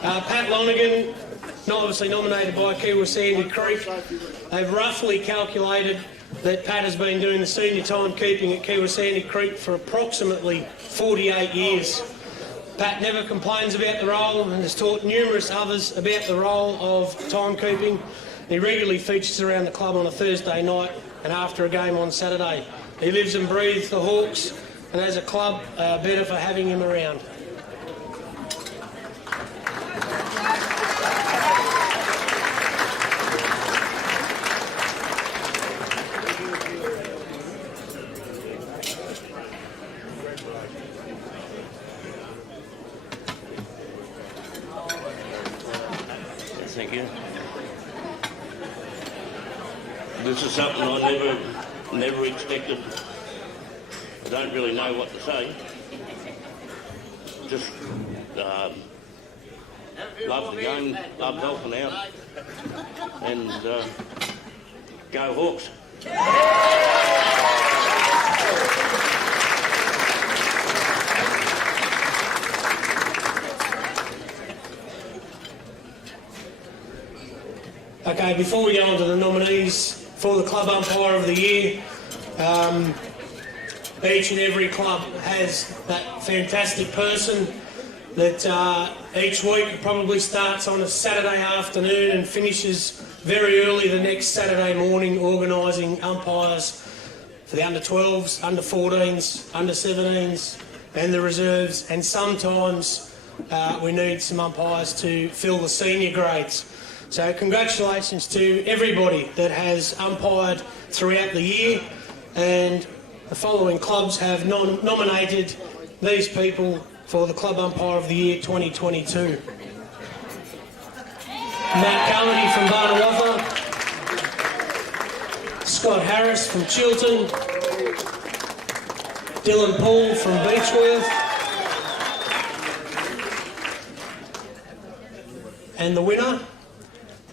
Pat Lonergan, obviously nominated by Kiel Sandy Creek. They've roughly calculated that Pat has been doing the senior timekeeping at Kiel Sandy Creek for approximately 48 years. Pat never complains about the role and has taught numerous others about the role of timekeeping. He regularly features around the club on a Thursday night and after a game on Saturday. He lives and breathes the Hawks, and as a club, better for having him around. Thank you. This is something I never expected. I don't really know what to say. Just love the game, love helping out, and go Hawks. Okay, before we go on to the nominees for the Club Umpire of the Year, each and every club has that fantastic person that each week probably starts on a Saturday afternoon and finishes very early the next Saturday morning organising umpires for the under-12s, under-14s, under-17s and the reserves, and sometimes we need some umpires to fill the senior grades. So congratulations to everybody that has umpired throughout the year, and the following clubs have nominated these people for the Club Umpire of the Year 2022. Matt Carmody from Barton, Scott Harris from Chiltern, Dylan Paul from Beechworth, and the winner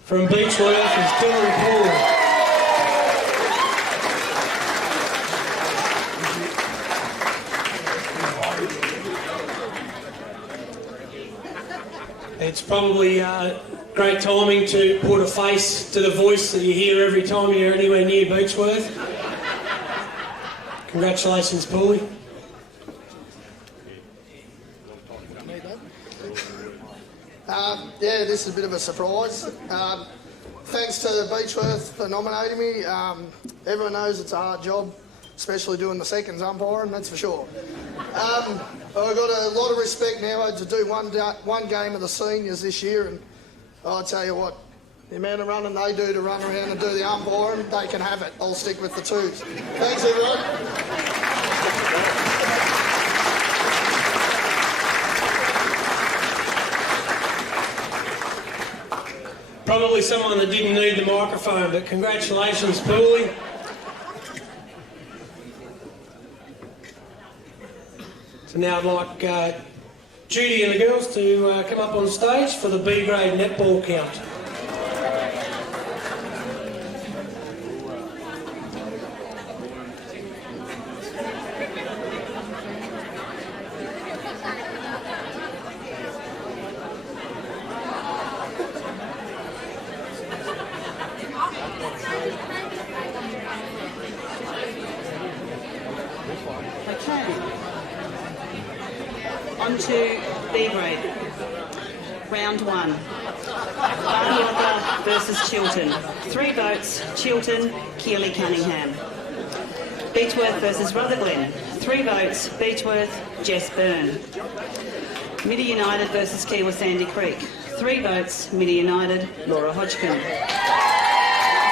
from Beechworth is Dylan Paul. It's probably great timing to put a face to the voice that you hear every time you're anywhere near Beechworth. Congratulations, Paulie. Yeah, this is a bit of a surprise. Thanks to Beechworth for nominating me. Everyone knows it's a hard job, especially doing the seconds umpiring, that's for sure. I've got a lot of respect now to do one game of the seniors this year, and I'll tell you what, the amount of running they do to run around and do the umpiring, they can have it. I'll stick with the twos. Thanks, everyone. Probably someone that didn't need the microphone, but congratulations, Paulie. So now I'd like Judy and the girls to come up on stage for the B grade netball count. On to B grade. Round 1. Tallangatta versus Chiltern. 3 votes, Chiltern, Keely Cunningham. Beechworth versus Rutherglen. 3 votes, Beechworth, Jess Byrne. Midi United versus Kiel Sandy Creek. 3 votes, Midi United, Laura Hodgkin.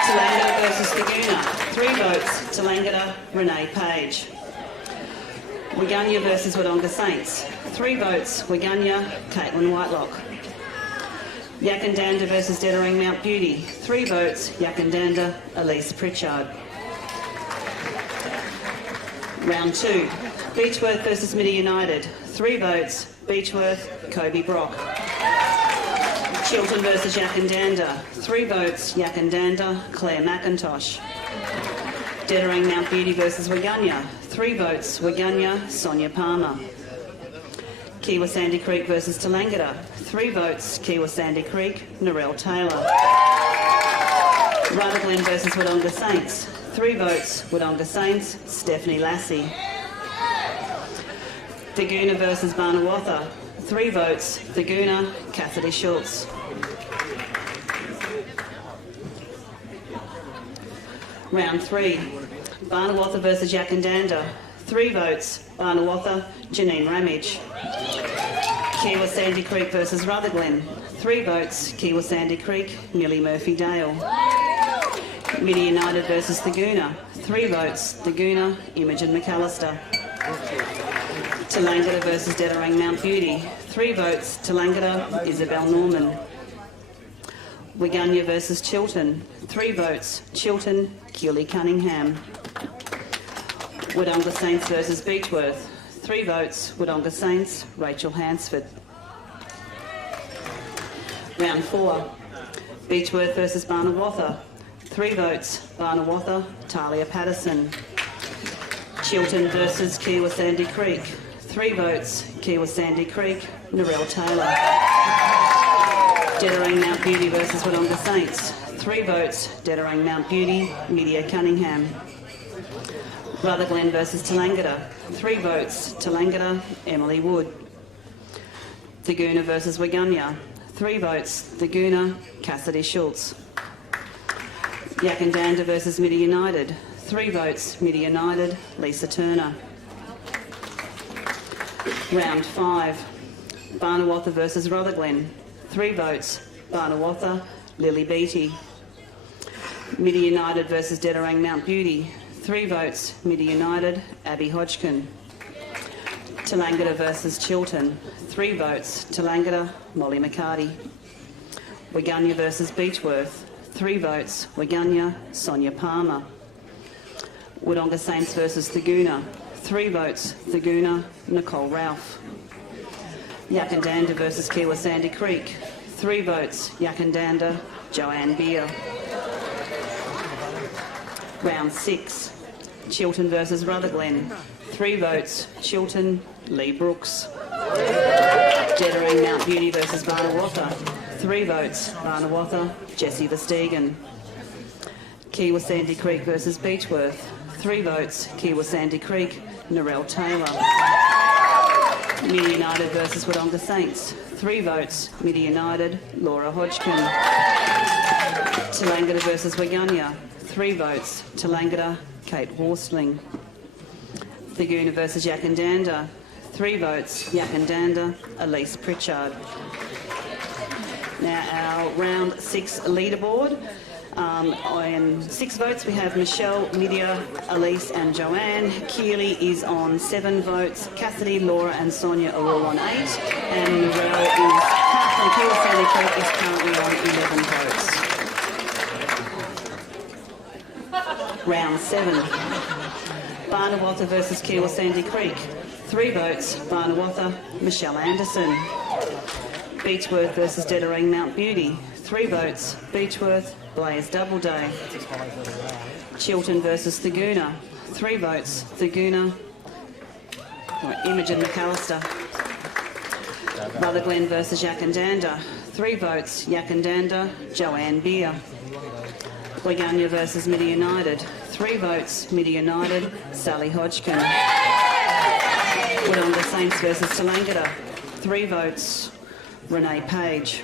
Tallangatta versus Laguna. 3 votes, Tallangatta, Renee Page. Waganya versus Wodonga Saints. 3 votes, Waganya, Caitlin Whitelock. Yakandanda versus Dettering Mount Beauty. 3 votes, Yakandanda, Elise Pritchard. Round 2, Beechworth versus Midi United. 3 votes, Beechworth, Kobe Brock. Chiltern versus Yakandanda. 3 votes, Yakandanda, Claire McIntosh. Dettering Mount Beauty versus Waganya. 3 votes, Waganya, Sonia Palmer. Kiwa Sandy Creek versus Tallangatta. 3 votes, Kiwa Sandy Creek, Narelle Taylor. Rutherglen versus Wodonga Saints. 3 votes, Wodonga Saints, Stephanie Lassie. Thaguna versus Barnawatha. 3 votes, Thaguna, Cassidy Schultz. Round 3, Barnawatha versus Yakandanda. 3 votes, Barnawatha, Janine Ramage. Kiwa Sandy Creek versus Rutherglen. 3 votes, Kiwa Sandy Creek, Millie Murphy-Dale. Midi United versus Thaguna. 3 votes, Thaguna, Imogen McAllister. Tallangatta versus Dettering Mount Beauty. 3 votes, Tallangatta, Isabel Norman. Waganya versus Chiltern. 3 votes, Chiltern, Keely Cunningham. Wodonga Saints versus Beechworth. 3 votes, Wodonga Saints, Rachel Hansford. Round 4, Beechworth versus Barnawatha. 3 votes, Barnawatha, Talia Patterson. Chiltern versus Kiwa Sandy Creek. 3 votes, Kiwa Sandy Creek, Narelle Taylor. Dettering Mount Beauty versus Wodonga Saints. 3 votes, Dettering Mount Beauty, Media Cunningham. Rutherglen versus Tallangatta. 3 votes, Tallangatta, Emily Wood. Thaguna versus Waganya. 3 votes, Thaguna, Cassidy Schultz. Yakandanda versus Midi United. 3 votes, Midi United, Lisa Turner. Round 5, Barnawatha versus Rutherglen. 3 votes, Barnawatha, Lily Beattie. Midi United versus Dettering Mount Beauty. 3 votes, Midi United, Abby Hodgkin. Tallangatta versus Chiltern. 3 votes, Tallangatta, Molly McCarty. Waganya versus Beechworth. 3 votes, Waganya, Sonia Palmer. Wodonga Saints versus Thaguna. 3 votes, Thaguna, Nicole Ralph. Yakandanda versus Kiwa Sandy Creek. 3 votes, Yakandanda, Joanne Beer. Round 6, Chiltern versus Rutherglen. 3 votes, Chiltern, Lee Brooks. Dettering Mount Beauty versus Barnawatha. 3 votes, Barnawatha, Jessie Verstegen. Kiwa Sandy Creek versus Beechworth. 3 votes, Kiwa Sandy Creek, Narelle Taylor. Midi United versus Wodonga Saints. 3 votes, Midi United, Laura Hodgkin. Tallangatta versus Waganya. 3 votes, Tallangatta, Kate Horsling. Thaguna versus Yakandanda. 3 votes, Yakandanda, Elise Pritchard. Now our round 6 leaderboard. On 6 votes we have Michelle, Lydia, Elise and Joanne. Keely is on 7 votes. Cassidy, Laura and Sonia are all on 8. And Narelle is from Kiwa Sandy Creek is currently on 11 votes. Round 7. Barnawatha versus Kiwa Sandy Creek. 3 votes, Barnawatha, Michelle Anderson. Beechworth versus Dettering Mount Beauty. 3 votes, Beechworth, Blaze Doubleday. Chiltern versus Thaguna. 3 votes, Thaguna, Imogen McAllister. Rutherglen versus Yakandanda. 3 votes, Yakandanda, Joanne Beer. Waganya versus Midi United. 3 votes, Midi United, Sally Hodgkin. Wodonga Saints versus Tallangatta. 3 votes, Renee Page.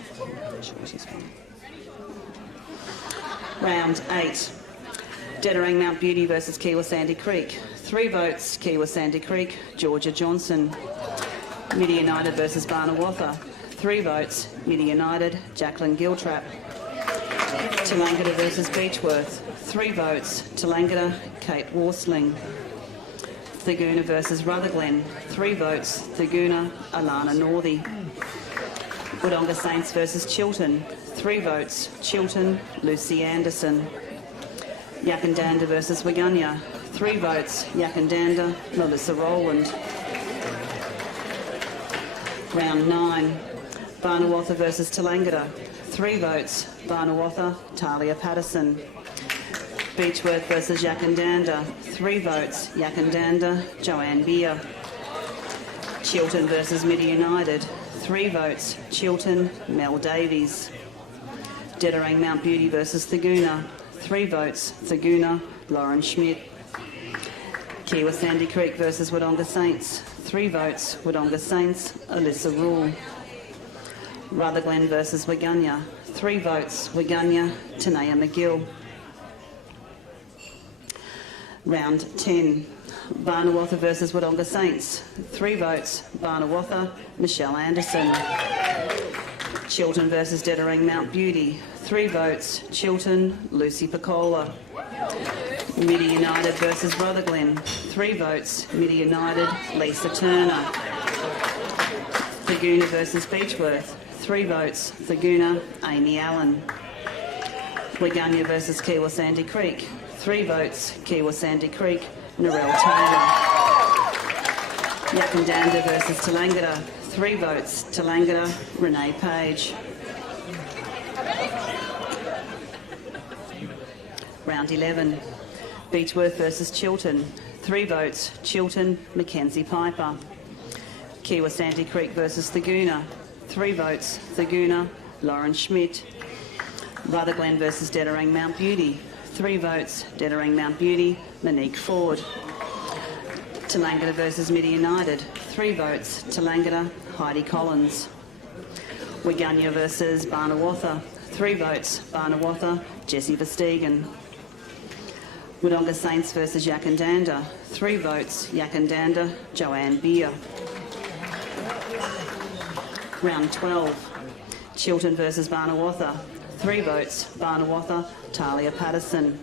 Round 8. Dettering Mount Beauty versus Kiwa Sandy Creek. 3 votes, Kiwa Sandy Creek, Georgia Johnson. Midi United versus Barnawatha. 3 votes, Midi United, Jacqueline Giltrap. Tallangatta versus Beechworth. 3 votes, Tallangatta, Kate Worsling. Thaguna versus Rutherglen. 3 votes, Thaguna, Alana Northey. Wodonga Saints versus Chiltern. 3 votes, Chiltern, Lucy Anderson. Yakandanda versus Waganya. 3 votes, Yakandanda, Melissa Rowland. Round 9, Barnawatha versus Tallangatta. 3 votes, Barnawatha, Talia Patterson. Beechworth versus Yakandanda. 3 votes, Yakandanda, Joanne Beer. Chiltern versus Midi United. 3 votes, Chiltern, Mel Davies. Dedarang Mount Beauty versus Thaguna. 3 votes, Thaguna, Lauren Schmidt. Kiwa Sandy Creek versus Wodonga Saints. 3 votes, Wodonga Saints, Alyssa Rule. Rutherglen versus Waganya. 3 votes, Waganya, Tanea McGill. Round 10, Barnawatha versus Wodonga Saints. 3 votes, Barnawatha, Michelle Anderson. Chiltern versus Dedarang Mount Beauty. 3 votes, Chiltern, Lucy Picola. Midi United versus Rutherglen. 3 votes, Midi United, Lisa Turner. Thaguna versus Beechworth. 3 votes, Thaguna, Amy Allen. Waganya versus Kiwa Sandy Creek. 3 votes, Kiwa Sandy Creek, Narelle Taylor. Yakandanda versus Tallangatta. 3 votes, Tallangatta, Renee Page. Round 11, Beechworth versus Chiltern. 3 votes, Chiltern, Mackenzie Piper. Kiwa Sandy Creek versus Thaguna. 3 votes, Thaguna, Lauren Schmidt. Rutherglen versus Dedarang Mount Beauty. 3 votes, Dedarang Mount Beauty, Monique Ford. Tallangatta versus Midi United. 3 votes, Tallangatta, Heidi Collins. Waganya versus Barnawatha. 3 votes, Barnawatha, Jessie Verstegen. Wodonga Saints versus Yakandanda. 3 votes, Yakandanda, Joanne Beer. Round 12, Chiltern versus Barnawatha. 3 votes, Barnawatha, Talia Patterson.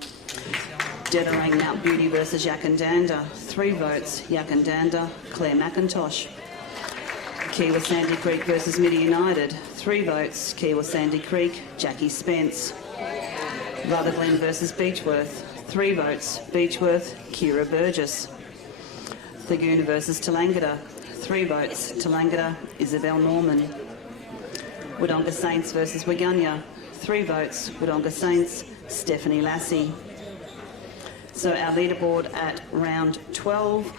Dedarang Mount Beauty versus Yakandanda. 3 votes, Yakandanda, Claire McIntosh. Kiwa Sandy Creek versus Midi United. 3 votes, Kiwa Sandy Creek, Jackie Spence. Rutherglen versus Beechworth. 3 votes, Beechworth, Kira Burgess. Thaguna versus Tallangatta. 3 votes, Tallangatta, Isabel Norman. Wodonga Saints versus Waganya. 3 votes, Wodonga Saints, Stephanie Lassie. So our leaderboard at round 12.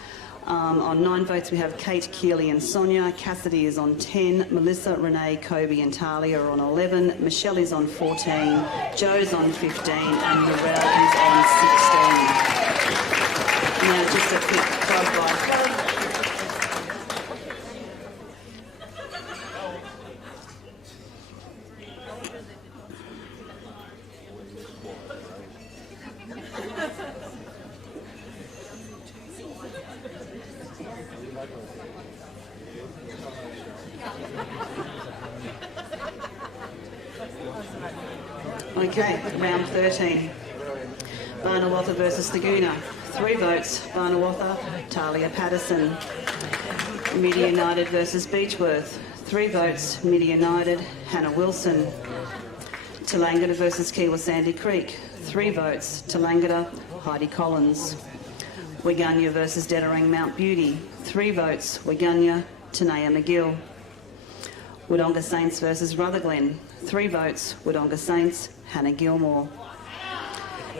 On 9 votes we have Kate, Keely and Sonia. Cassidy is on 10. Melissa, Renee, Kobe and Talia are on 11. Michelle is on 14. Joe's on 15 and Narelle is on 16. Now just a quick club by club. Okay, round 13. Barnawatha versus Thaguna. 3 votes, Barnawatha, Talia Patterson. Midi United versus Beechworth. 3 votes, Midi United, Hannah Wilson. Tallangatta versus Kiwa Sandy Creek. 3 votes, Tallangatta, Heidi Collins. Waganya versus Dedarang Mount Beauty. 3 votes, Waganya, Tanea McGill. Wodonga Saints versus Rutherglen. 3 votes, Wodonga Saints, Hannah Gilmore.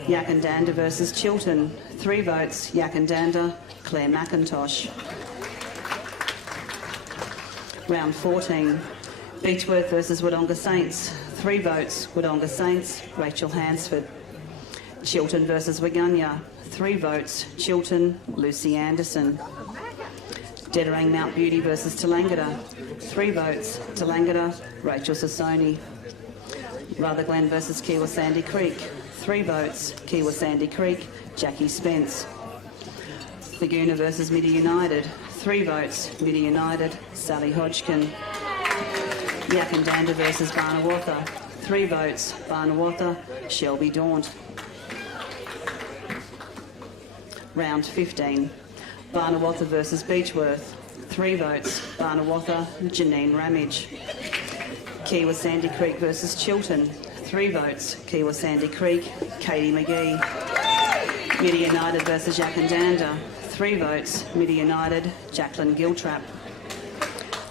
Yakandanda versus Chiltern. 3 votes, Yakandanda, Claire McIntosh. Round 14, Beechworth versus Wodonga Saints. 3 votes, Wodonga Saints, Rachel Hansford. Chiltern versus Waganya. 3 votes, Chiltern, Lucy Anderson. Dedarang Mount Beauty versus Tallangatta. 3 votes, Tallangatta, Rachel Sassoni. Rutherglen versus Kiwa Sandy Creek. 3 votes, Kiwa Sandy Creek, Jackie Spence. Thaguna versus Midi United. 3 votes, Midi United, Sally Hodgkin. Yakandanda versus Barnawatha. 3 votes, Barnawatha, Shelby Daunt. Round 15. Barnawatha versus Beechworth. 3 votes, Barnawatha, Janine Ramage. Kiwa Sandy Creek versus Chiltern. 3 votes, Kiwa Sandy Creek, Katie McGee. Midi United versus Yakandanda. 3 votes, Midi United, Jacqueline Giltrap.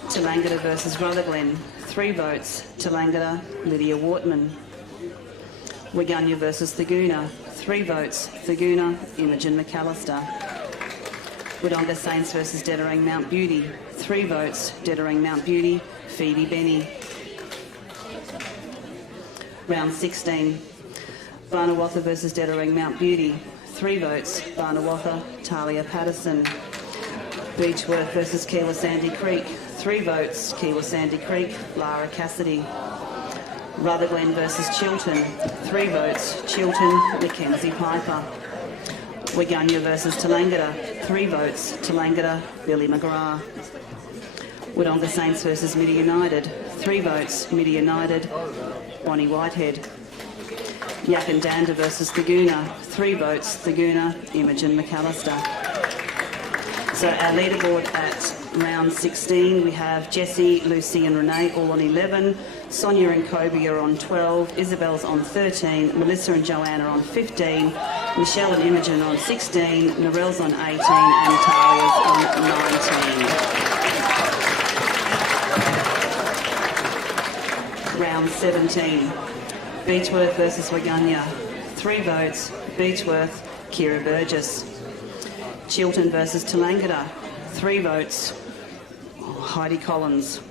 Tallangatta versus Rutherglen. 3 votes, Tallangatta, Lydia Wortman. Waganya versus Thaguna. 3 votes, Thaguna, Imogen McAllister. Wodonga Saints versus Dettering Mount Beauty. 3 votes, Dettering Mount Beauty, Phoebe Benny. Round 16, Barnawatha versus Dettering Mount Beauty. 3 votes, Barnawatha, Talia Patterson. Beechworth versus Kiwa Sandy Creek. 3 votes, Kiwa Sandy Creek, Lara Cassidy. Rutherglen versus Chiltern. 3 votes, Chiltern, Mackenzie Piper. Waganya versus Tallangatta. 3 votes, Tallangatta, Billy McGrath. Wodonga Saints versus Midi United. 3 votes, Midi United, Bonnie Whitehead. Yakandanda versus Thaguna. 3 votes, Thaguna, Imogen McAllister. So our leaderboard at round 16, we have Jessie, Lucy and Renee all on 11. Sonia and Kobe are on 12. Isabel's on 13. Melissa and Joanna on 15. Michelle and Imogen on 16. Narelle's on 18 and Talia's on 19. Round 17. Beechworth versus Waganya. 3 votes, Beechworth, Kira Burgess. Chiltern versus Tallangatta. 3 votes, Heidi Collins.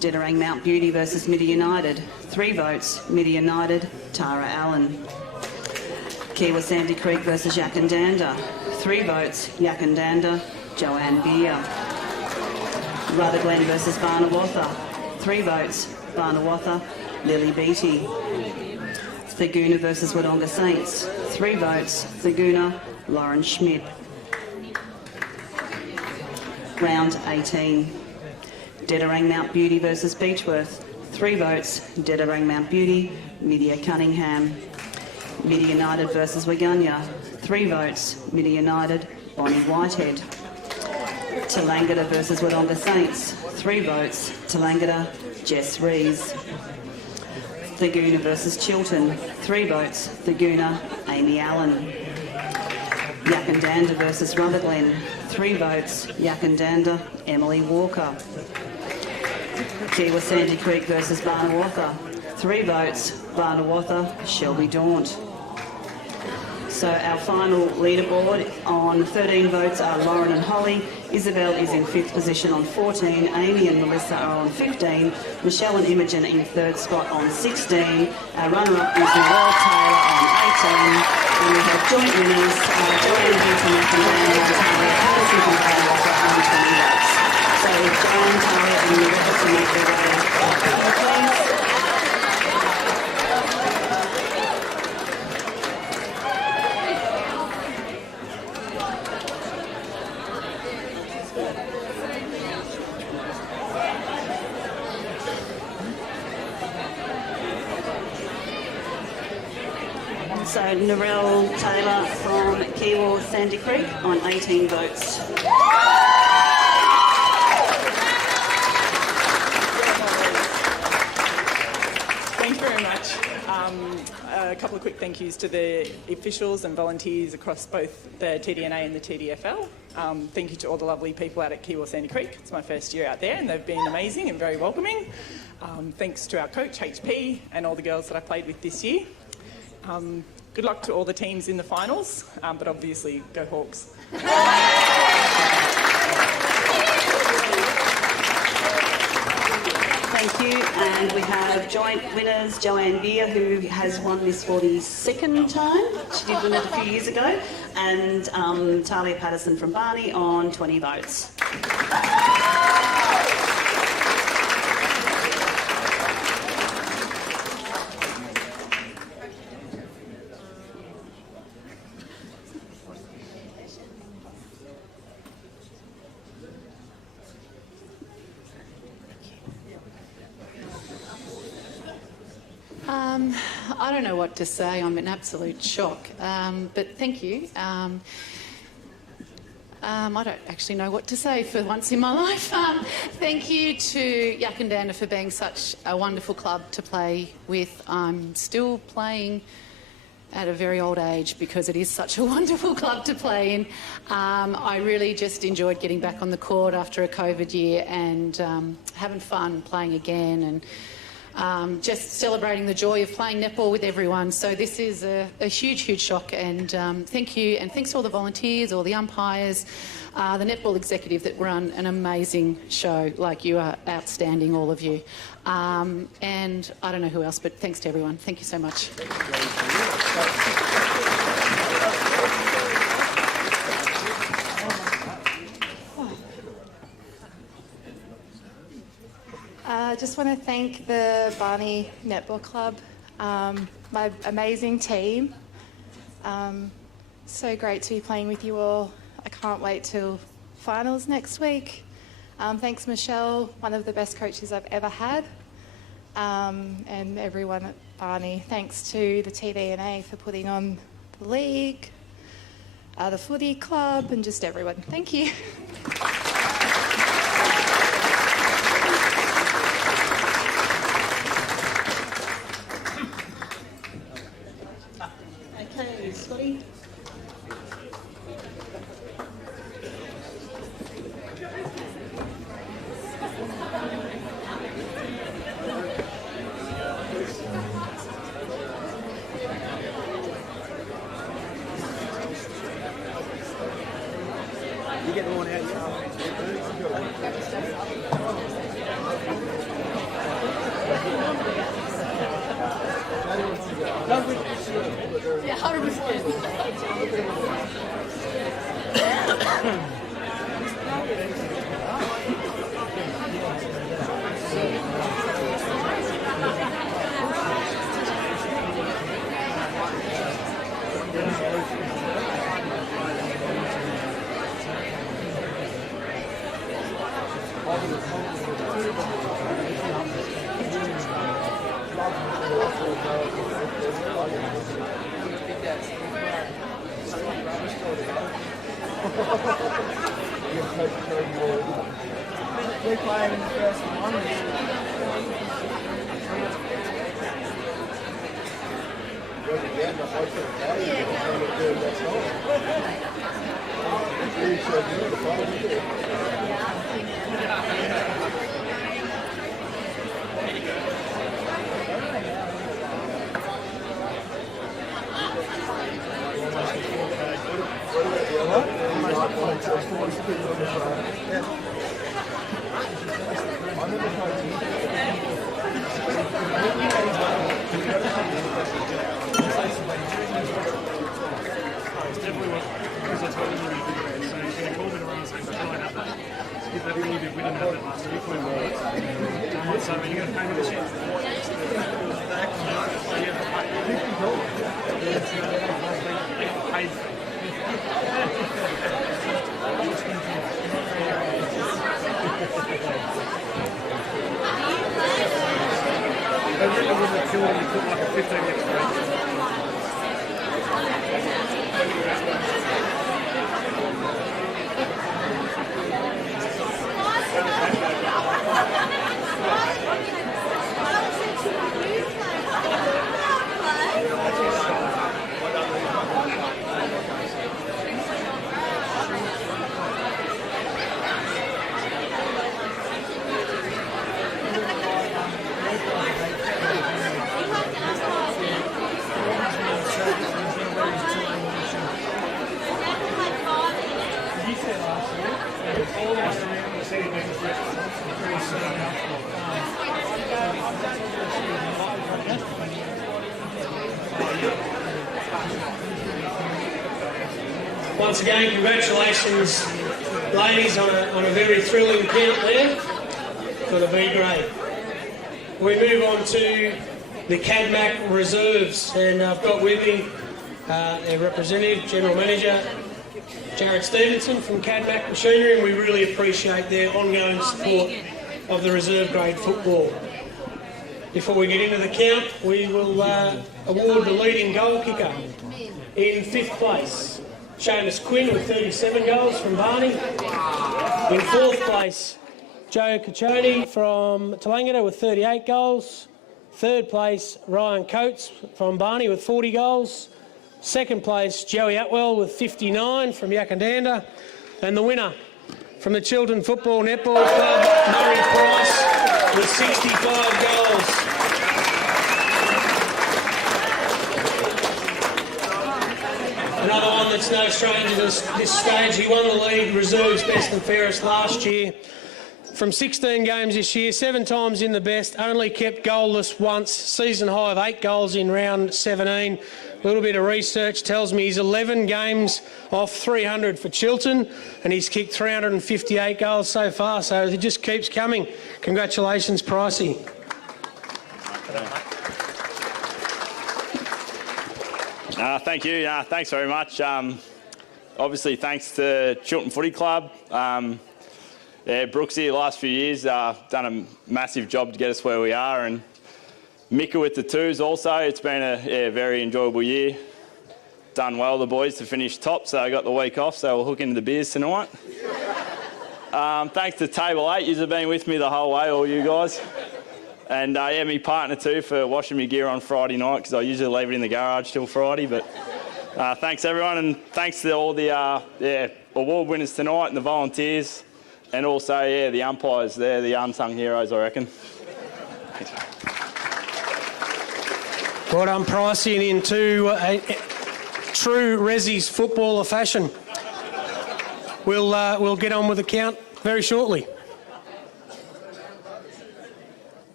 Dettering Mount Beauty versus Midi United. 3 votes, Midi United, Tara Allen. Kiwa Sandy Creek versus Yakandanda. 3 votes, Yakandanda, Joanne Beer. Rutherglen versus Barnawatha. 3 votes, Barnawatha, Lily Beattie. Thaguna versus Wodonga Saints. 3 votes, Thaguna, Lauren Schmidt. Round 18. Dettering Mount Beauty versus Beechworth. 3 votes, Dettering Mount Beauty, Media Cunningham. Midi United versus Waganya. 3 votes, Midi United, Bonnie Whitehead. Tallangatta versus Wodonga Saints. 3 votes, Tallangatta, Jess Rees. Thaguna versus Chiltern. 3 votes, Thaguna, Amy Allen. Yakandanda versus Rutherglen. 3 votes, Yakandanda, Emily Walker. Kiwa Sandy Creek versus Barnawatha. 3 votes, Barnawatha, Shelby Daunt. So our final leaderboard on 13 votes are Lauren and Holly. Isabel is in 5th position on 14. Amy and Melissa are on 15. Michelle and Imogen in 3rd spot on 16. Our runner-up is Noelle Taylor on 18. And we have joint winners, Joanne Hilton and Talia Patterson from Barnawatha on 20 votes. So if Joanne, Talia and Noelle to make their way up, please. So Narelle Taylor from Kiwa Sandy Creek on 18 votes. Thanks very much. A couple of quick thank yous to the officials and volunteers across both the TDNA and the TDFL. Thank you to all the lovely people out at Kiwa Sandy Creek. It's my first year out there and they've been amazing and very welcoming. Thanks to our coach, HP, and all the girls that I played with this year. Good luck to all the teams in the finals, but obviously go Hawks. Thank you, and we have joint winners Joanne Beer, who has won this for the 2nd time. She did win it a few years ago, and Talia Patterson from Barney on 20 votes. I don't know what to say. I'm in absolute shock. But thank you. I don't actually know what to say for once in my life. Thank you to Yakandana for being such a wonderful club to play with. I'm still playing at a very old age because it is such a wonderful club to play in. I really just enjoyed getting back on the court after a COVID year and having fun playing again and just celebrating the joy of playing netball with everyone. So this is a huge, huge shock, and thank you, and thanks to all the volunteers, all the umpires, the netball executive that run an amazing show. Like, you are outstanding, all of you. And I don't know who else, but thanks to everyone. Thank you so much. I just want to thank the Barney Netball Club, my amazing team. So great to be playing with you all. I can't wait till finals next week. Thanks, Michelle, one of the best coaches I've ever had, and everyone at Barney. Thanks to the TDNL for putting on the league, the footy club, and just everyone. Thank you. Okay, Scotty. You get the one out. Yeah, 100%. We're playing in the first one. Once again, congratulations, ladies, on a very thrilling count there for the B grade. We move on to the CADMAC reserves, and I've got with me their representative, General Manager Jared Stevenson from CADMAC Machinery, and we really appreciate their ongoing support of the reserve grade football. Before we get into the count, we will award the leading goal kicker in 5th place. Seamus Quinn with 37 goals from Barney. In fourth place, Joe Caccione from Tallangatta with 38 goals. Third place, Ryan Coates from Barney with 40 goals. Second place, Joey Atwell with 59 from Yakandanda. And the winner from the Chiltern Football Netball Club, Murray Price with 65 goals. Another one that's no stranger to this stage. He won the league reserves best and fairest last year. From 16 games this year, 7 times in the best, only kept goalless once, season high of 8 goals in round 17. A little bit of research tells me he's 11 games off 300 for Chiltern, and he's kicked 358 goals so far, so it just keeps coming. Congratulations, Pricey. Thank you. Thanks very much. Obviously, thanks to Chiltern Footy Club. Brooksy, the last few years, done a massive job to get us where we are, and Mika with the twos also. It's been a very enjoyable year. Done well, the boys, to finish top, so I got the week off, so we'll hook into the beers tonight. Thanks to Table 8, you've been with me the whole way, all you guys. And me partner too for washing my gear on Friday night, because I usually leave it in the garage till Friday. But thanks everyone, and thanks to all the award winners tonight and the volunteers, and also the umpires. They're the unsung heroes, I reckon. Well done, Pricey, into a true Resi's footballer fashion. We'll get on with the count very shortly.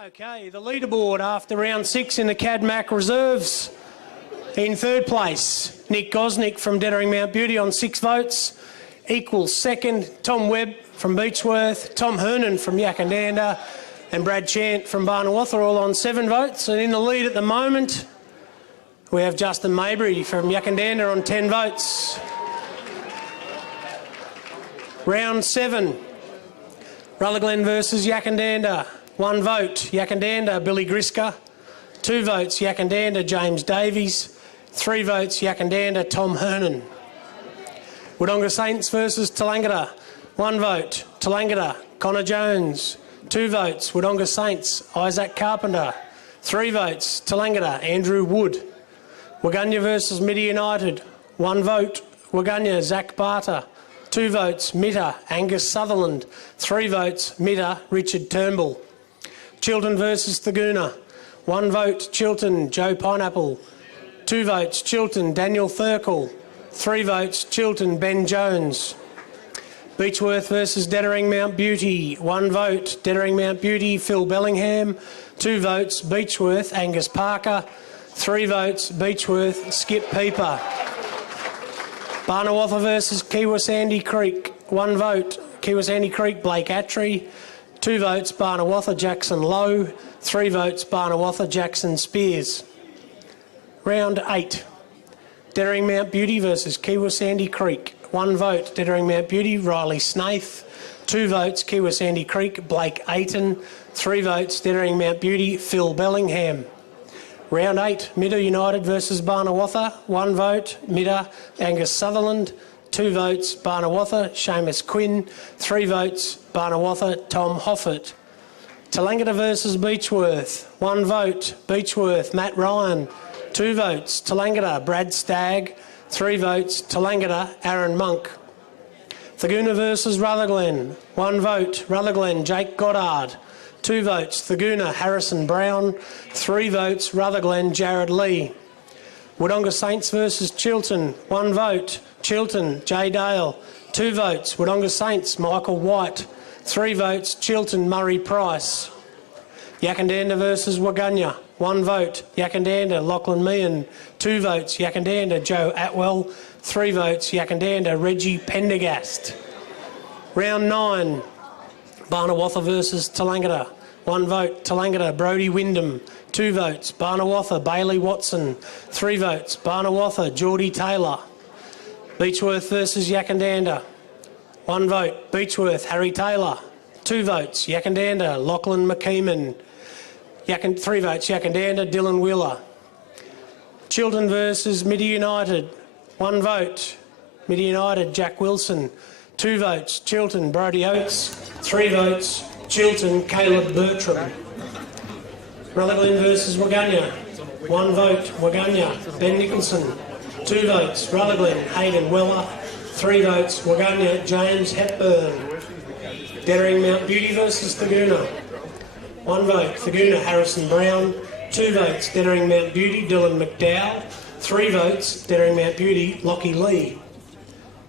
Okay, the leaderboard after round 6 in the CADMAC reserves. In third place, Nick Gosnick from Dettering Mount Beauty on 6 votes. Equals second, Tom Webb from Beechworth, Tom Hernan from Yakandanda, and Brad Chant from Barnawatha all on 7 votes. And in the lead at the moment, we have Justin Maybury from Yakandanda on 10 votes. Round 7, Rutherglen versus Yakandanda. 1 vote, Yakandanda, Billy Grisker. 2 votes, Yakandanda, James Davies. 3 votes, Yakandanda, Tom Hernan. Wodonga Saints versus Tallangatta. 1 vote, Tallangatta, Connor Jones. 2 votes, Wodonga Saints, Isaac Carpenter. 3 votes, Tallangatta, Andrew Wood. Waganya versus Midi United. 1 vote, Waganya, Zach Barter. 2 votes, Mitta, Angus Sutherland. 3 votes, Mitta, Richard Turnbull. Chiltern versus Thaguna. 1 vote, Chiltern, Joe Pineapple. 2 votes, Chiltern, Daniel Thurkel. 3 votes, Chiltern, Ben Jones. Beechworth versus Dettering Mount Beauty. 1 vote, Dettering Mount Beauty, Phil Bellingham. 2 votes, Beechworth, Angus Parker. 3 votes, Beechworth, Skip Pieper. Barnawatha versus Kiwa Sandy Creek. 1 vote, Kiwa Sandy Creek, Blake Attry. 2 votes, Barnawatha, Jackson Lowe. 3 votes, Barnawatha, Jackson Spears. Round 8, Dettering Mount Beauty versus Kiwa Sandy Creek. 1 vote, Dettering Mount Beauty, Riley Snaith. 2 votes, Kiwa Sandy Creek, Blake Ayton. 3 votes, Dettering Mount Beauty, Phil Bellingham. Round 8, Mitta United versus Barnawatha. 1 vote, Mitta, Angus Sutherland. 2 votes, Barnawatha, Seamus Quinn. 3 votes, Barnawatha, Tom Hoffert. Tallangatta versus Beechworth. 1 vote, Beechworth, Matt Ryan. 2 votes, Tallangatta, Brad Stagg. 3 votes, Tallangatta, Aaron Monk. Thaguna versus Rutherglen. 1 vote, Rutherglen, Jake Goddard. 2 votes, Thaguna, Harrison Brown. 3 votes, Rutherglen, Jared Lee. Wodonga Saints versus Chiltern. 1 vote, Chiltern, Jay Dale. 2 votes, Wodonga Saints, Michael White. 3 votes, Chiltern, Murray Price. Yakandanda versus Waganya. 1 vote, Yakandanda, Lachlan Meehan. 2 votes, Yakandanda, Joe Atwell. 3 votes, Yakandanda, Reggie Pendergast. Round 9, Barnawatha versus Tallangatta. 1 vote. Tallangatta, Brodie Wyndham, 2 votes. Barnawatha, Bailey Watson, 3 votes. Barnawatha, Geordie Taylor. Beechworth versus Yakandanda, 1 vote. Beechworth, Harry Taylor, 2 votes. Yakandanda, Lachlan McKeeman, 3 votes. Yakandanda, Dylan Wheeler. Chiltern versus Midi United, 1 vote. Midi United, Jack Wilson, 2 votes. Chiltern, Brodie Oates, 3 votes. Chiltern, Caleb Bertram. Rutherglen versus Waganya, 1 vote. Waganya, Ben Nicholson, 2 votes. Rutherglen, Hayden Weller, 3 votes. Waganya, James Hepburn. Dettering Mount Beauty versus Thaguna, 1 vote. Thaguna, Harrison Brown, 2 votes. Dettering Mount Beauty, Dylan McDowell, 3 votes. Dettering Mount Beauty, Lockie Lee.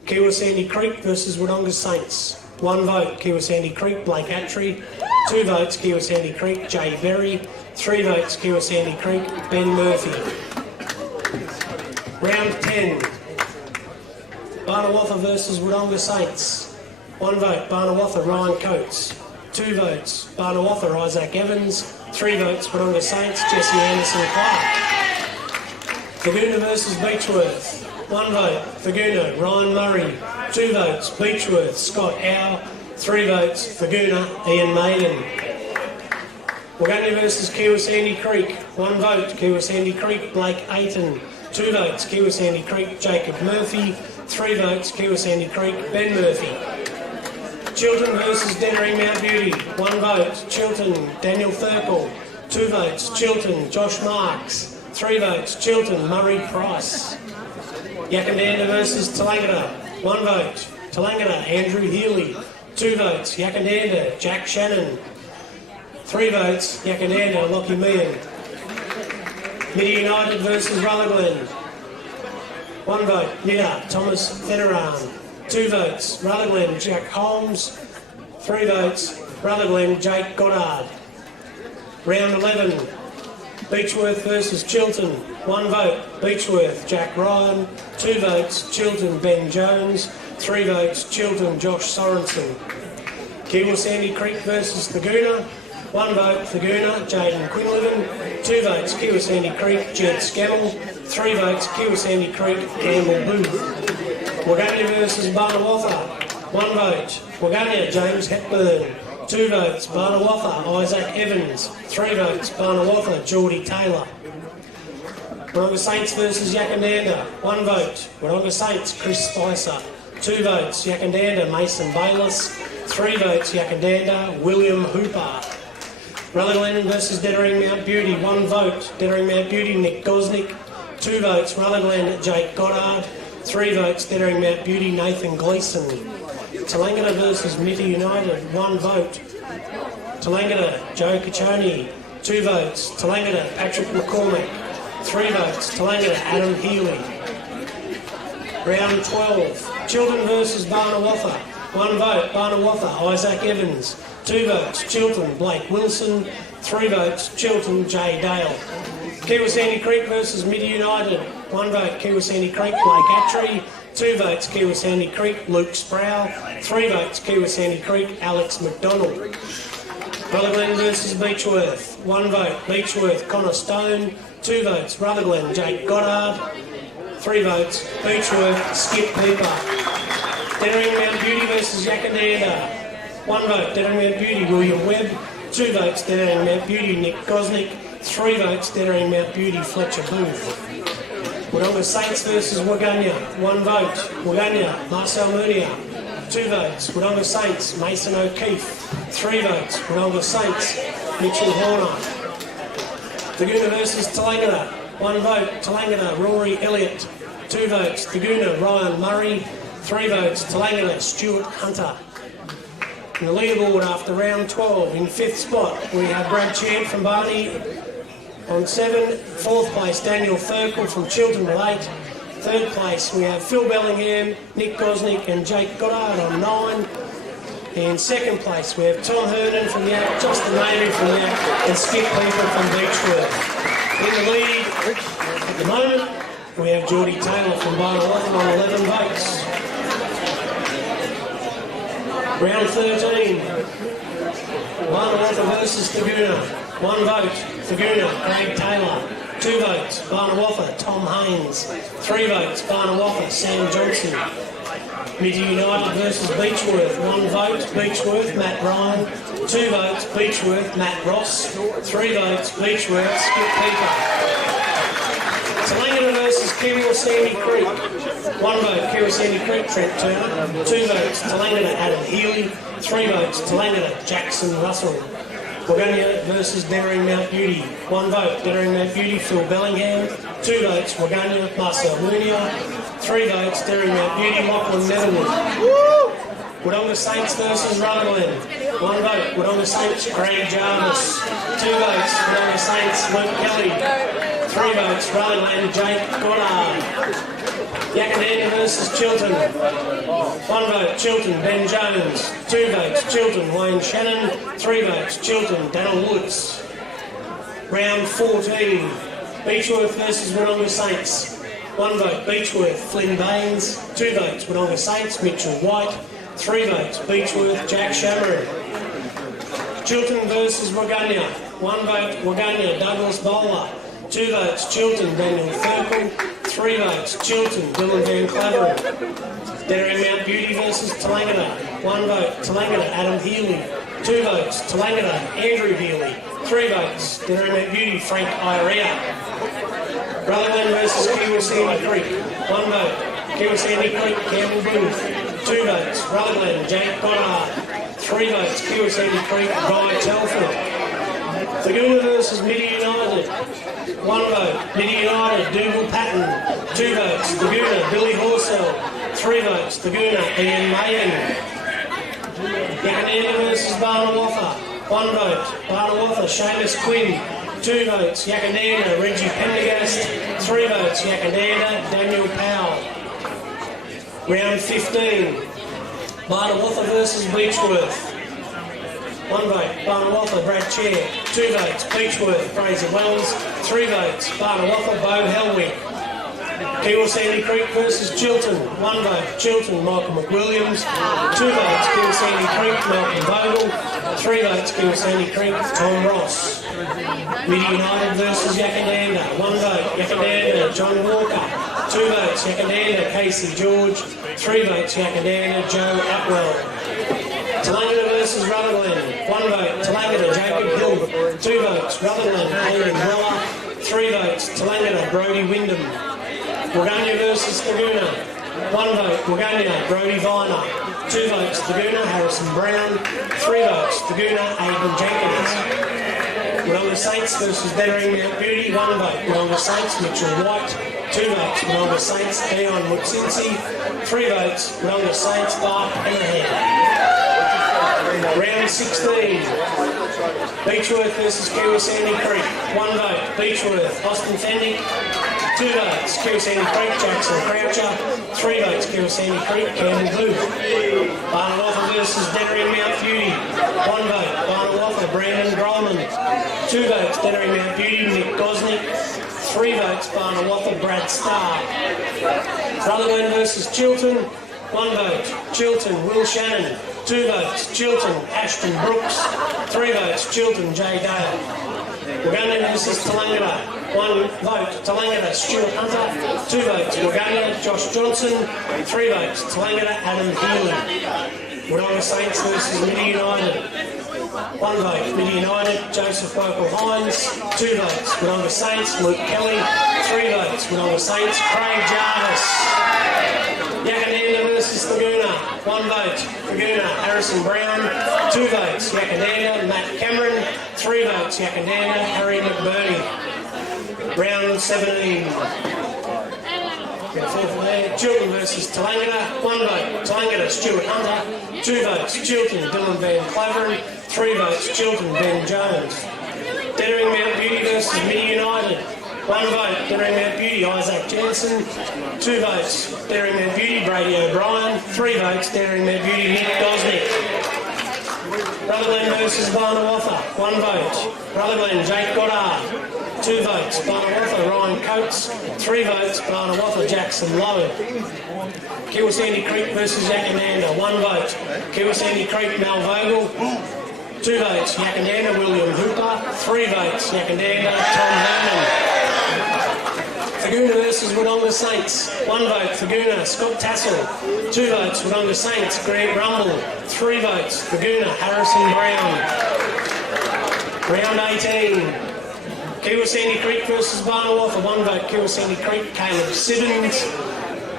Kiwa Sandy Creek versus Wodonga Saints, 1 vote. Kiwa Sandy Creek, Blake Attry, 2 votes. Kiwa Sandy Creek, Jay Berry, 3 votes. Kiwa Sandy Creek, Ben Murphy. Round 10. Barnawatha versus Wodonga Saints, 1 vote. Barnawatha, Ryan Coates, 2 votes. Barnawatha, Isaac Evans, 3 votes. Wodonga Saints, Jesse Anderson Clark. Thaguna versus Beechworth, 1 vote. Thaguna, Ryan Murray, 2 votes. Beechworth, Scott Howe, 3 votes. Thaguna, Ian Maiden. Waganya versus Kiwa Sandy Creek, 1 vote. Kiwa Sandy Creek, Blake Ayton, 2 votes. Kiwa Sandy Creek, Jacob Murphy, 3 votes. Kiwa Sandy Creek, Ben Murphy. Chiltern versus Dettering Mount Beauty, 1 vote. Chiltern, Daniel Thurple, 2 votes. Chiltern, Josh Marks, 3 votes. Chiltern, Murray Price. Yakandanda versus Tallangatta, 1 vote. Tallangatta, Andrew Healy, 2 votes. Yakandanda, Jack Shannon, 3 votes. Yakandanda, Lockie Meehan. Midi United versus Rutherglen, 1 vote. Midda, Thomas Federan, 2 votes. Rutherglen, Jack Holmes, 3 votes. Rutherglen, Jake Goddard. Round 11. Beechworth versus Chiltern, 1 vote. Beechworth, Jack Ryan, 2 votes. Chiltern, Ben Jones, 3 votes. Chiltern, Josh Sorensen. Kiwa Sandy Creek versus Thaguna, 1 vote. Thaguna, Jaden Quinlivan, 2 votes. Kiwa Sandy Creek, Jed Scammell, 3 votes. Kiwa Sandy Creek, Campbell Booth. Waganya versus Barnawatha, 1 vote. Waganya, James Hepburn, 2 votes. Barnawatha, Isaac Evans, 3 votes. Barnawatha, Geordie Taylor. Wodonga Saints versus Yakandanda, 1 vote. Wodonga Saints, Chris Spicer, 2 votes. Yakandanda, Mason Bayliss, 3 votes. Yakandanda, William Hooper. Rutherglen versus Dettering Mount Beauty, 1 vote. Dettering Mount Beauty, Nick Gosnick, 2 votes. Rutherglen, Jake Goddard, 3 votes. Dettering Mount Beauty, Nathan Gleeson. Tallangatta versus Midi United, 1 vote. Tallangatta, Joe Caccioni, 2 votes. Tallangatta, Patrick McCormick, 3 votes. Tallangatta, Adam Healy. Round 12. Chiltern versus Barnawatha, 1 vote. Barnawatha, Isaac Evans, 2 votes. Chiltern, Blake Wilson, 3 votes. Chiltern, Jay Dale. Kiwa Sandy Creek versus Midi United, 1 vote. Kiwa Sandy Creek, Blake Attry, 2 votes. Kiwa Sandy Creek, Luke Sproul, 3 votes. Kiwa Sandy Creek, Alex McDonald. Rutherglen versus Beechworth, 1 vote. Beechworth, Connor Stone, 2 votes. Rutherglen, Jake Goddard, 3 votes. Beechworth, Skip Peeper. Dettering Mount Beauty versus Yakandanda, 1 vote. Dettering Mount Beauty, William Webb, 2 votes. Dettering Mount Beauty, Nick Gosnick, 3 votes. Dettering Mount Beauty, Fletcher Booth. Wodonga Saints versus Waganya, 1 vote. Waganya, Marcel Murnia, 2 votes. Wodonga Saints, Mason O'Keefe, 3 votes. Wodonga Saints, Mitchell Horner. Thaguna versus Tallangatta, 1 vote. Tallangatta, Rory Elliott, 2 votes. Thaguna, Ryan Murray, 3 votes. Tallangatta, Stuart Hunter. In the leaderboard after round 12, in 5th spot, we have Brad Chant from Barney on 7. 4th place, Daniel Thurkel from Chiltern with 8. 3rd place, we have Phil Bellingham, Nick Gosnick and Jake Goddard on 9. In 2nd place, we have Tom Hernan from Yak, Justin Navy from Yak and Skip People from Beechworth. In the lead at the moment, we have Geordie Taylor from Barton on 11 votes. Round 13. Barnawatha versus Taguna. 1 vote, Taguna, Craig Taylor. 2 votes, Barnawatha, Tom Haynes. 3 votes, Barnawatha, Sam Johnson. Mitty United versus Beechworth. 1 vote, Beechworth, Matt Ryan. 2 votes, Beechworth, Matt Ross. 3 votes, Beechworth, Skip Peeper. Tallangatta versus Kiwi Sandy Creek. 1 vote, Kiwi Sandy Creek, Trent Turner. 2 votes, Tallangatta, Adam Healy. 3 votes, Tallangatta, Jackson Russell. Waganya versus Dettering Mount Beauty. 1 vote, Dettering Mount Beauty, Phil Bellingham. 2 votes, Waganya, Marcel Munia. 3 votes, Dettering Mount Beauty, Lachlan Netherwood. Wodonga Saints versus Rutherglen. 1 vote, Wodonga Saints, Craig Jarvis. 2 votes, Wodonga Saints, Luke Kelly. 3 votes, Rutherglen, Jake Goddard. Yakandanda versus Chilton. 1 vote, Chilton, Ben Jones. 2 votes, Chilton, Wayne Shannon. 3 votes, Chilton, Daniel Woods. Round 14, Beechworth versus Wodonga Saints. 1 vote, Beechworth, Flynn Baines. 2 votes, Wodonga Saints, Mitchell White. 3 votes, Beechworth, Jack Shammery. Chilton versus Waganya. 1 vote, Waganya, Douglas Bowler. 2 votes, Chilton, Daniel Thurple. 3 votes, Chilton, Dylan Van Clavering. Dettering Mount Beauty versus Tallangatta. 1 vote, Tallangatta, Adam Healy. 2 votes, Tallangatta, Andrew Healy. 3 votes, Dettering Mount Beauty, Frank Irea. Rutherglen versus Kiwi Sandy Creek. 1 vote, Kiwi Sandy Creek, Campbell Booth. 2 votes, Rutherglen, Jake Goddard. 3 votes, Kiwi Sandy Creek, Guy Telford. Taguna versus Mitty United. 1 vote, Mitty United, Dougal Patton. 2 votes, Taguna, Billy Horsell. 3 votes, Taguna, Ian Maiden. Yakandanda versus Barnawatha. 1 vote, Barnawatha, Seamus Quinn. 2 votes, Yakandanda, Reggie Pendergast. 3 votes, Yakandanda, Daniel Powell. Round 15, Barnawatha versus Beechworth. 1 vote, Barnawatha, Brad Chair. 2 votes, Beechworth, Fraser Wells. 3 votes, Barnawatha, Bo Helwig. Kiwi Sandy Creek versus Chilton. 1 vote, Chilton, Michael McWilliams. 2 votes, Kiwi Sandy Creek, Malcolm Vogel. 3 votes, Kiwi Sandy Creek, Tom Ross. Mitty United versus Yakandanda. 1 vote, Yakandanda, John Walker. 2 votes, Yakandanda, Casey George. 3 votes, Yakandanda, Joe Atwell. Tallangatta versus Rutherglen. 1 vote, Tallangatta, Jacob Hill. 2 votes, Rutherglen, Hayden Weller. 3 votes, Tallangatta, Brody Wyndham. Waganya versus Taguna. 1 vote, Waganya, Brody Viner. 2 votes, Taguna, Harrison Brown. 3 votes, Taguna, Aidan Jenkins. Wodonga Saints versus Dettering Mount Beauty. 1 vote, Wodonga Saints, Mitchell White. 2 votes, Wodonga Saints, Dion Mutsinsi. 3 votes, Wodonga Saints, Bart Hammerhead. Round 16, Beechworth versus Kiwi Sandy Creek. 1 vote, Beechworth, Austin Fendick. 2 votes, Kiwi Sandy Creek, Jackson Croucher. 3 votes, Kiwi Sandy Creek, Campbell Booth. Barnawatha versus Dettering Mount Beauty. 1 vote, Barnawatha, Brandon Grolman. 2 votes, Dettering Mount Beauty, Nick Gosnick. 3 votes, Barnawatha, Brad Starr. Rutherglen versus Chilton. 1 vote, Chilton, Will Shannon. 2 votes, Chilton, Ashton Brooks. 3 votes, Chilton, Jay Dale. Waganya versus Tallangatta. 1 vote, Tallangatta, Stuart Hunter. 2 votes, Waganya, Josh Johnson. 3 votes, Tallangatta, Adam Healy. Wodonga Saints versus Mitty United. 1 vote, Mitty United, Joseph Vocal Hines. 2 votes, Wodonga Saints, Luke Kelly. 3 votes, Wodonga Saints, Craig Jarvis. Yakandanda versus Taguna. 1 vote, Taguna, Harrison Brown. 2 votes, Yakandanda, Matt Cameron. 3 votes, Yakandanda, Harry McBurney. Round 17. Chilton versus Tallangatta. 1 vote, Tallangatta, Stuart Hunter. 2 votes, Chilton, Dylan Van Clavering. 3 votes, Chilton, Ben Jones. Dettering Mount Beauty versus Mitty United. 1 vote, Dettering Mount Beauty, Isaac Jensen. 2 votes, Dettering Mount Beauty, Brady O'Brien. 3 votes, Dettering Mount Beauty, Nick Gosnick. Rutherglen versus Barnawatha. 1 vote, Rutherglen, Jake Goddard. 2 votes, Barnawatha, Ryan Coates. 3 votes, Barnawatha, Jackson Lowe. Kiwi Sandy Creek versus Yakandanda. 1 vote, Kiwi Sandy Creek, Mel Vogel. 2 votes, Yakandanda, William Hooper. 3 votes, Yakandanda, Tom Herman. Thagoona versus Wodonga Saints. 1 vote, Thagoona, Scott Tassel. 2 votes, Wodonga Saints, Grant Rumble. 3 votes, Thagoona, Harrison Brown. Round 18. Kiwa Sandy Creek versus Barnawafa. 1 vote, Kiwa Sandy Creek, Caleb Sibbins.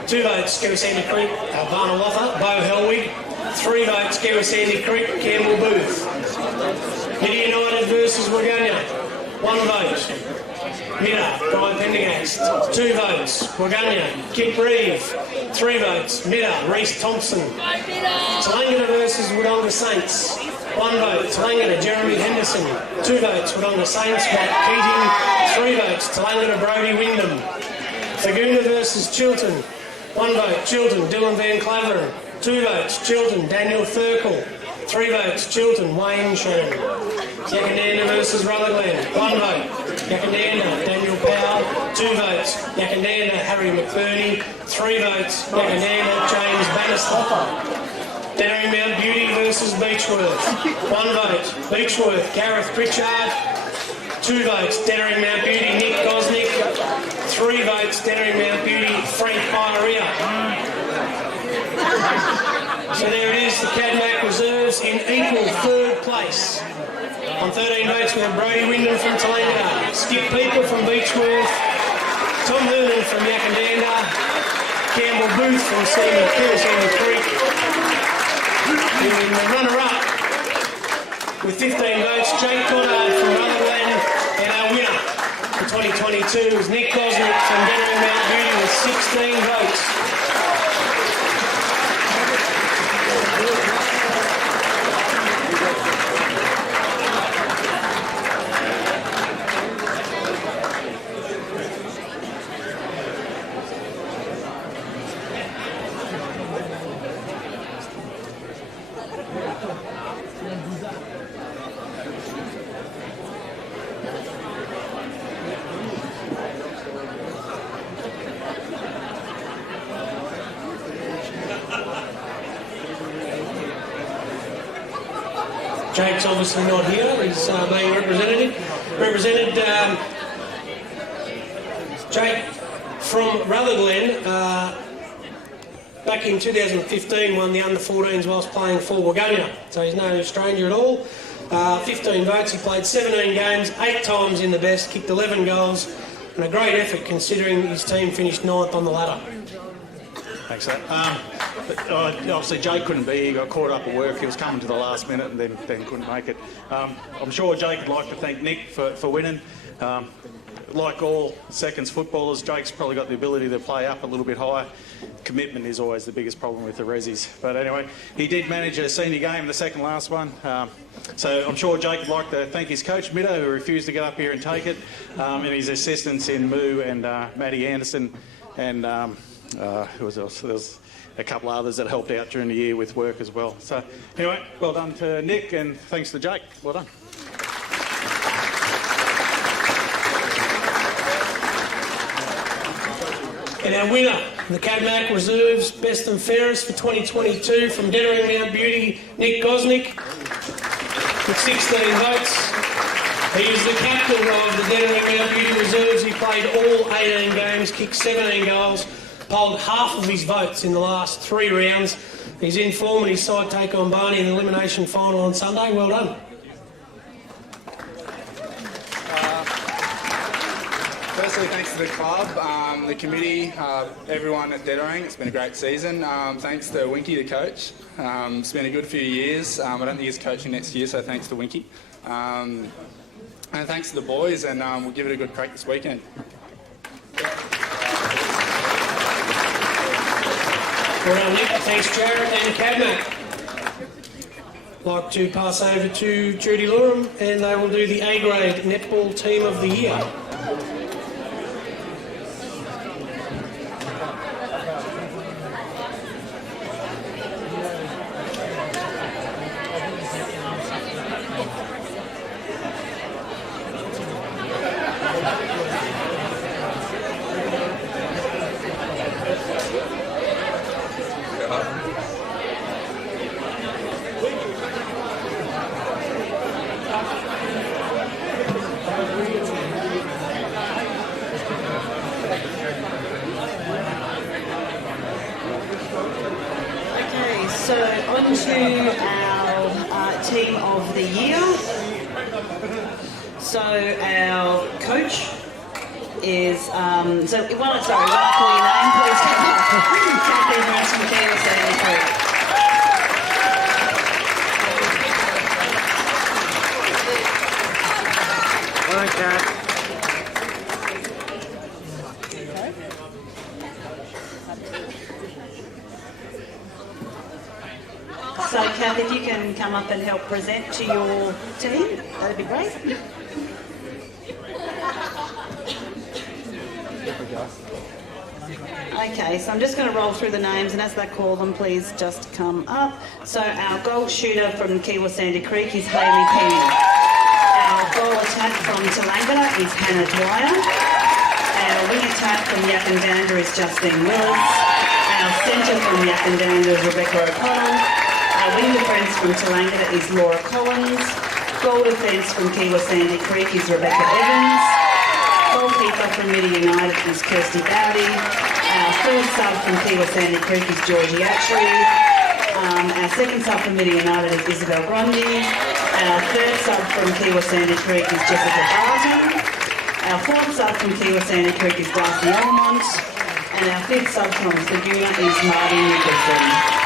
2 votes, Kiwa Sandy Creek, Barnawafa, Bo Helwig. 3 votes, Kiwa Sandy Creek, Campbell Booth. Mid United versus Waganya. 1 vote. Midda, Brian Pendergast. 2 votes, Waganya, Kip Reeve. 3 votes, Midda, Reece Thompson. Tallangatta versus Wodonga Saints. 1 vote, Tallangatta, Jeremy Henderson. 2 votes, Wodonga Saints, Matt Keating. 3 votes, Tallangatta, Brody Wyndham. Thagoona versus Chilton. 1 vote, Chilton, Dylan Van Claveren. 2 votes, Chilton, Daniel Thurkel. 3 votes, Chilton, Wayne Shern. Yakandanda versus Rutherglen. 1 vote, Yakandanda, Daniel Powell. 2 votes, Yakandanda, Harry McBurney. 3 votes, Yakandanda, James Bannister. Dairy Mount Beauty versus Beechworth. 1 vote, Beechworth, Gareth Pritchard. 2 votes, Dairy Mount Beauty, Nick Gosnick. 3 votes, Dairy Mount Beauty, Frank Iria. So there it is, the Cadmac Reserves in equal 3rd place. On 13 votes we have Brody Wyndham from Tallangatta, Skip People from Beechworth, Tom Herman from Yakandanda, Campbell Booth from Sandy Creek. And the runner-up with 15 votes, Jake Goddard from Rutherglen, and our winner for 2022 is Nick Gosnick from Dairy Mount Beauty with 16 votes. Jake's obviously not here, he's being represented. Jake from Rutherglen, back in 2015 won the under-14s whilst playing for Waganya, so he's no stranger at all. 15 votes, he played 17 games, 8 times in the best, kicked 11 goals, and a great effort considering his team finished 9th on the ladder. Thanks, obviously Jake couldn't be, he got caught up at work, he was coming to the last minute and then couldn't make it. I'm sure Jake would like to thank Nick for winning. Like all seconds footballers, Jake's probably got the ability to play up a little bit higher. Commitment is always the biggest problem with the Rezzies. But anyway, he did manage a senior game, the second last one. So I'm sure Jake would like to thank his coach, Middo, who refused to get up here and take it, and his assistants in Moo and Matty Anderson, and who was else? There was a couple others that helped out during the year with work as well. So anyway, well done to Nick and thanks to Jake. Well done. And our winner, the Cadmac Reserves Best and Fairest for 2022 from Dettering Mount Beauty, Nick Gosnick, with 16 votes. He is the captain of the Dettering Mount Beauty Reserves. He played all 18 games, kicked 17 goals, polled half of his votes in the last 3 rounds. He's in form and his side take on Barney in the elimination final on Sunday. Well done. Firstly, thanks to the club, the committee, everyone at Dettering. It's been a great season. Thanks to Winky, the coach. It's been a good few years. I don't think he's coaching next year, so thanks to Winky. And thanks to the boys, and we'll give it a good crack this weekend. Well done, Nick. Thanks, Jared and Cadmac. I'd like to pass over to Judy Lurham, and they will do the A-grade netball team of the year. on to our team of the year. So our coach is, sorry, won't call your name, please. Kat Evans from Kiwi Sandy Creek. Well done, Kat. So, Kath, if you can come up and help present to your team, that'd be great. Okay, so I'm just going to roll through the names, and as they call them, please just come up. So our goal shooter from Kiwi Sandy Creek is Hayley Penny. Our goal attack from Tallangatta is Hannah Dwyer. Our wing attack from Yakandanda is Justine Wills. Our centre from Yakandanda is Rebecca O'Connell. Our wing defence from Tallangatta is Laura Collins. Goal defence from Kiwi Sandy Creek is Rebecca Evans. Goalkeeper from Midi United is Kirsty Bowdy. Our third sub from Kiwi Sandy Creek is Georgie Atchery. Our second sub from Midi United is Isabel Grundy. Our third sub from Kiwi Sandy Creek is Jessica Barton. Our fourth sub from Kiwi Sandy Creek is Darcy Almont. And our fifth sub from Laguna is Marty Nicholson.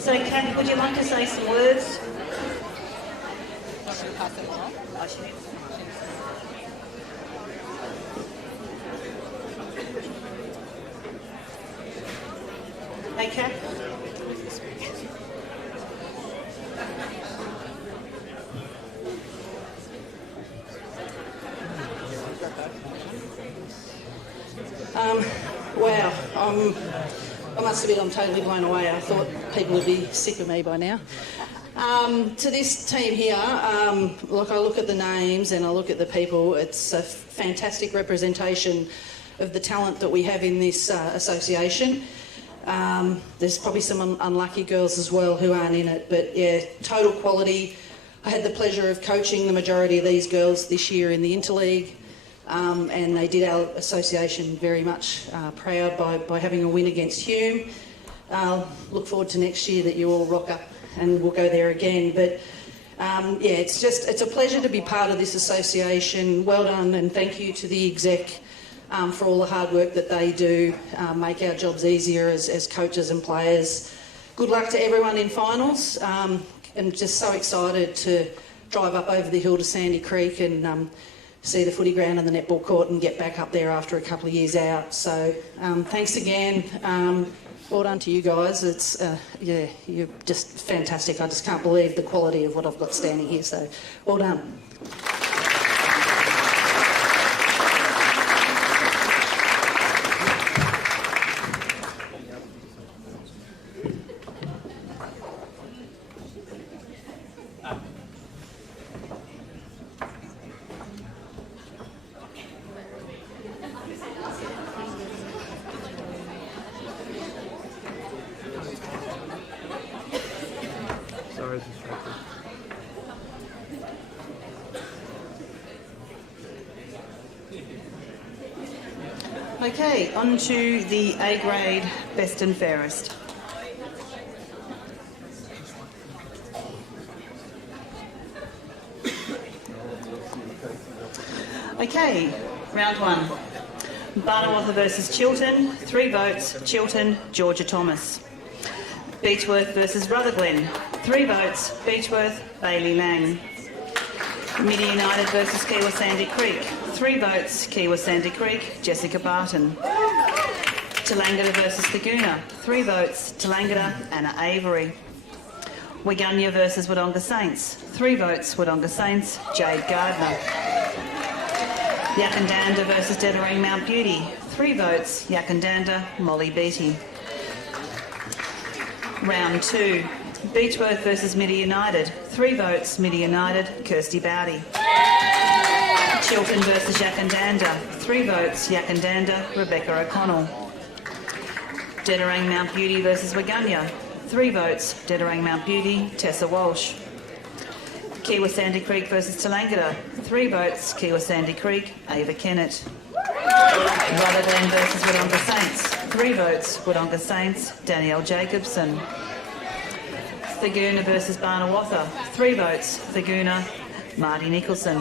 So, Kath, would you like to say some words? Hey, Kath. Wow, I must admit I'm totally blown away. I thought people would be sick of me by now. To this team here, look, I look at the names and I look at the people. It's a fantastic representation of the talent that we have in this association. There's probably some unlucky girls as well who aren't in it, but yeah, total quality. I had the pleasure of coaching the majority of these girls this year in the Interleague. And they did our association very much proud by having a win against Hume. Look forward to next year that you all rock up and we'll go there again. But yeah, it's a pleasure to be part of this association. Well done and thank you to the exec for all the hard work that they do, make our jobs easier as coaches and players. Good luck to everyone in finals. I'm just so excited to drive up over the hill to Sandy Creek and see the footy ground and the netball court and get back up there after a couple of years out. So thanks again. Well done to you guys. It's yeah, you're just fantastic. I just can't believe the quality of what I've got standing here. So well done. Sorry, it's distracted. Okay, on to the A grade Best and Fairest. Okay, round one. Barton versus Chiltern, 3 votes, Chiltern, Georgia Thomas. Beechworth versus Rutherglen, 3 votes, Beechworth, Bailey Lang. Midi United versus Kiwa Sandy Creek. 3 votes, Kiwa Sandy Creek, Jessica Barton. Tallangatta versus Laguna. 3 votes, Tallangatta, Anna Avery. Waganya versus Wodonga Saints. 3 votes, Wodonga Saints, Jade Gardner. Yakandanda versus Dettering Mount Beauty. 3 votes, Yakandanda, Molly Beattie. Round 2. Beechworth versus Midi United. 3 votes, Midi United, Kirsty Bowdy. Chiltern versus Yakandanda. 3 votes, Yakandanda, Rebecca O'Connell. Dettering Mount Beauty versus Waganya. 3 votes, Dettering Mount Beauty, Tessa Walsh. Kiwa Sandy Creek versus Tallangatta. 3 votes, Kiwa Sandy Creek, Ava Kennett. Rutherglen versus Wodonga Saints. 3 votes, Wodonga Saints, Danielle Jacobson. Thaguna versus Barnawatha. 3 votes, Thaguna, Marty Nicholson.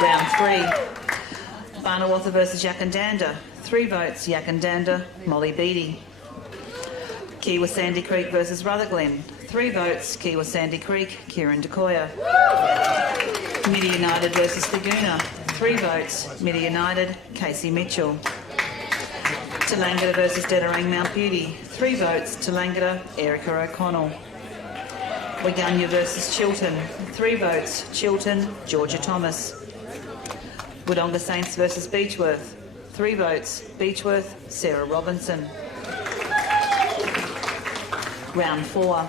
Round 3. Barnawatha versus Yakandanda. 3 votes, Yakandanda, Molly Beattie. Kiwa Sandy Creek versus Rutherglen. 3 votes, Kiwa Sandy Creek, Kieran Decoya. Midi United versus Laguna. 3 votes, Midi United, Casey Mitchell. Tallangatta versus Dettering Mount Beauty. 3 votes, Tallangatta, Erica O'Connell. Waganya versus Chiltern. 3 votes, Chiltern, Georgia Thomas. Wodonga Saints versus Beechworth. 3 votes, Beechworth, Sarah Robinson. Round 4.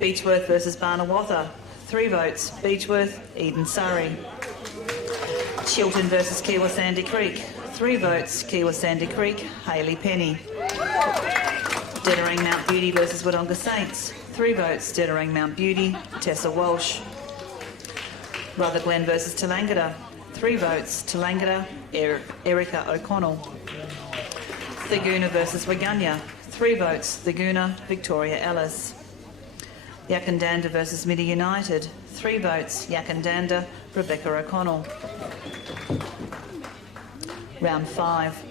Beechworth versus Barnawatha. 3 votes, Beechworth, Eden Surrey. Chiltern versus Kiwa Sandy Creek. 3 votes, Kiwa Sandy Creek, Hayley Penny. Dettering Mount Beauty versus Wodonga Saints. 3 votes, Dettering Mount Beauty, Tessa Walsh. Rutherglen versus Tallangatta. 3 votes, Tallangatta, Erica O'Connell. Thaguna versus Waganya. 3 votes, Thaguna, Victoria Ellis. Yakandanda versus Midi United. 3 votes, Yakandanda, Rebecca O'Connell. Round 5.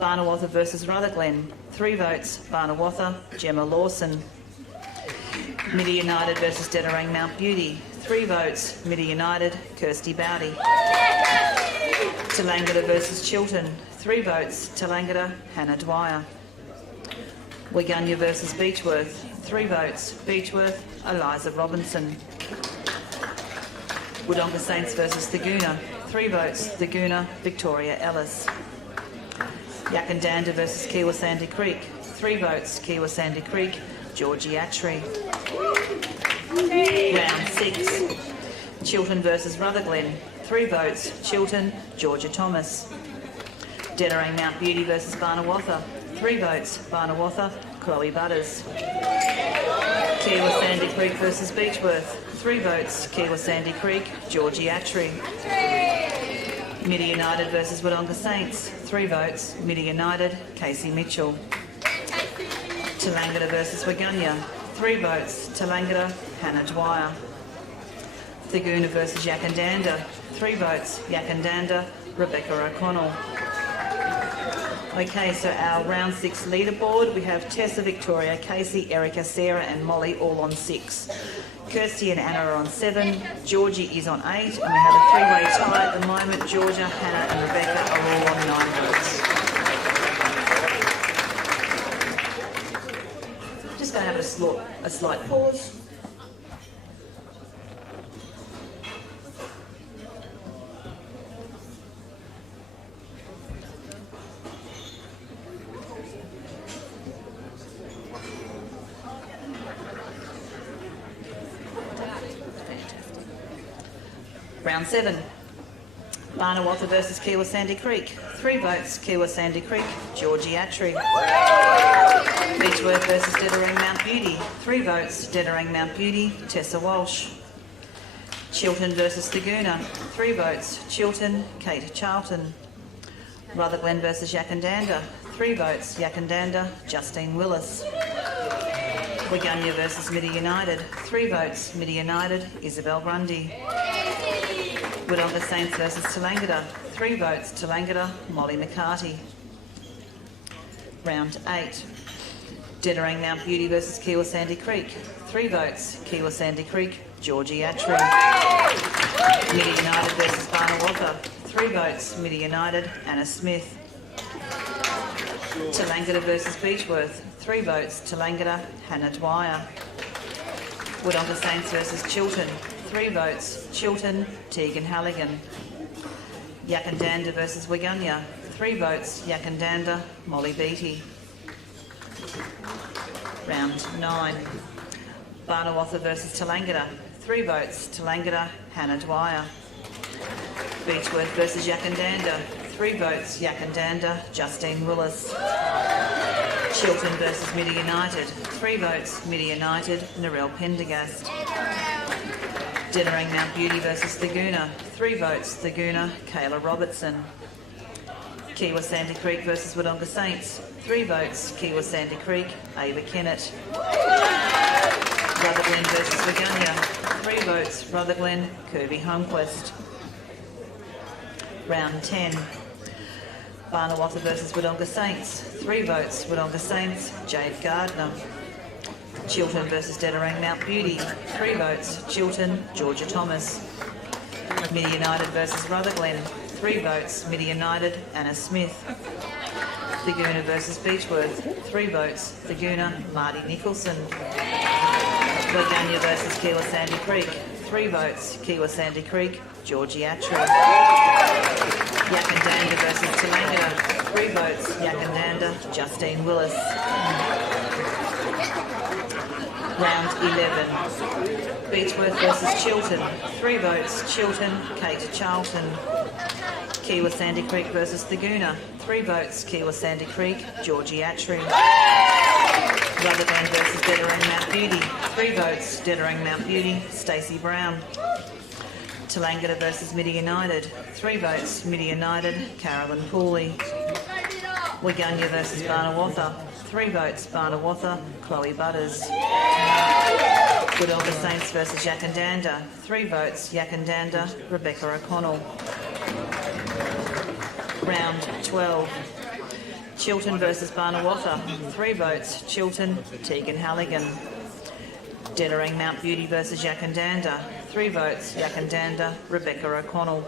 Barnawatha versus Rutherglen. 3 votes, Barnawatha, Gemma Lawson. Midi United versus Dettering Mount Beauty. 3 votes, Midi United, Kirsty Bowdy. Tallangatta versus Chiltern. 3 votes, Tallangatta, Hannah Dwyer. Waganya versus Beechworth. 3 votes, Beechworth, Eliza Robinson. Wodonga Saints versus Thaguna. 3 votes, Thaguna, Victoria Ellis. Yakandanda versus Kiwa Sandy Creek. 3 votes, Kiwa Sandy Creek, Georgie Attree. Round 6. Chiltern versus Rutherglen. 3 votes, Chiltern, Georgia Thomas. Dettering Mount Beauty versus Barnawatha. 3 votes, Barnawatha, Chloe Butters. Kiwa Sandy Creek versus Beechworth. 3 votes, Kiwa Sandy Creek, Georgie Attree. Midi United versus Wodonga Saints. 3 votes, Midi United, Casey Mitchell. Tallangatta versus Waganya. 3 votes, Tallangatta, Hannah Dwyer. Thaguna versus Yakandanda. 3 votes, Yakandanda, Rebecca O'Connell. Okay, so our round 6 leaderboard, we have Tessa, Victoria, Casey, Erica, Sarah and Molly all on 6. Kirsty and Anna are on 7, Georgie is on 8, and we have a 3-way tie at the moment. Georgia, Hannah and Rebecca are all on 9 votes. Just going to have a slight pause. Round 7. Barnawatha versus Kiwa Sandy Creek. 3 votes, Kiwa Sandy Creek, Georgie Attree. Beechworth versus Dettering Mount Beauty. 3 votes, Dettering Mount Beauty, Tessa Walsh. Chiltern versus Laguna. 3 votes, Chiltern, Kate Charlton. Rutherglen versus Yakandanda. 3 votes, Yakandanda, Justine Willis. Waganya versus Midi United. 3 votes, Midi United, Isabel Grundy. Wodonga Saints versus Tallangatta. 3 votes, Tallangatta, Molly McCarty. Round 8. Dettering Mount Beauty versus Kiwa Sandy Creek. 3 votes, Kiwa Sandy Creek, Georgie Attree. Midi United versus Barnawatha. 3 votes, Midi United, Anna Smith. Tallangatta versus Beechworth. 3 votes, Tallangatta, Hannah Dwyer. Wodonga Saints versus Chiltern. 3 votes, Chiltern, Tegan Halligan. Yakandanda versus Wigunya. 3 votes, Yakandanda, Molly Beattie. Round 9. Barnawatha versus Tallangatta. 3 votes, Tallangatta, Hannah Dwyer. Beechworth versus Yakandanda. 3 votes, Yakandanda, Justine Willis. Chiltern versus Midi United. 3 votes, Midi United, Narelle Pendergast. Dinnering Mount Beauty versus Thaguna. 3 votes, Thaguna, Kayla Robertson. Kiwa Sandy Creek versus Wodonga Saints. 3 votes, Kiwa Sandy Creek, Ava Kennett. Rutherglen versus Wigunya. 3 votes, Rutherglen, Kirby Holmquist. Round 10. Barnawatha versus Wodonga Saints. 3 votes, Wodonga Saints, Jade Gardner. Chiltern versus Dedarang Mount Beauty. 3 votes, Chiltern, Georgia Thomas. Midi United versus Rutherglen. 3 votes, Midi United, Anna Smith. Thaguna versus Beechworth. 3 votes, Thaguna, Marty Nicholson. Wigunya versus Kiwa Sandy Creek. 3 votes, Kiwa Sandy Creek, Georgie Attree. Yakandanda versus Tallangatta. 3 votes, Yakandanda, Justine Willis. Round 11. Beechworth versus Chiltern. 3 votes, Chiltern, Kate Charlton. Kiwa Sandy Creek versus Thaguna. 3 votes, Kiwa Sandy Creek, Georgie Attree. Rutherglen versus Dedarang Mount Beauty. 3 votes, Dedarang Mount Beauty, Stacey Brown. Tallangatta versus Midi United. 3 votes, Midi United, Carolyn Pooley. Wigunya versus Barnawatha. 3 votes, Barnawatha, Chloe Butters. Wodonga Saints versus Yakandanda. 3 votes, Yakandanda, Rebecca O'Connell. Round 12. Chiltern versus Barnawatha. 3 votes, Chiltern, Tegan Halligan. Dedarang Mount Beauty versus Yakandanda. 3 votes, Yakandanda, Rebecca O'Connell.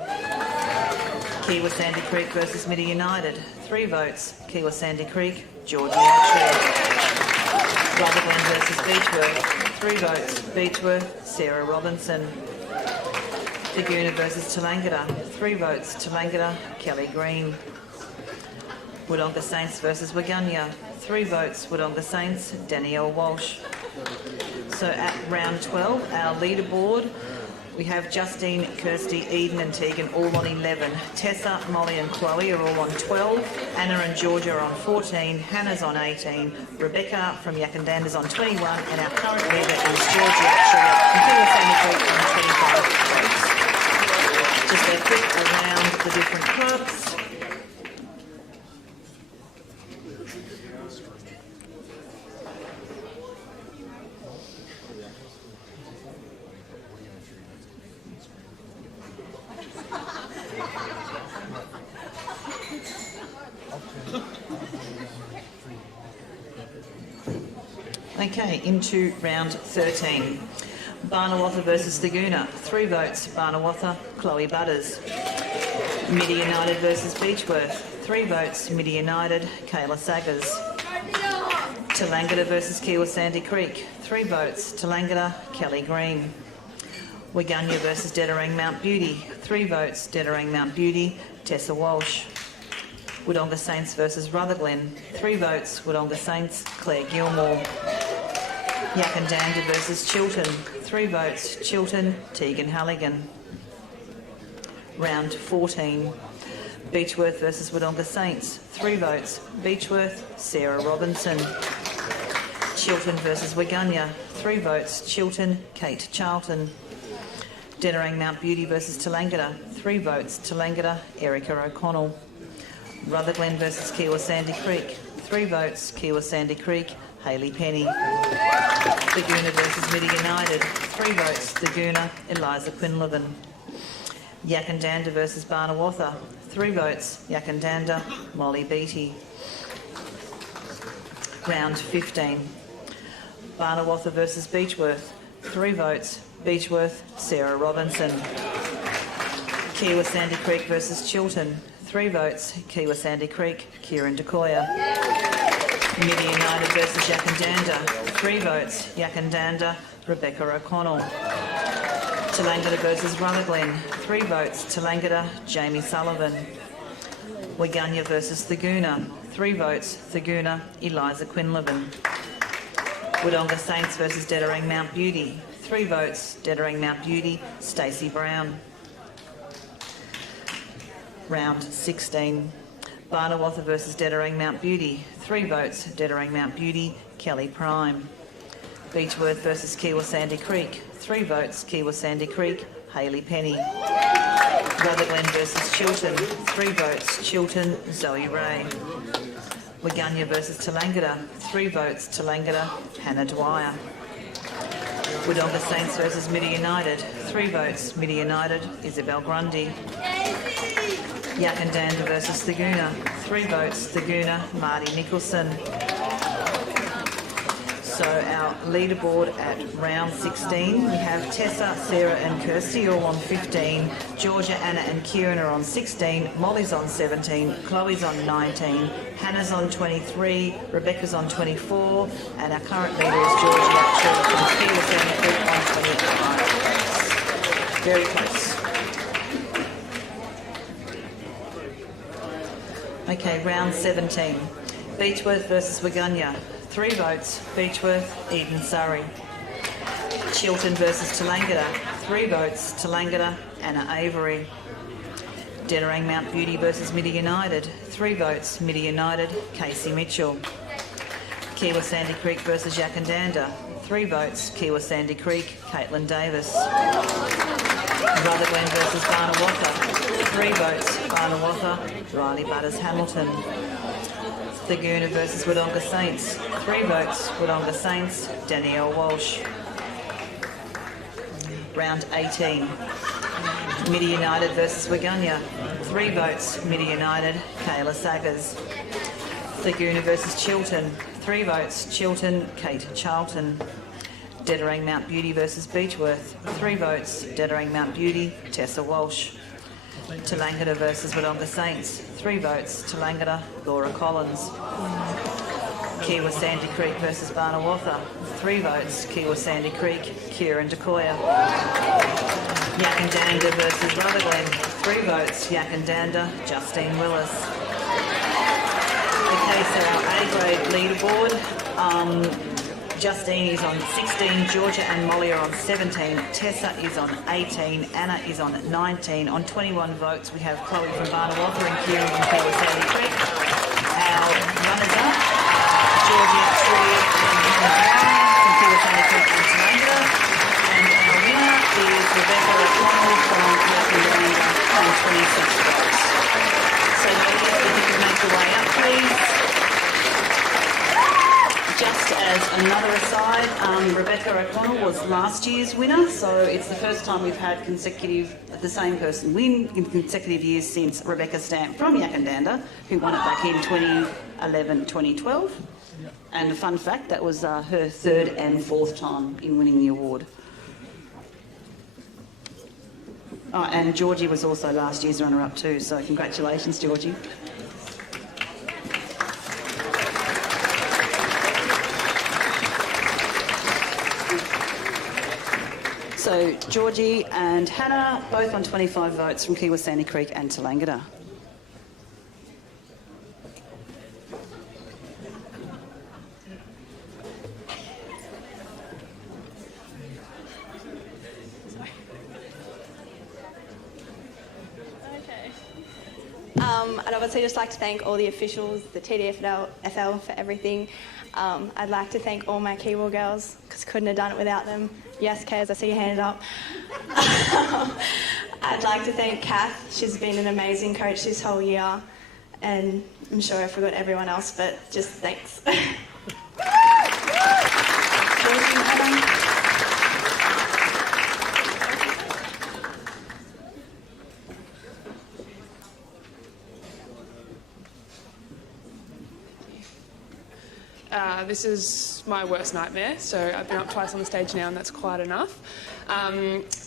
Kiwa Sandy Creek versus Midi United. 3 votes, Kiwa Sandy Creek, Georgie Attree. Rutherglen versus Beechworth. 3 votes, Beechworth, Sarah Robinson. Thaguna versus Tallangatta. 3 votes, Tallangatta, Kelly Green. Wodonga Saints versus Wigunya. 3 votes, Wodonga Saints, Danielle Walsh. So at round 12, our leaderboard, we have Justine, Kirsty, Eden and Tegan all on 11. Tessa, Molly and Chloe are all on 12. Anna and Georgia are on 14. Hannah's on 18. Rebecca from Yakandanda's on 21. And our current leader is Georgia from Kiwa Sandy Creek on 25 votes. Just a quick around the different clubs. Okay, into round 13. Barnawatha versus Thaguna. 3 votes, Barnawatha, Chloe Butters. Midi United versus Beechworth. 3 votes, Midi United, Kayla Saggers. Tallangatta versus Kiwa Sandy Creek. 3 votes, Tallangatta, Kelly Green. Wigunya versus Dedarang Mount Beauty. 3 votes, Dedarang Mount Beauty, Tessa Walsh. Wodonga Saints versus Rutherglen. 3 votes, Wodonga Saints, Claire Gilmore. Yakandanda versus Chiltern. 3 votes, Chiltern, Tegan Halligan. Round 14. Beechworth versus Wodonga Saints. 3 votes, Beechworth, Sarah Robinson. Chiltern versus Wigunya. 3 votes, Chiltern, Kate Charlton. Dedarang Mount Beauty versus Tallangatta. 3 votes, Tallangatta, Erica O'Connell. Rutherglen versus Kiwa Sandy Creek. 3 votes, Kiwa Sandy Creek, Hayley Penny. Thaguna versus Midi United. 3 votes, Thaguna, Eliza Quinlivan. Yakandanda versus Barnawatha. 3 votes, Yakandanda, Molly Beattie. Round 15. Barnawatha versus Beechworth. 3 votes, Beechworth, Sarah Robinson. Kiwa Sandy Creek versus Chiltern, 3 votes, Kiwa Sandy Creek, Kieran Decoya. Midi United versus Yakandanda, 3 votes, Yakandanda, Rebecca O'Connell. Tallangatta versus Rutherglen, 3 votes, Tallangatta, Jamie Sullivan. Waganya versus Thaguna, 3 votes, Thaguna, Eliza Quinlivan. Wodonga Saints versus Dettering Mount Beauty, 3 votes, Dettering Mount Beauty, Stacey Brown. Round 16. Barnawatha versus Dettering Mount Beauty, 3 votes, Dettering Mount Beauty, Kelly Prime. Beechworth versus Kiwa Sandy Creek, 3 votes, Kiwa Sandy Creek, Hayley Penny. Rutherglen versus Chiltern, 3 votes, Chiltern, Zoe Ray. Waganya versus Tallangatta, 3 votes, Tallangatta, Hannah Dwyer. Wodonga Saints versus Midi United, 3 votes, Midi United, Isabel Grundy. Yakandanda versus Thaguna, 3 votes, Thaguna, Marty Nicholson. So our leaderboard at round 16, we have Tessa, Sarah and Kirsty all on 15, Georgia, Anna and Kieran are on 16, Molly's on 17, Chloe's on 19, Hannah's on 23, Rebecca's on 24, and our current leader is Georgia from Kiwa Sandy Creek on 25. Very close. Okay, round 17. Beechworth versus Waganya. 3 votes, Beechworth, Eden Surrey. Chiltern versus Tallangatta. 3 votes, Tallangatta, Anna Avery. Dettering Mount Beauty versus Midi United. 3 votes, Midi United, Casey Mitchell. Kiwa Sandy Creek versus Yakandanda. 3 votes, Kiwa Sandy Creek, Caitlin Davis. Rutherglen versus Barnawatha. 3 votes, Barnawatha, Riley Butters Hamilton. Thaguna versus Wodonga Saints. 3 votes, Wodonga Saints, Danielle Walsh. Round 18. Midi United versus Waganya. 3 votes, Midi United, Kayla Saggers. Thaguna versus Chiltern. 3 votes, Chiltern, Kate Charlton. Dettering Mount Beauty versus Beechworth. 3 votes, Dettering Mount Beauty, Tessa Walsh. Tallangatta versus Wodonga Saints. 3 votes, Tallangatta, Laura Collins. Kiwa Sandy Creek versus Barnawatha. 3 votes, Kiwa Sandy Creek, Kieran Decoya. Yakandanda versus Rutherglen. 3 votes, Yakandanda, Justine Willis. Okay, so our A-grade leaderboard. Justine is on 16, Georgia and Molly are on 17, Tessa is on 18, Anna is on 19. On 21 votes, we have Chloe from Barnawatha and Kieran from Kiwa Sandy Creek. Our runners-up, Georgia, Tree and Hannah from Kiwa Sandy Creek and Tallangatta. And our winner is Rebecca O'Connell from Yakandanda on 26 votes. So ladies, if you could make your way up, please. Just as another aside, Rebecca O'Connell was last year's winner, so it's the first time we've had the same person win in consecutive years since Rebecca Stamp from Yakandanda, who won it back in 2011-2012. And a fun fact, that was her 3rd and 4th time in winning the award. Oh, and Georgie was also last year's runner-up too, so congratulations, Georgie. So Georgie and Hannah, both on 25 votes from Kiwa Sandy Creek and Tallangatta. I'd obviously just like to thank all the officials, the TDFL for everything. I'd like to thank all my Kiwa girls, because couldn't have done it without them. Yes, Kaz, I see your hand up. I'd like to thank Kath. She's been an amazing coach this whole year, and I'm sure I forgot everyone else, but just thanks. This is my worst nightmare, so I've been up twice on the stage now and that's quite enough.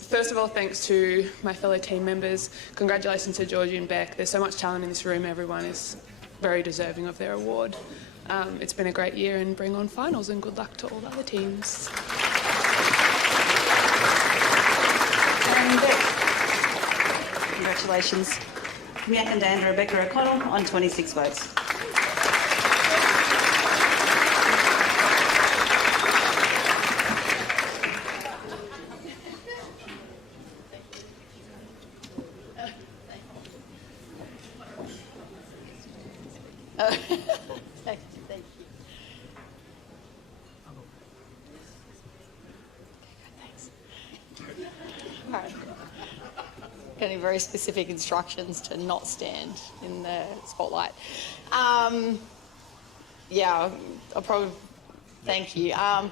First of all, thanks to my fellow team members. Congratulations to Georgie and Beck. There's so much talent in this room. Everyone is very deserving of their award. It's been a great year and bring on finals, and good luck to all the other teams. And Beck. Congratulations. Tallangatta Rebecca O'Connell on 26 votes. Thank you. All right. Getting very specific instructions to not stand in the spotlight. Yeah, I'll probably thank you. I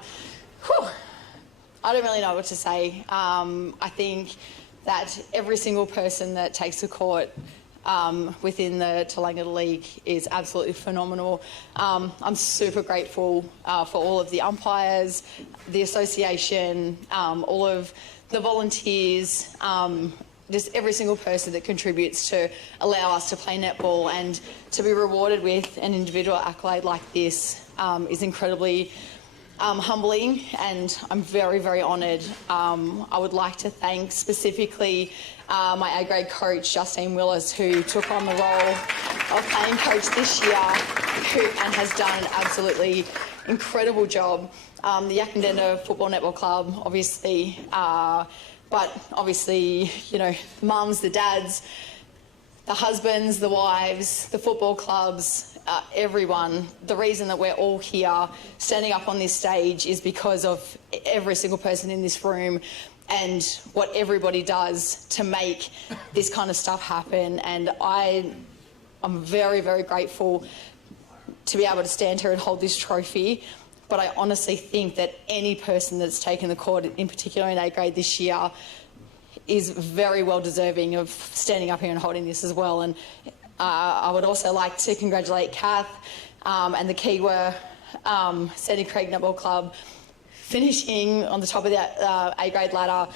don't really know what to say. I think that every single person that takes the court within the Tallangatta League is absolutely phenomenal. I'm super grateful for all of the umpires, the association, all of the volunteers, just every single person that contributes to allow us to play netball, and to be rewarded with an individual accolade like this is incredibly humbling, and I'm very, very honoured. I would like to thank specifically my A-grade coach, Justine Willis, who took on the role of playing coach this year and has done an absolutely incredible job. The Tallangatta Football Netball Club, obviously, but obviously, you know, mums, the dads, the husbands, the wives, the football clubs, everyone. The reason that we're all here standing up on this stage is because of every single person in this room and what everybody does to make this kind of stuff happen. And I'm very, very grateful to be able to stand here and hold this trophy. But I honestly think that any person that's taken the court, in particular in A-grade this year, is very well deserving of standing up here and holding this as well. And I would also like to congratulate Kath and the Kiwa Sandy Creek Netball Club, finishing on the top of the A-grade ladder,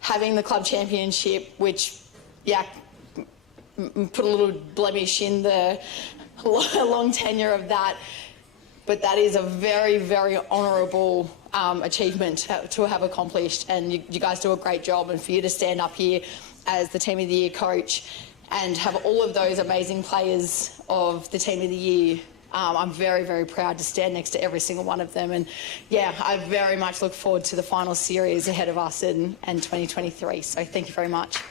having the club championship, which, yeah, put a little blemish in the long tenure of that. But that is a very, very honourable achievement to have accomplished, and you guys do a great job. And for you to stand up here as the Team of the Year coach and have all of those amazing players of the Team of the Year, I'm very, very proud to stand next to every single one of them. And yeah, I very much look forward to the final series ahead of us in 2023. So thank you very much.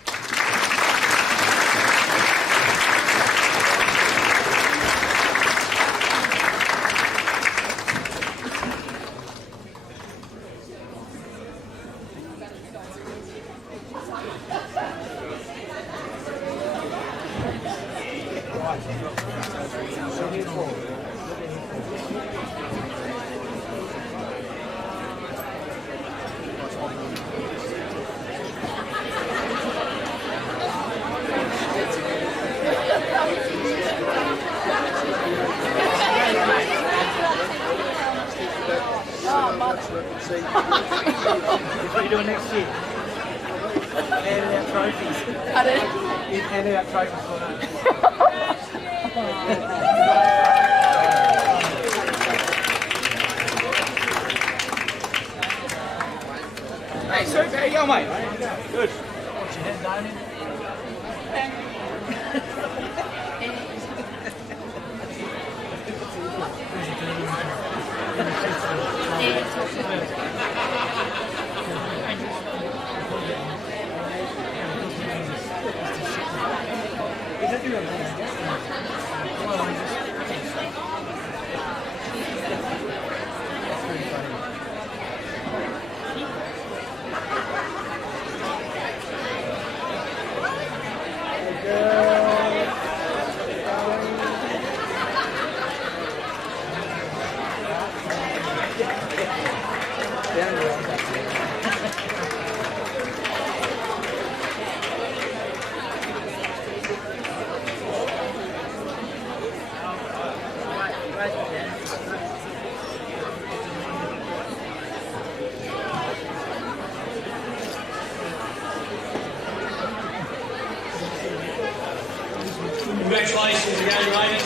What are you doing next year? Handing out trophies. You're handing out trophies for that. Hey, Sue, how you going, mate? Good. What's your head, Damien? congratulations again, ladies.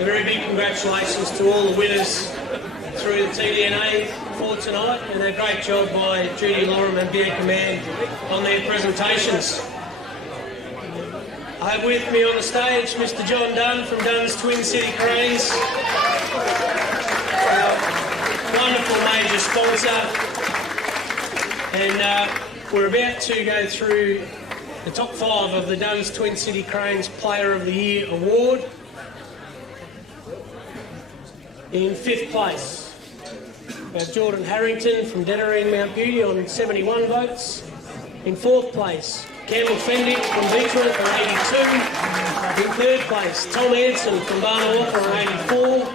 A very big congratulations to all the winners through the TDNA for tonight, and a great job by Judy Lorem and Bianca Mann on their presentations. I have with me on the stage Mr. John Dunn from Dunn's Twin City Cranes, our wonderful major sponsor, and we're about to go through the top 5 of the Dunn's Twin City Cranes Player of the Year award. In 5th place, we have Jordan Harrington from Dettering Mount Beauty on 71 votes. In 4th place, Campbell Fendick from Beechworth on 82. In 3rd place, Tom Edson from Barton on 84.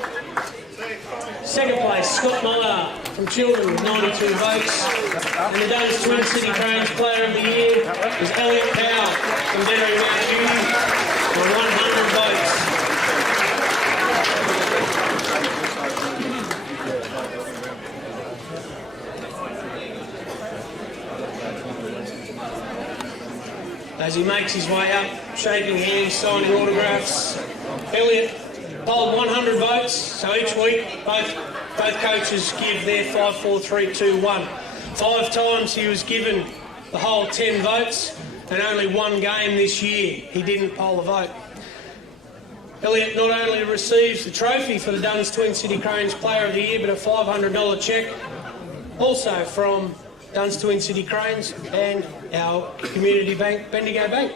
2nd place, Scott Meyer from Children with 92 votes. And the Dunn's Twin City Cranes Player of the Year is Elliot Powell from Dettering Mount Beauty on 100 votes. As he makes his way up, shaking hands, signing autographs. Elliot polled 100 votes, so each week both coaches give their 5, 4, 3, 2, 1. 5 times he was given the whole 10 votes, and only 1 game this year he didn't poll a vote. Elliot not only receives the trophy for the Dunn's Twin City Cranes Player of the Year, but a $500 cheque, also from Dunn's Twin City Cranes and our community bank, Bendigo Bank.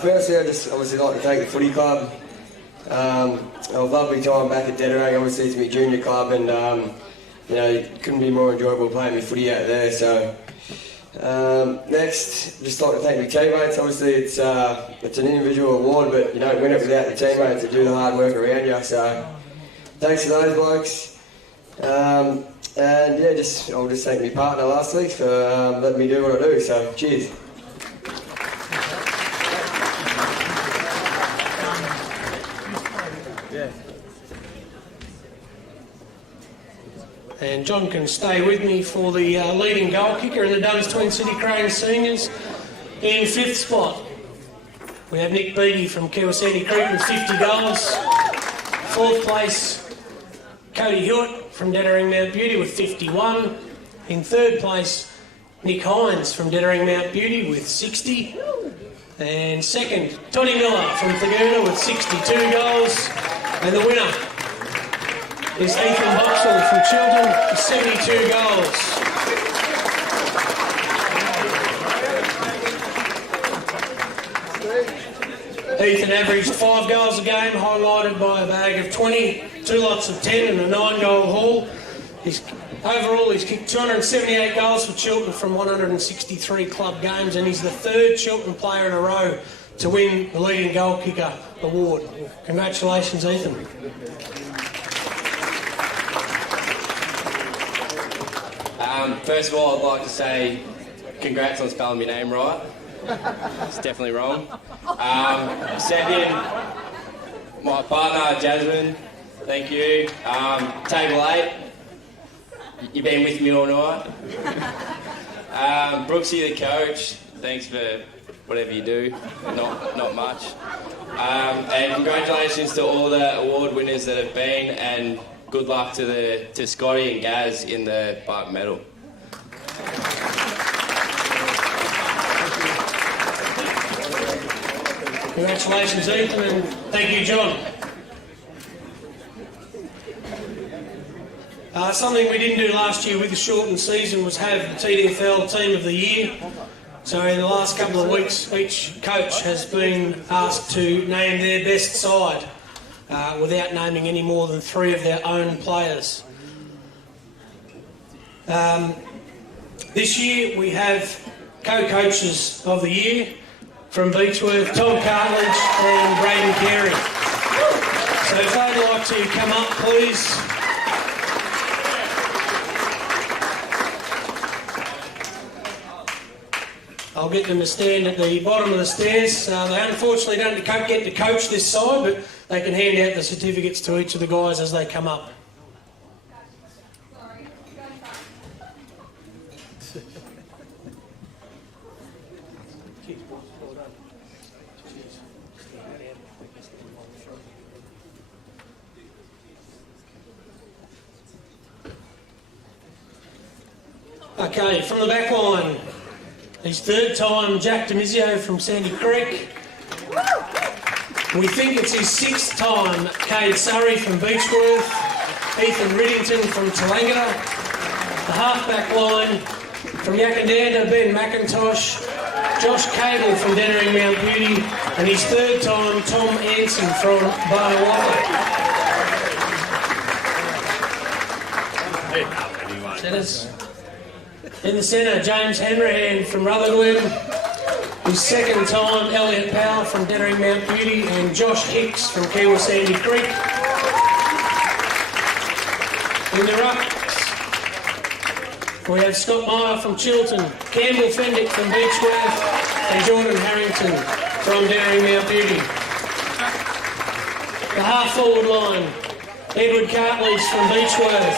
Firstly, I just obviously like to thank the footy club. A lovely time back at Dettering. Obviously, it's my junior club, and you know, it couldn't be more enjoyable playing my footy out there. So next, just like to thank my teammates. Obviously, it's an individual award, but you don't win it without the teammates that do the hard work around you. So thanks to those blokes. And yeah, I'll just thank my partner last week for letting me do what I do. So cheers. And John can stay with me for the leading goal kicker in the Dunn's Twin City Cranes Seniors. In 5th spot, we have Nick Beattie from Sandy Creek with 50 goals. 4th place, Cody Hewitt from Dettering Mount Beauty with 51. In 3rd place, Nick Hines from Dettering Mount Beauty with 60. And 2nd, Tony Miller from Thaguna with 62 goals. And the winner is Ethan Boxall from Chiltern with 72 goals. Ethan averaged 5 goals a game, highlighted by a bag of 20, 2 lots of 10 and a 9-goal haul. Overall, he's kicked 278 goals for Chiltern from 163 club games, and he's the 3rd Chiltern player in a row to win the leading goal kicker award. Congratulations, Ethan. First of all, I'd like to say congrats on spelling my name right. It's definitely wrong. Second, my partner Jasmine, thank you. Table 8, you've been with me all night. Brooksy the coach, thanks for whatever you do, not much. And congratulations to all the award winners that have been, and good luck to Scotty and Gaz in the Barton medal. Congratulations, Ethan, and thank you, John. Something we didn't do last year with the shortened season was have the TDFL Team of the Year. So in the last couple of weeks, each coach has been asked to name their best side without naming any more than 3 of their own players. This year we have co-coaches of the year from Beechworth, Tom Cartledge and Braden Carey. So if they'd like to come up, please. I'll get them to stand at the bottom of the stairs. They unfortunately don't get to coach this side, but they can hand out the certificates to each of the guys as they come up. Okay, from the back line, his third time, Jack Demizio from Sandy Creek. We think it's his sixth time, Cade Surrey from Beechworth, Ethan Riddington from Tallangatta. The half-back line from Yackandandah, Ben McIntosh, Josh Cable from Dettering Mount Beauty, and his third time, Tom Anson from Barton. Centres. In the centre, James Hanrahan from Rutherglen. His second time, Elliot Powell from Dettering Mount Beauty, and Josh Hicks from Kiwa Sandy Creek. In the rucks, we have Scott Meyer from Chilton, Campbell Fendick from Beechworth, and Jordan Harrington from Dettering Mount Beauty. The half-forward line, Edward Cartleys from Beechworth,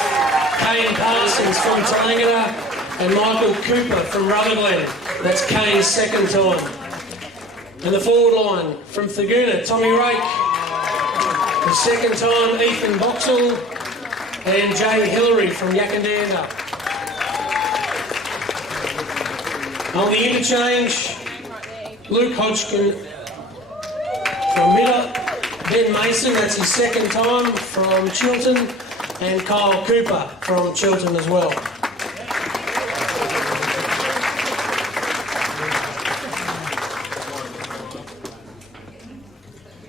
Kane Parsons from Tallangatta, and Michael Cooper from Rutherglen. That's Kane's second time. And the forward line from Thaguna, Tommy Rake. The second time, Ethan Boxall and Jay Hillary from Yackandandah. On the interchange, Luke Hodgkin from Miller, Ben Mason, that's his second time from Chilton, and Kyle Cooper from Chilton as well.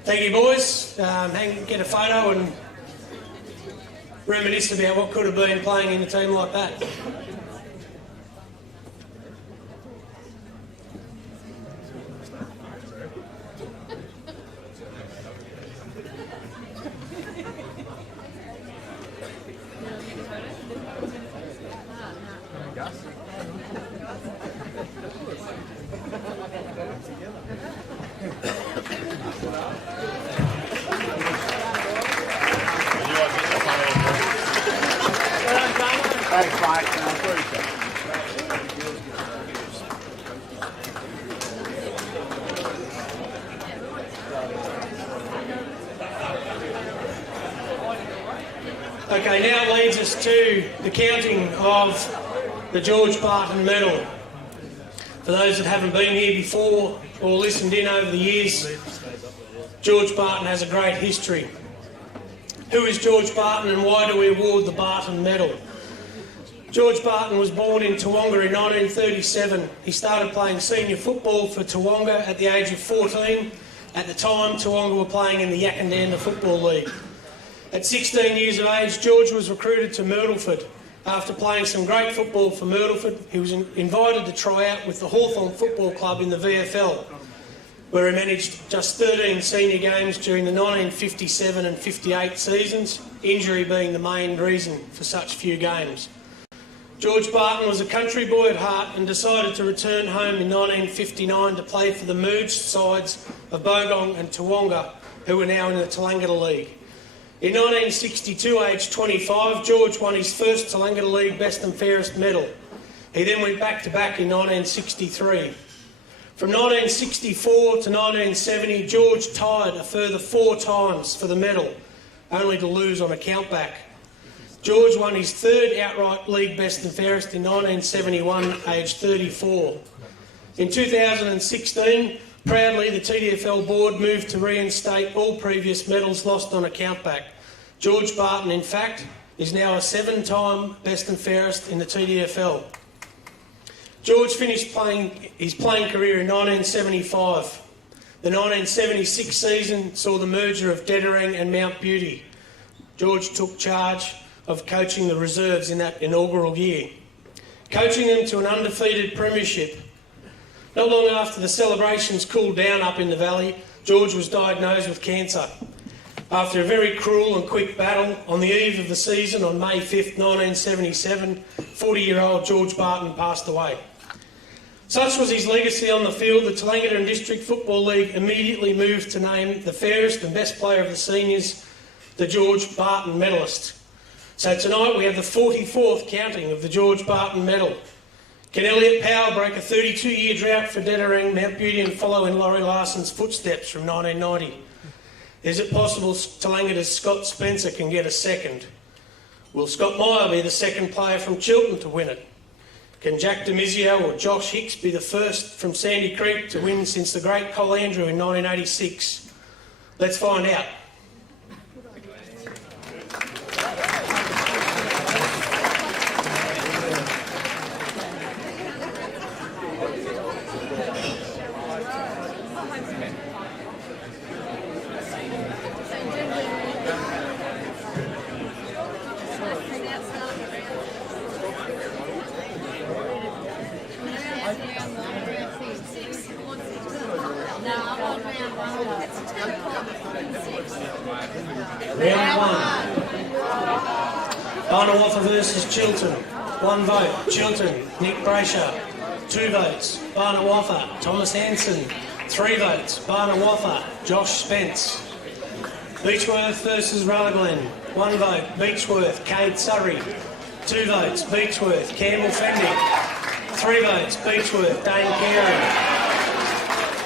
Thank you, boys. Get a photo and reminisce about what could have been playing in a team like that. Thanks, Mike. I appreciate it. Okay, now it leads us to the counting of the George Barton medal. For those that haven't been here before or listened in over the years, George Barton has a great history. Who is George Barton and why do we award the Barton medal? George Barton was born in Toowoomba in 1937. He started playing senior football for Toowoomba at the age of 14. At the time, Toowoomba were playing in the Yackandandah Football League. At 16 years of age, George was recruited to Myrtleford. After playing some great football for Myrtleford, he was invited to try out with the Hawthorn Football Club in the VFL, where he managed just 13 senior games during the 1957 and 58 seasons, injury being the main reason for such few games. George Barton was a country boy at heart and decided to return home in 1959 to play for the merged sides of Bogong and Toowoomba, who were now in the Tallangatta League. In 1962, aged 25, George won his first Tallangatta League Best and Fairest medal. He then went back-to-back in 1963. From 1964 to 1970, George tied a further 4 times for the medal, only to lose on a countback. George won his third outright league best and fairest in 1971, aged 34. In 2016, proudly the TDFL board moved to reinstate all previous medals lost on a countback. George Barton, in fact, is now a 7-time best and fairest in the TDFL. George finished his playing career in 1975. The 1976 season saw the merger of Dettering and Mount Beauty. George took charge of coaching the reserves in that inaugural year, coaching them to an undefeated premiership. Not long after the celebrations cooled down up in the valley, George was diagnosed with cancer. After a very cruel and quick battle, on the eve of the season on May 5th, 1977, 40-year-old George Barton passed away. Such was his legacy on the field, the Tallangatta and District Football League immediately moved to name the fairest and best player of the seniors, the George Barton medalist. So tonight we have the 44th counting of the George Barton medal. Can Elliot Powell break a 32-year drought for Dettering Mount Beauty and follow in Laurie Larson's footsteps from 1990? Is it possible Tallangatta's Scott Spencer can get a second? Will Scott Meyer be the second player from Chiltern to win it? Can Jack Demizio or Josh Hicks be the first from Sandy Creek to win since the great Col Andrew in 1986? Let's find out. Round one. Barnawafa versus Chiltern. 1 vote, Chiltern, Nick Brasher. 2 votes, Barnawafa, Thomas Hanson. 3 votes, Barnawafa, Josh Spence. Beechworth versus Rutherglen. 1 vote, Beechworth, Cade Surrey. 2 votes, Beechworth, Campbell Fendick. 3 votes, Beechworth, Dane Carey.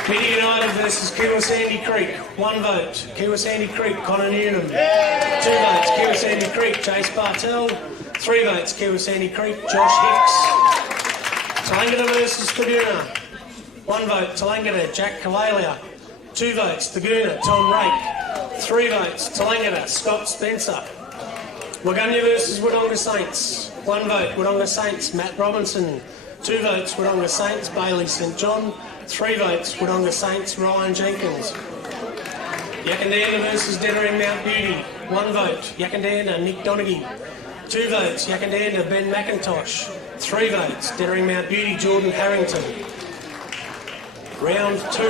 Midi United versus Kiwa Sandy Creek. 1 vote, Kiwa Sandy Creek, Connor Newnham. 2 votes, Kiwa Sandy Creek, Chase Bartell. 3 votes, Kiwa Sandy Creek, Josh Hicks. Tallangatta versus Taguna. 1 vote, Tallangatta, Jack Kalalia. 2 votes, Taguna, Tom Rake. 3 votes, Tallangatta, Scott Spencer. Waganya versus Wodonga Saints. 1 vote, Wodonga Saints, Matt Robinson. 2 votes, Wodonga Saints, Bailey St John. 3 votes, Wodonga Saints, Ryan Jenkins. Yakandanda versus Dettering Mount Beauty. 1 vote, Yakandanda, Nick Donaghy. 2 votes, Yakandanda, Ben McIntosh. 3 votes, Dettering Mount Beauty, Jordan Harrington. Round 2.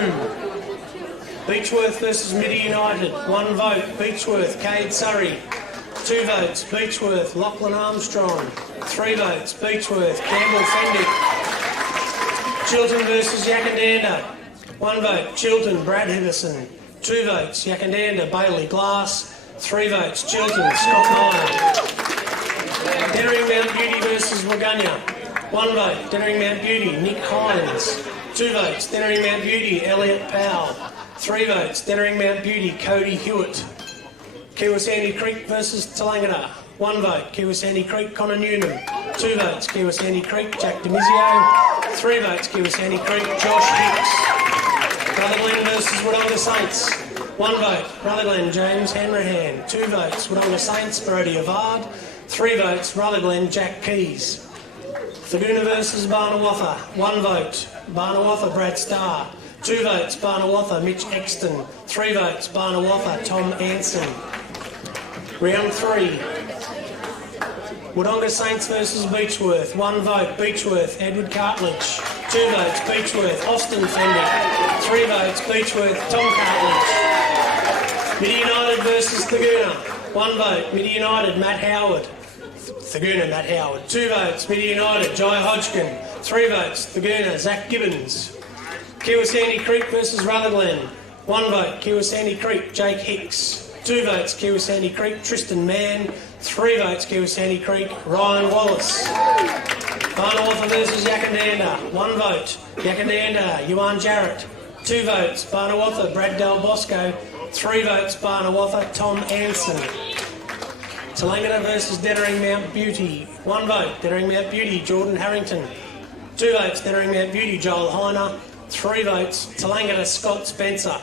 Beechworth versus Midi United. 1 vote, Beechworth, Cade Surrey. 2 votes, Beechworth, Lachlan Armstrong. 3 votes, Beechworth, Campbell Fendick. Chiltern versus Yakandanda. 1 vote, Chiltern, Brad Henderson. 2 votes, Yakandanda, Bailey Glass. 3 votes, Chiltern, Scott Meyer. Dettering Mount Beauty versus Waganya. 1 vote, Dettering Mount Beauty, Nick Hines. 2 votes, Dettering Mount Beauty, Elliot Powell. 3 votes, Dettering Mount Beauty, Cody Hewitt. Kiwa Sandy Creek versus Tallangatta. 1 vote, Kiwa Sandy Creek, Connor Newnham. 2 votes, Kiwa Sandy Creek, Jack Demizio. 3 votes, Kiwa Sandy Creek, Josh Hicks. Rutherglen versus Wodonga Saints. 1 vote, Rutherglen, James Hanrahan. 2 votes, Wodonga Saints, Brody Avard. 3 votes, Rutherglen, Jack Keys. Taguna versus Barnawafa. 1 vote, Barnawafa, Brad Starr. 2 votes, Barnawafa, Mitch Exton. 3 votes, Barnawafa, Tom Anson. Round 3. Wodonga Saints versus Beechworth. 1 vote, Beechworth, Edward Cartledge. 2 votes, Beechworth, Austin Fendick. 3 votes, Beechworth, Tom Cartledge. Midi United versus Taguna. 1 vote, Midi United, Matt Howard. Taguna, Matt Howard. 2 votes, Midi United, Jai Hodgkin. 3 votes, Taguna, Zach Gibbons. Kiwa Sandy Creek versus Rutherglen. 1 vote, Kiwa Sandy Creek, Jake Hicks. 2 votes, Kiwa Sandy Creek, Tristan Mann. 3 votes, Kiwa Sandy Creek, Ryan Wallace. Barnawafa versus Yakandanda. 1 vote, Yakandanda, Yuan Jarrett. 2 votes, Barnawafa, Brad Del Bosco. 3 votes, Barnawafa, Tom Anson. Tallangatta versus Dettering Mount Beauty. 1 vote, Dettering Mount Beauty, Jordan Harrington. 2 votes, Dettering Mount Beauty, Joel Heiner. 3 votes, Tallangatta, Scott Spencer.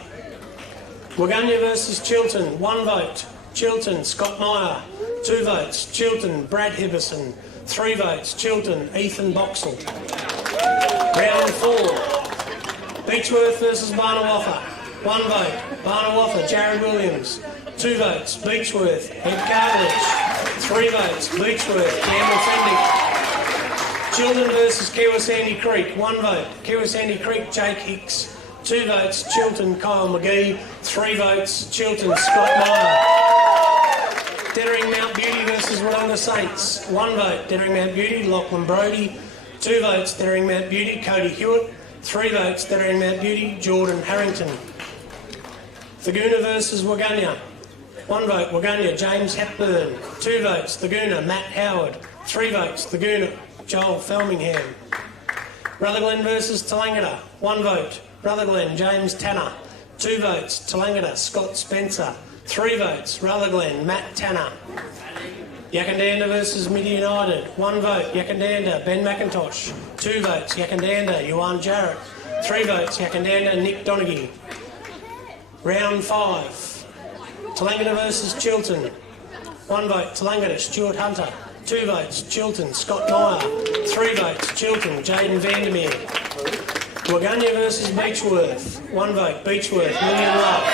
Waganya versus Chiltern. 1 vote, Chiltern, Scott Meyer. 2 votes, Chiltern, Brad Hibberson. 3 votes, Chiltern, Ethan Boxall. Round 4. Beechworth versus Barnawafa. 1 vote, Barnawafa, Jared Williams. 2 votes, Beechworth, Ed Cartledge. 3 votes, Beechworth, Campbell Fendick. Chiltern versus Kiwa Sandy Creek. 1 vote, Kiwa Sandy Creek, Jake Hicks. 2 votes, Chiltern, Kyle McGee. 3 votes, Chiltern, Scott Meyer. Dettering Mount Beauty versus Wodonga Saints. 1 vote, Dettering Mount Beauty, Lachlan Brody. 2 votes, Dettering Mount Beauty, Cody Hewitt. 3 votes, Dettering Mount Beauty, Jordan Harrington. Thaguna versus Waganya. 1 vote, Waganya, James Hepburn. 2 votes, Thaguna, Matt Howard. 3 votes, Thaguna, Joel Felmingham. Rutherglen versus Tallangatta. 1 vote, Rutherglen, James Tanner. 2 votes, Tallangatta, Scott Spencer. 3 votes, Rutherglen, Matt Tanner. Yakandanda versus Midi United. 1 vote, Yakandanda, Ben McIntosh. 2 votes, Yakandanda, Yuan Jarrett. 3 votes, Yakandanda, Nick Donaghy. Round 5. Tallangatta versus Chilton. 1 vote, Tallangatta, Stuart Hunter. 2 votes, Chilton, Scott Meyer. 3 votes, Chilton, Jaden Vandermeer. Waganya versus Beechworth. 1 vote, Beechworth, Million Love.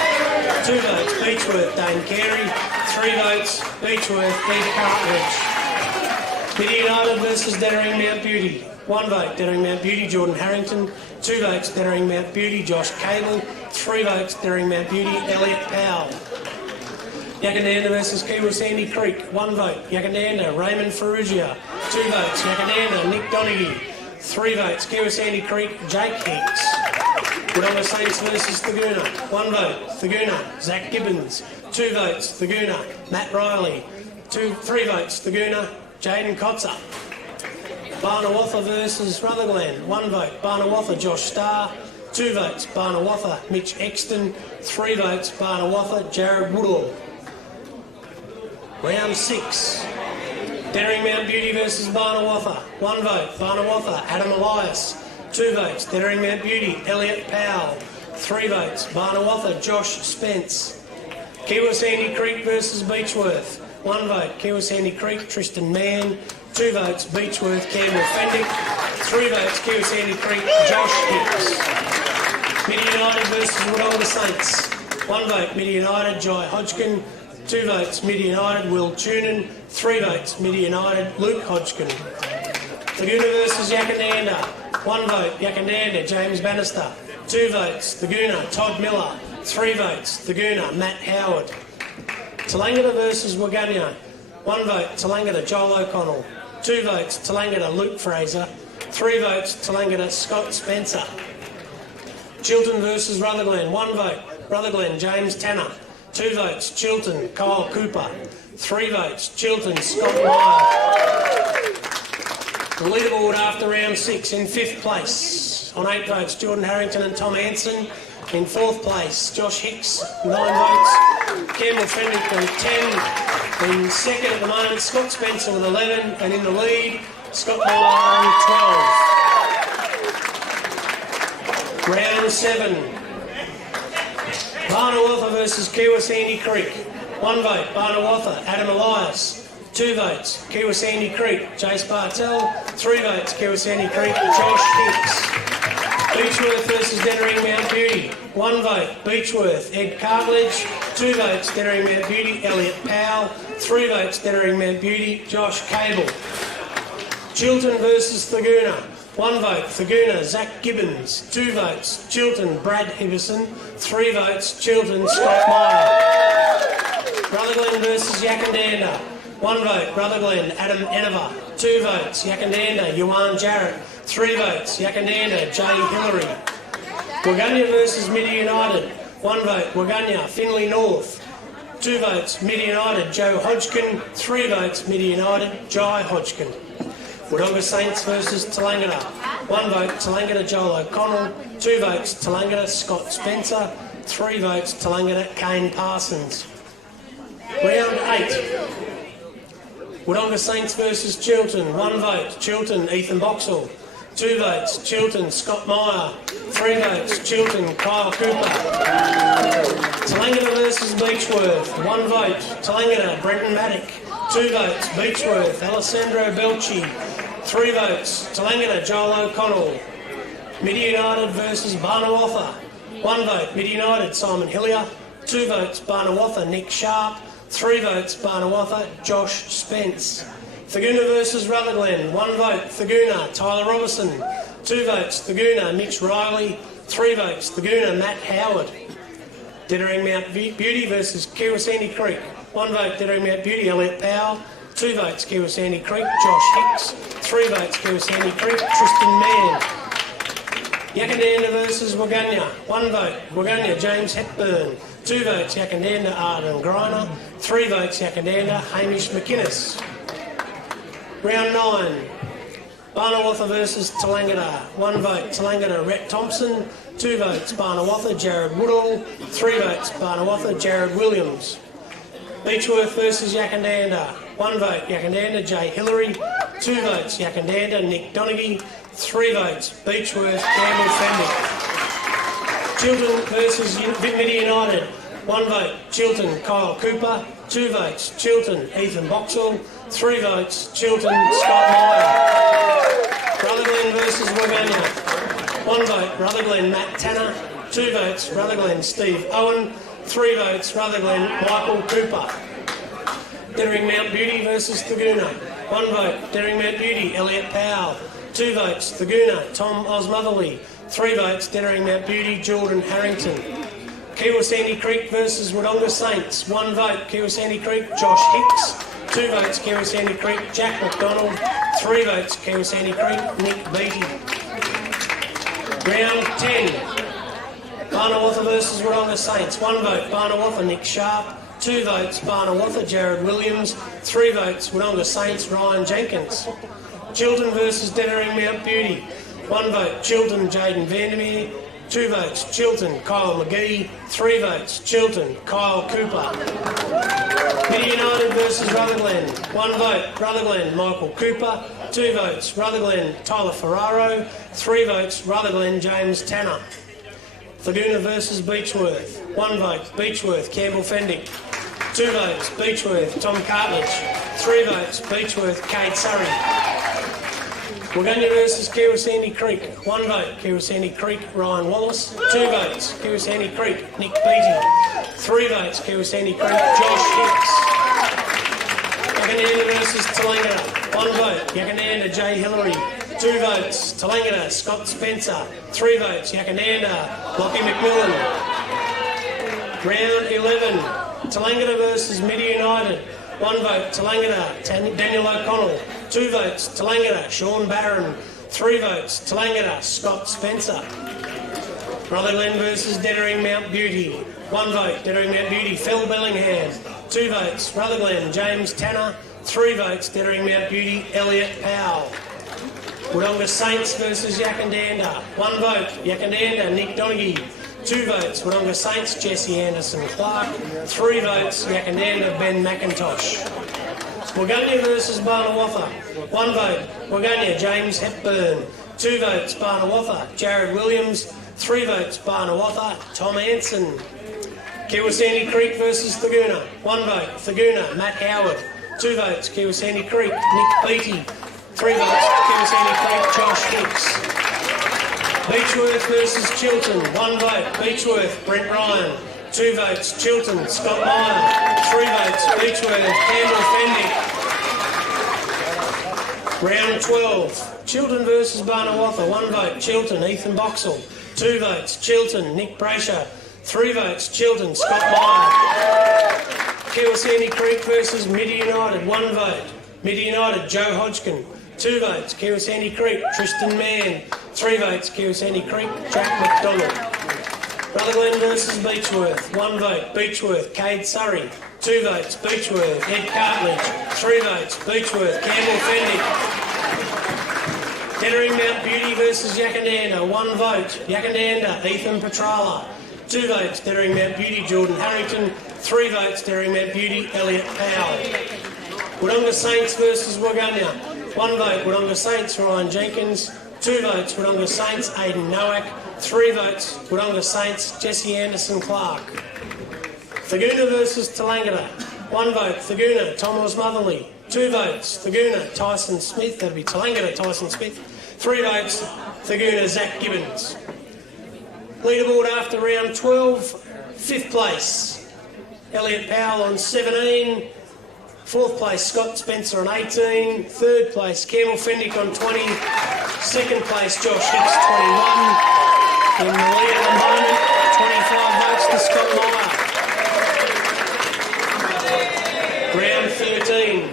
2 votes, Beechworth, Dane Carey. 3 votes, Beechworth, Ed Cartledge. Midi United versus Dettering Mount Beauty. 1 vote, Dettering Mount Beauty, Jordan Harrington. 2 votes, Dettering Mount Beauty, Josh Cable. 3 votes, Dettering Mount Beauty, Elliot Powell. Yakandanda versus Kiwa Sandy Creek. 1 vote, Yakandanda, Raymond Ferrugia. 2 votes, Yakandanda, Nick Donaghy. 3 votes, Kiwa Sandy Creek, Jake Hicks. Wodonga Saints versus Thaguna. 1 vote, Thaguna, Zach Gibbons. 2 votes, Thaguna, Matt Riley. 3 votes, Thaguna, Jaden Kotzer. Barnawatha versus Rutherglen. 1 vote, Barnawatha, Josh Starr. 2 votes, Barnawatha, Mitch Exton. 3 votes, Barnawatha, Jared Woodall. Round 6. Dettering Mount Beauty versus Barnawatha. 1 vote, Barnawatha, Adam Elias. 2 votes, Dettering Mount Beauty, Elliot Powell. 3 votes, Barnawatha, Josh Spence. Kiwa Sandy Creek versus Beechworth. 1 vote, Kiwa Sandy Creek, Tristan Mann. 2 votes, Beechworth, Campbell Fendick. 3 votes, Kiwa Sandy Creek, Josh Hicks. Midi United versus Wodonga Saints. 1 vote, Midi United, Jai Hodgkin. 2 votes, Midi United, Will Tunin. 3 votes, Midi United, Luke Hodgkin. Thaguna versus Yakandanda. 1 vote, Yakandanda, James Bannister. 2 votes, Thaguna, Todd Miller. 3 votes, Thaguna, Matt Howard. Tallangatta versus Waganya. 1 vote, Tallangatta, Joel O'Connell. 2 votes, Tallangatta, Luke Fraser. 3 votes, Tallangatta, Scott Spencer. Chilton versus Rutherglen. 1 vote, Rutherglen, James Tanner. 2 votes, Chilton, Kyle Cooper. 3 votes, Chilton, Scott Meyer. The leaderboard after round 6 in 5th place. On 8 votes, Jordan Harrington and Tom Anson. In 4th place, Josh Hicks, 9 votes. Campbell Fendick with 10. In 2nd at the moment, Scott Spencer with 11. And in the lead, Scott Meyer with 12. Round 7. Barnawatha versus Kiwa Sandy Creek. 1 vote, Barnawatha, Adam Elias. 2 votes, Kiwa Sandy Creek, Jace Bartell. 3 votes, Kiwa Sandy Creek, Josh Hicks. Beechworth versus Dettering Mount Beauty. 1 vote, Beechworth, Ed Cartledge. 2 votes, Dettering Mount Beauty, Elliot Powell. 3 votes, Dettering Mount Beauty, Josh Cable. Chilton versus Thaguna. 1 vote, Thaguna, Zach Gibbons. 2 votes, Chilton, Brad Hibberson. 3 votes, Chilton, Scott Meyer. Rutherglen versus Yakandanda. 1 vote, Rutherglen, Adam Enever. 2 votes, Yakandanda, Yuan Jarrett. 3 votes, Yakandanda, Jay Hillary. Waganya versus Midi United. 1 vote, Waganya, Finley North. 2 votes, Midi United, Joe Hodgkin. 3 votes, Midi United, Jai Hodgkin. Wodonga Saints versus Tallangatta. 1 vote, Tallangatta, Joel O'Connell. 2 votes, Tallangatta, Scott Spencer. 3 votes, Tallangatta, Kane Parsons. Round 8. Wodonga Saints versus Chilton. 1 vote, Chilton, Ethan Boxall. 2 votes, Chilton, Scott Meyer. 3 votes, Chilton, Kyle Cooper. Tallangatta versus Beechworth. 1 vote, Tallangatta, Brenton Maddock. 2 votes, Beechworth, Alessandro Belchi. 3 votes, Tallangatta, Joel O'Connell. Midi United versus Barnawatha. 1 vote, Midi United, Simon Hillier. 2 votes, Barnawatha, Nick Sharp. 3 votes, Barnawatha, Josh Spence. Thaguna versus Rutherglen. 1 vote, Thaguna, Tyler Robertson. 2 votes, Thaguna, Mitch Riley. 3 votes, Thaguna, Matt Howard. Dettering Mount Beauty versus Kiwa Sandy Creek. 1 vote, Dettering Mount Beauty, Elliot Powell. 2 votes, Kiwa Sandy Creek, Josh Hicks. 3 votes, Kiwa Sandy Creek, Tristan Mann. Yakandanda versus Waganya. 1 vote, Waganya, James Hepburn. 2 votes, Yakandanda, Arden Griner. 3 votes, Yakandanda, Hamish McInnes. Round 9, Barnawatha versus Tallangatta. 1 vote, Tallangatta, Rhett Thompson. 2 votes, Barnawatha, Jared Woodall. 3 votes, Barnawatha, Jared Williams. Beechworth versus Yakandanda. 1 vote, Yakandanda, Jay Hillary. 2 votes, Yakandanda, Nick Donaghy. 3 votes, Beechworth, Campbell Fendick. Chiltern versus Midi United. 1 vote, Chiltern, Kyle Cooper. 2 votes, Chiltern, Ethan Boxall. 3 votes, Chiltern, Scott Meyer. Rutherglen versus Waganya. 1 vote, Rutherglen, Matt Tanner. 2 votes, Rutherglen, Steve Owen. 3 votes, Rutherglen, Michael Cooper. Dettering Mount Beauty versus Thaguna. 1 vote, Dettering Mount Beauty, Elliot Powell. 2 votes, Thaguna, Tom Osmotherley. 3 votes, Dettering Mount Beauty, Jordan Harrington. Kiwa Sandy Creek versus Wodonga Saints. 1 vote, Kiwa Sandy Creek, Josh Hicks. 2 votes, Kiwa Sandy Creek, Jack McDonald. 3 votes, Kiwa Sandy Creek, Nick Beattie. Round 10, Barnawatha versus Wodonga Saints. 1 vote, Barnawatha, Nick Sharp. 2 votes, Barnawatha, Jared Williams. 3 votes, Wodonga Saints, Ryan Jenkins. Chiltern versus Dettering Mount Beauty. 1 vote, Chiltern, Jaden Vandermeer. 2 votes, Chiltern, Kyle McGee. 3 votes, Chiltern, Kyle Cooper. Midi United versus Rutherglen. 1 vote, Rutherglen, Michael Cooper. 2 votes, Rutherglen, Tyler Ferraro. 3 votes, Rutherglen, James Tanner. Thaguna versus Beechworth. 1 vote, Beechworth, Campbell Fendick. 2 votes, Beechworth, Tom Cartledge. 3 votes, Beechworth, Kate Surrey. Waganya versus Kiwa Sandy Creek. 1 vote, Kiwa Sandy Creek, Ryan Wallace. 2 votes, Kiwa Sandy Creek, Nick Beattie. 3 votes, Kiwa Sandy Creek, Josh Hicks. Yakandanda versus Tallangatta. 1 vote, Yakandanda, Jay Hillary. 2 votes, Tallangatta, Scott Spencer. 3 votes, Yakandanda, Lockie McMillan. Round 11, Tallangatta versus Midi United. 1 vote, Tallangatta, Daniel O'Connell. 2 votes, Tallangatta, Sean Barron. 3 votes, Tallangatta, Scott Spencer. Rutherglen versus Dettering Mount Beauty. 1 vote, Dettering Mount Beauty, Phil Bellingham. 2 votes, Rutherglen, James Tanner. 3 votes, Dettering Mount Beauty, Elliot Powell. Wodonga Saints versus Yakandanda. 1 vote, Yakandanda, Nick Donaghy. 2 votes, Wodonga Saints, Jesse Anderson Clark. 3 votes, Yakandanda, Ben McIntosh. Waganya versus Barnawatha. 1 vote, Waganya, James Hepburn. 2 votes, Barnawatha, Jared Williams. 3 votes, Barnawatha, Tom Anson. Kiwa Sandy Creek versus Thaguna. 1 vote, Thaguna, Matt Howard. 2 votes, Kiwa Sandy Creek, Nick Beattie. 3 votes, Kiwa Sandy Creek, Josh Hicks. Beechworth versus Chiltern. 1 vote, Beechworth, Brent Ryan. 2 votes, Chiltern, Scott Meyer. 3 votes, Beechworth, Campbell Fendick. Round 12, Chiltern versus Barnawatha. 1 vote, Chiltern, Ethan Boxall. 2 votes, Chiltern, Nick Brasher. 3 votes, Chiltern, Scott Meyer. Kiwa Sandy Creek versus Midi United. 1 vote, Midi United, Joe Hodgkin. 2 votes, Kiwa Sandy Creek, Tristan Mann. 3 votes, Kiwa Sandy Creek, Jack McDonald. Rutherglen versus Beechworth. 1 vote, Beechworth, Cade Surrey. 2 votes, Beechworth, Ed Cartledge. 3 votes, Beechworth, Campbell Fendick. Dettering Mount Beauty versus Yakandanda. 1 vote, Yakandanda, Ethan Petrala. 2 votes, Dettering Mount Beauty, Jordan Harrington. 3 votes, Dettering Mount Beauty, Elliot Powell. Wodonga Saints versus Waganya. 1 vote, Wodonga Saints, Ryan Jenkins. 2 votes, Wodonga Saints, Aidan Nowak. 3 votes, Wodonga Saints, Jesse Anderson Clark. Thaguna versus Tallangatta. 1 vote, Thaguna, Thomas Motherley. 2 votes, Thaguna, Tyson Smith. That'll be Tallangatta, Tyson Smith. 3 votes, Thaguna, Zach Gibbons. Leaderboard after round 12, 5th place, Elliot Powell on 17. 4th place, Scott Spencer on 18. 3rd place, Campbell Fendick on 20. 2nd place, Josh Hicks, 21. In the lead at the moment, 25 votes to Scott Meyer. Round 13,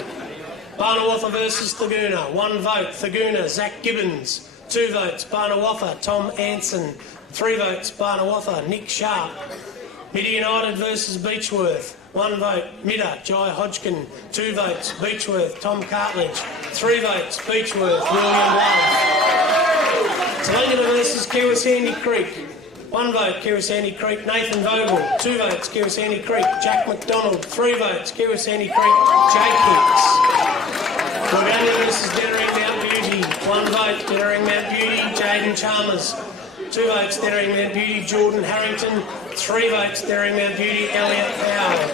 Barnawatha versus Thaguna. 1 vote, Thaguna, Zach Gibbons. 2 votes, Barnawatha, Tom Anson. 3 votes, Barnawatha, Nick Sharp. Middy United versus Beechworth. 1 vote, Midda, Jai Hodgkin. 2 votes, Beechworth, Tom Cartledge. 3 votes, Beechworth, William Love. Tallangatta versus Kiwasandy Creek. 1 vote, Kiwasandy Creek, Nathan Vogel. 2 votes, Kiwasandy Creek, Jack McDonald. 3 votes, Kiwasandy Creek, Jake Hicks. Waganya versus Dettering Mount Beauty. 1 vote, Dettering Mount Beauty, Jaden Chalmers. 2 votes, Dettering Mount Beauty, Jordan Harrington. 3 votes, Dettering Mount Beauty, Elliot Powell.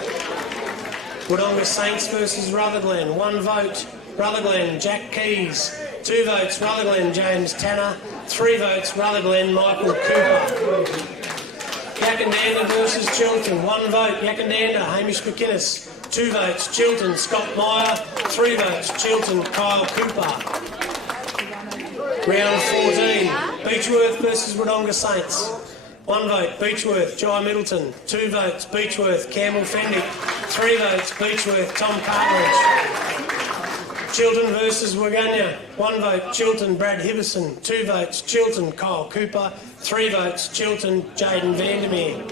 Wodonga Saints versus Rutherglen. 1 vote, Rutherglen, Jack Keys. 2 votes, Rutherglen, James Tanner. 3 votes, Rutherglen, Michael Cooper. Yakandanda versus Chilton. 1 vote, Yakandanda, Hamish McInnes. 2 votes, Chilton, Scott Meyer. 3 votes, Chilton, Kyle Cooper. Round 14, Beechworth versus Wodonga Saints. 1 vote, Beechworth, Jai Middleton. 2 votes, Beechworth, Campbell Fendick. 3 votes, Beechworth, Tom Cartledge. Chilton versus Waganya. 1 vote, Chilton, Brad Hibberson. 2 votes, Chilton, Kyle Cooper. 3 votes, Chilton, Jaden Vandermeer.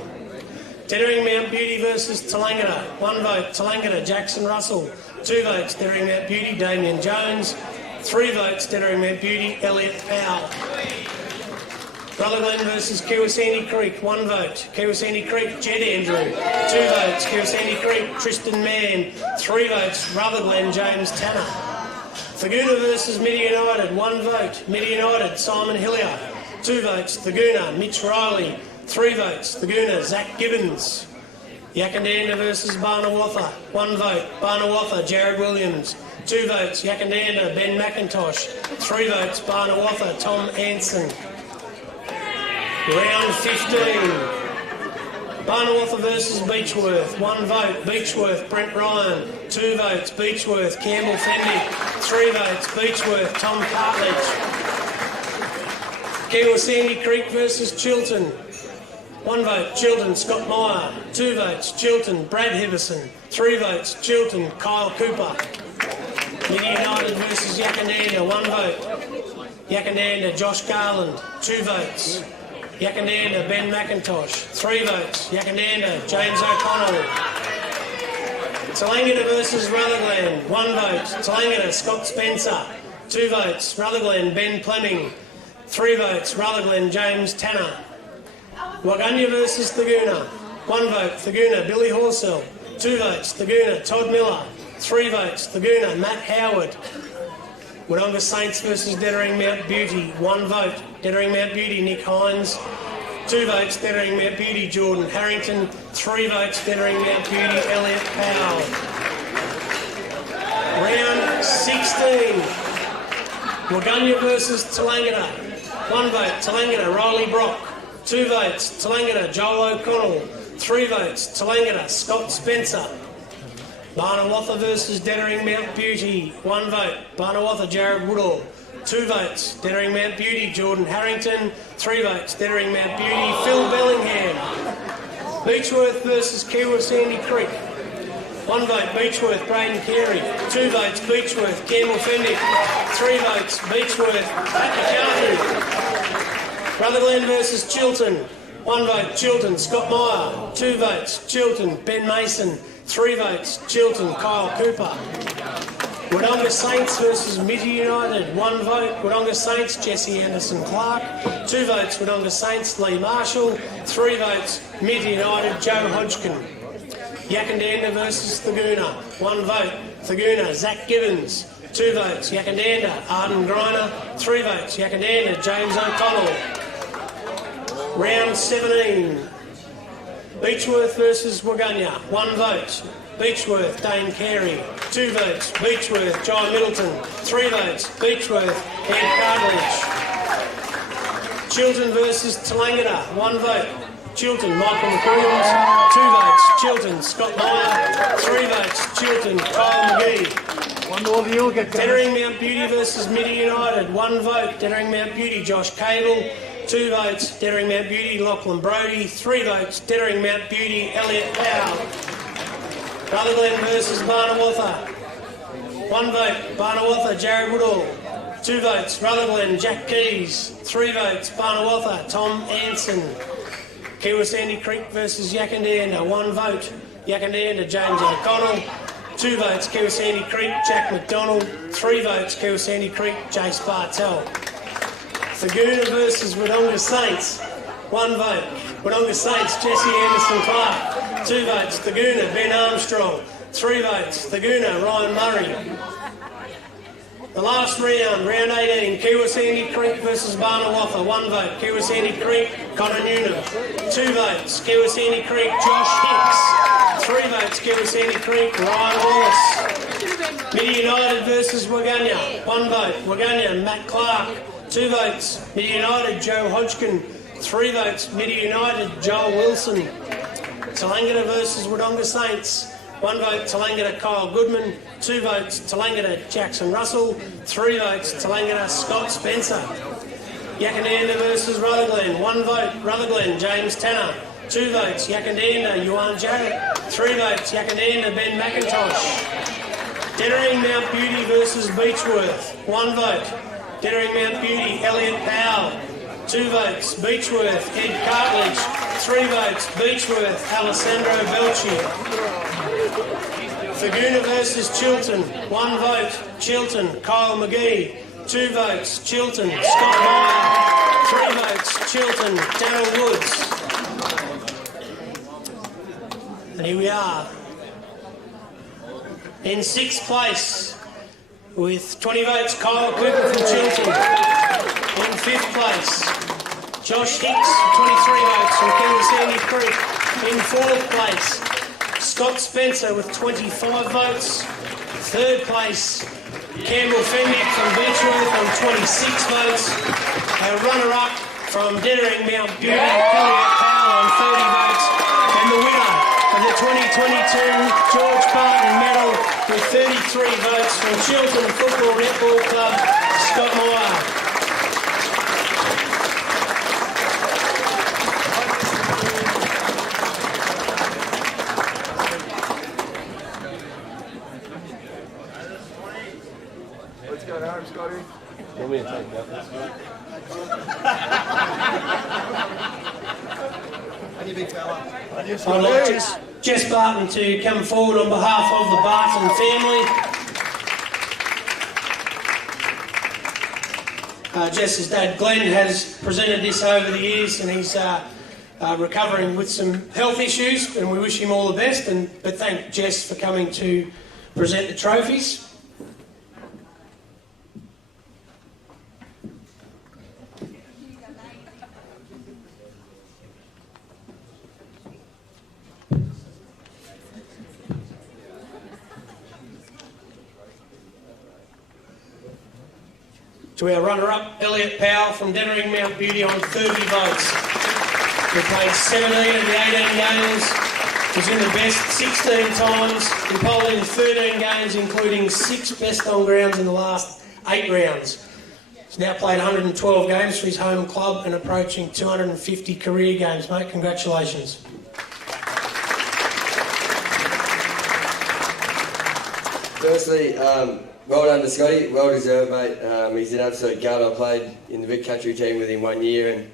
Dettering Mount Beauty versus Tallangatta. 1 vote, Tallangatta, Jackson Russell. 2 votes, Dettering Mount Beauty, Damien Jones. 3 votes, Dettering Mount Beauty, Elliot Powell. Rutherglen versus Kiwasandy Creek. 1 vote, Kiwasandy Creek, Jed Andrew. 2 votes, Kiwasandy Creek, Tristan Mann. 3 votes, Rutherglen, James Tanner. Thaguna versus Middy United. 1 vote, Middy United, Simon Hillier. 2 votes, Thaguna, Mitch Riley. 3 votes, Thaguna, Zach Gibbons. Yakandanda versus Barnawatha. 1 vote, Barnawatha, Jared Williams. 2 votes, Yakandanda, Ben McIntosh. 3 votes, Barnawatha, Tom Anson. Round 15. Barnawatha versus Beechworth. 1 vote, Beechworth, Brent Ryan. 2 votes, Beechworth, Campbell Fendick. 3 votes, Beechworth, Tom Cartledge. Kiwasandy Creek versus Chilton. 1 vote, Chilton, Scott Meyer. 2 votes, Chilton, Brad Hibberson. 3 votes, Chilton, Kyle Cooper. Middy United versus Yakandanda. 1 vote, Yakandanda, Josh Garland. 2 votes, Yakandanda, Ben McIntosh. 3 votes, Yakandanda, James O'Connell. Tallangatta versus Rutherglen. 1 vote, Tallangatta, Scott Spencer. 2 votes, Rutherglen, Ben Fleming. 3 votes, Rutherglen, James Tanner. Waganya versus Thaguna. 1 vote, Thaguna, Billy Horsell. 2 votes, Thaguna, Todd Miller. 3 votes, Thaguna, Matt Howard. Wodonga Saints versus Dettering Mount Beauty. 1 vote, Dettering Mount Beauty, Nick Hines. 2 votes, Dettering Mount Beauty, Jordan Harrington. 3 votes, Dettering Mount Beauty, Elliot Powell. Round 16. Waganya versus Tallangatta. 1 vote, Tallangatta, Riley Brock. 2 votes, Tallangatta, Joel O'Connell. 3 votes, Tallangatta, Scott Spencer. Barnawatha versus Dettering Mount Beauty. 1 vote, Barnawatha, Jared Woodall. 2 votes, Dettering Mount Beauty, Jordan Harrington. 3 votes, Dettering Mount Beauty, Phil Bellingham. Beechworth versus Kiwasandy Creek. 1 vote, Beechworth, Braden Carey. 2 votes, Beechworth, Campbell Fendick. 3 votes, Beechworth, Akaku. Rutherglen versus Chilton. 1 vote, Chilton, Scott Meyer. 2 votes, Chilton, Ben Mason. 3 votes, Chilton, Kyle Cooper. Wodonga Saints versus Middy United. 1 vote, Wodonga Saints, Jesse Anderson Clark. 2 votes, Wodonga Saints, Lee Marshall. 3 votes, Middy United, Joe Hodgkin. Yakandanda versus Thaguna. 1 vote, Thaguna, Zach Gibbons. 2 votes, Yakandanda, Arden Griner. 3 votes, Yakandanda, James O'Connell. Round 17. Beechworth versus Waganya. 1 vote, Beechworth, Dane Carey. 2 votes, Beechworth, John Middleton. 3 votes, Beechworth, Ed Cartledge. Chilton versus Tallangatta. 1 vote, Chilton, Michael McWilliams. 2 votes, Chilton, Scott Meyer. 3 votes, Chilton, Kyle McGee. 1 more than you'll get. Dettering Mount Beauty versus Middy United. 1 vote, Dettering Mount Beauty, Josh Cable. 2 votes, Dettering Mount Beauty, Lachlan Brodie. 3 votes, Dettering Mount Beauty, Elliot Powell. Rutherglen versus Barnawatha. 1 vote, Barnawatha, Jared Woodall. 2 votes, Rutherglen, Jack Keys. 3 votes, Barnawatha, Tom Anson. Kiwa Sandy Creek versus Yakandanda. 1 vote, Yakandanda, James O'Connell. 2 votes, Kiwa Sandy Creek, Jack McDonald. 3 votes, Kiwa Sandy Creek, Jace Bartell. Thagoona versus Wodonga Saints. 1 vote, Wodonga Saints, Jesse Anderson Clark. 2 votes, Thagoona, Ben Armstrong. 3 votes, Thagoona, Ryan Murray. The last round, round 18, Kiwa Sandy Creek versus Barnawatha. 1 vote, Kiwa Sandy Creek, Connor Noonan. 2 votes, Kiwa Sandy Creek, Josh Hicks. 3 votes, Kiwa Sandy Creek, Ryan Wallace. Midi United versus Waganya. 1 vote, Waganya, Matt Clark. 2 votes, Midi United, Joe Hodgkin. 3 votes, Midi United, Joel Wilson. Tallangatta versus Wodonga Saints. 1 vote, Tallangatta, Kyle Goodman. 2 votes, Tallangatta, Jackson Russell. 3 votes, Tallangatta, Scott Spencer. Yakandanda versus Rutherglen. 1 vote, Rutherglen, James Tanner. 2 votes, Yakandanda, Yuan Jarrett. 3 votes, Yakandanda, Ben McIntosh. Dettering Mount Beauty versus Beechworth. 1 vote, Dettering Mount Beauty, Elliot Powell. 2 votes, Beechworth, Ed Cartledge. 3 votes, Beechworth, Alessandro Belchi. Thagoona versus Chilton. 1 vote, Chilton, Kyle McGee. 2 votes, Chilton, Scott Meyer. 3 votes, Chilton, Darryl Woods. And here we are. In 6th place, with 20 votes, Kyle Cooper from Chilton. In 5th place, Josh Hicks, 23 votes from Kiwa Sandy Creek. In 4th place, Scott Spencer with 25 votes. 3rd place, Campbell Fenwick from Beechworth on 26 votes. Our runner-up from Dettering Mount Beauty, Elliot Powell on 30 votes. And the winner of the 2022 George Barton medal with 33 votes from Chilton Football Netball Club, Scott Meyer. Want me to take that? I'd like Jess Barton to come forward on behalf of the Barton family. Jess's dad Glenn has presented this over the years, and he's recovering with some health issues, and we wish him all the best. But thank Jess for coming to present the trophies. To our runner-up, Elliot Powell from Dettering Mount Beauty on 30 votes. He played 17 of the 18 games, was in the best 16 times, he polled in 13 games, including 6 best on grounds in the last 8 rounds. He's now played 112 games for his home club and approaching 250 career games, mate. Congratulations. Firstly, well done to Scotty, well deserved, mate. He's an absolute gun. I played in the Vic Country team with him 1 year,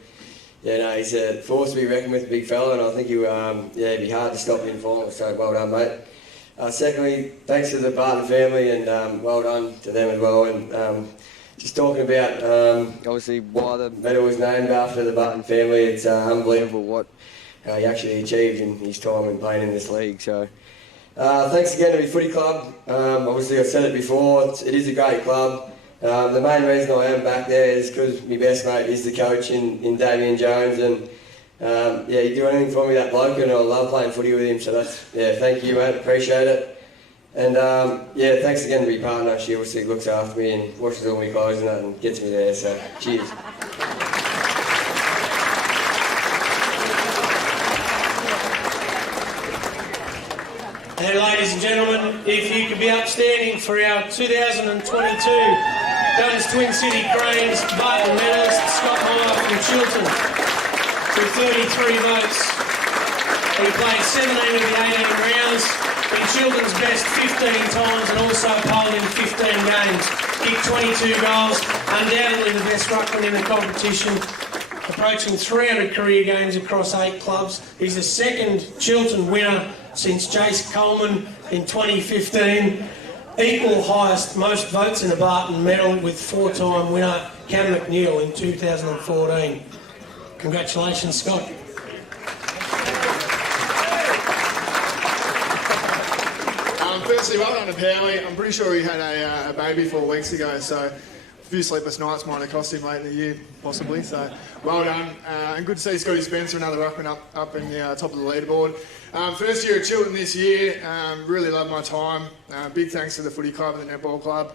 and he's a force to be reckoned with, big fella, and I think it'd be hard to stop him in finals. So well done, mate. Secondly, thanks to the Barton family, and well done to them as well. And just talking about obviously why the medal was named after the Barton family. It's unbelievable what he actually achieved in his time in playing in this league. So. Thanks again to my footy club. Obviously, I've said it before, it is a great club. The main reason I am back there is because my best mate is the coach in Damien Jones, and he'd do anything for me, that bloke, and I love playing footy with him. So that's, thank you, mate, appreciate it. And thanks again to my partner. She obviously looks after me and washes all my clothes and that and gets me there, so cheers. And ladies and gentlemen, if you could be upstanding for our 2022 Duns Twin City Cranes Barton medalist Scott Meyer from Chilton with 33 votes. He played 17 of the 18 rounds, been Chiltern's best 15 times and also polled in 15 games. Kicked 22 goals, undoubtedly the best ruckman in the competition, approaching 300 career games across 8 clubs. He's the second Chiltern winner since Jace Coleman in 2015. Equal highest most votes in the Barton medal with 4-time winner Cam McNeil in 2014. Congratulations, Scott. Firstly, well done to Powley. I'm pretty sure he had a baby 4 weeks ago, so a few sleepless nights might have cost him late in the year, possibly. So, well done. And good to see Scotty Spencer, another ruckman up in the top of the leaderboard. First year at Chiltern this year, really loved my time. Big thanks to the footy club and the netball club,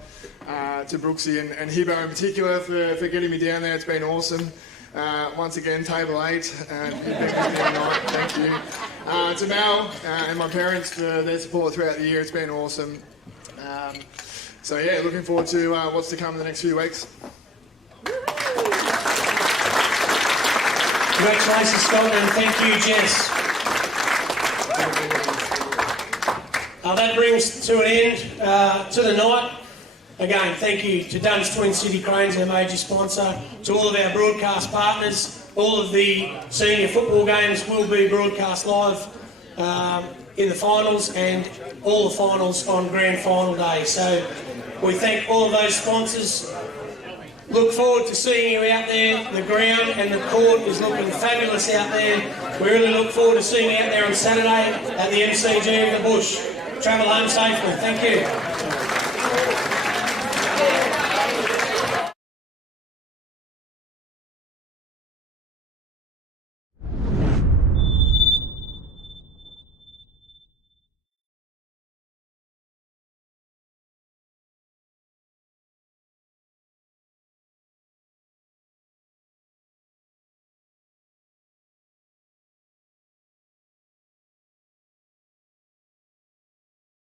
to Brooksy and Hibbo in particular for getting me down there. It's been awesome. Once again, table 8, and thank you. To Mel and my parents for their support throughout the year. It's been awesome. So yeah, looking forward to what's to come in the next few weeks. Congratulations, Scott, and thank you, Jess. That brings to an end to the night. Again, thank you to Dunn's Twin City Cranes, our major sponsor, to all of our broadcast partners. All of the senior football games will be broadcast live in the finals and all the finals on grand final day. So we thank all of those sponsors. Look forward to seeing you out there. The ground and the court is looking fabulous out there. We really look forward to seeing you out there on Saturday at the MCG of the Bush. Travel home safely. Thank you.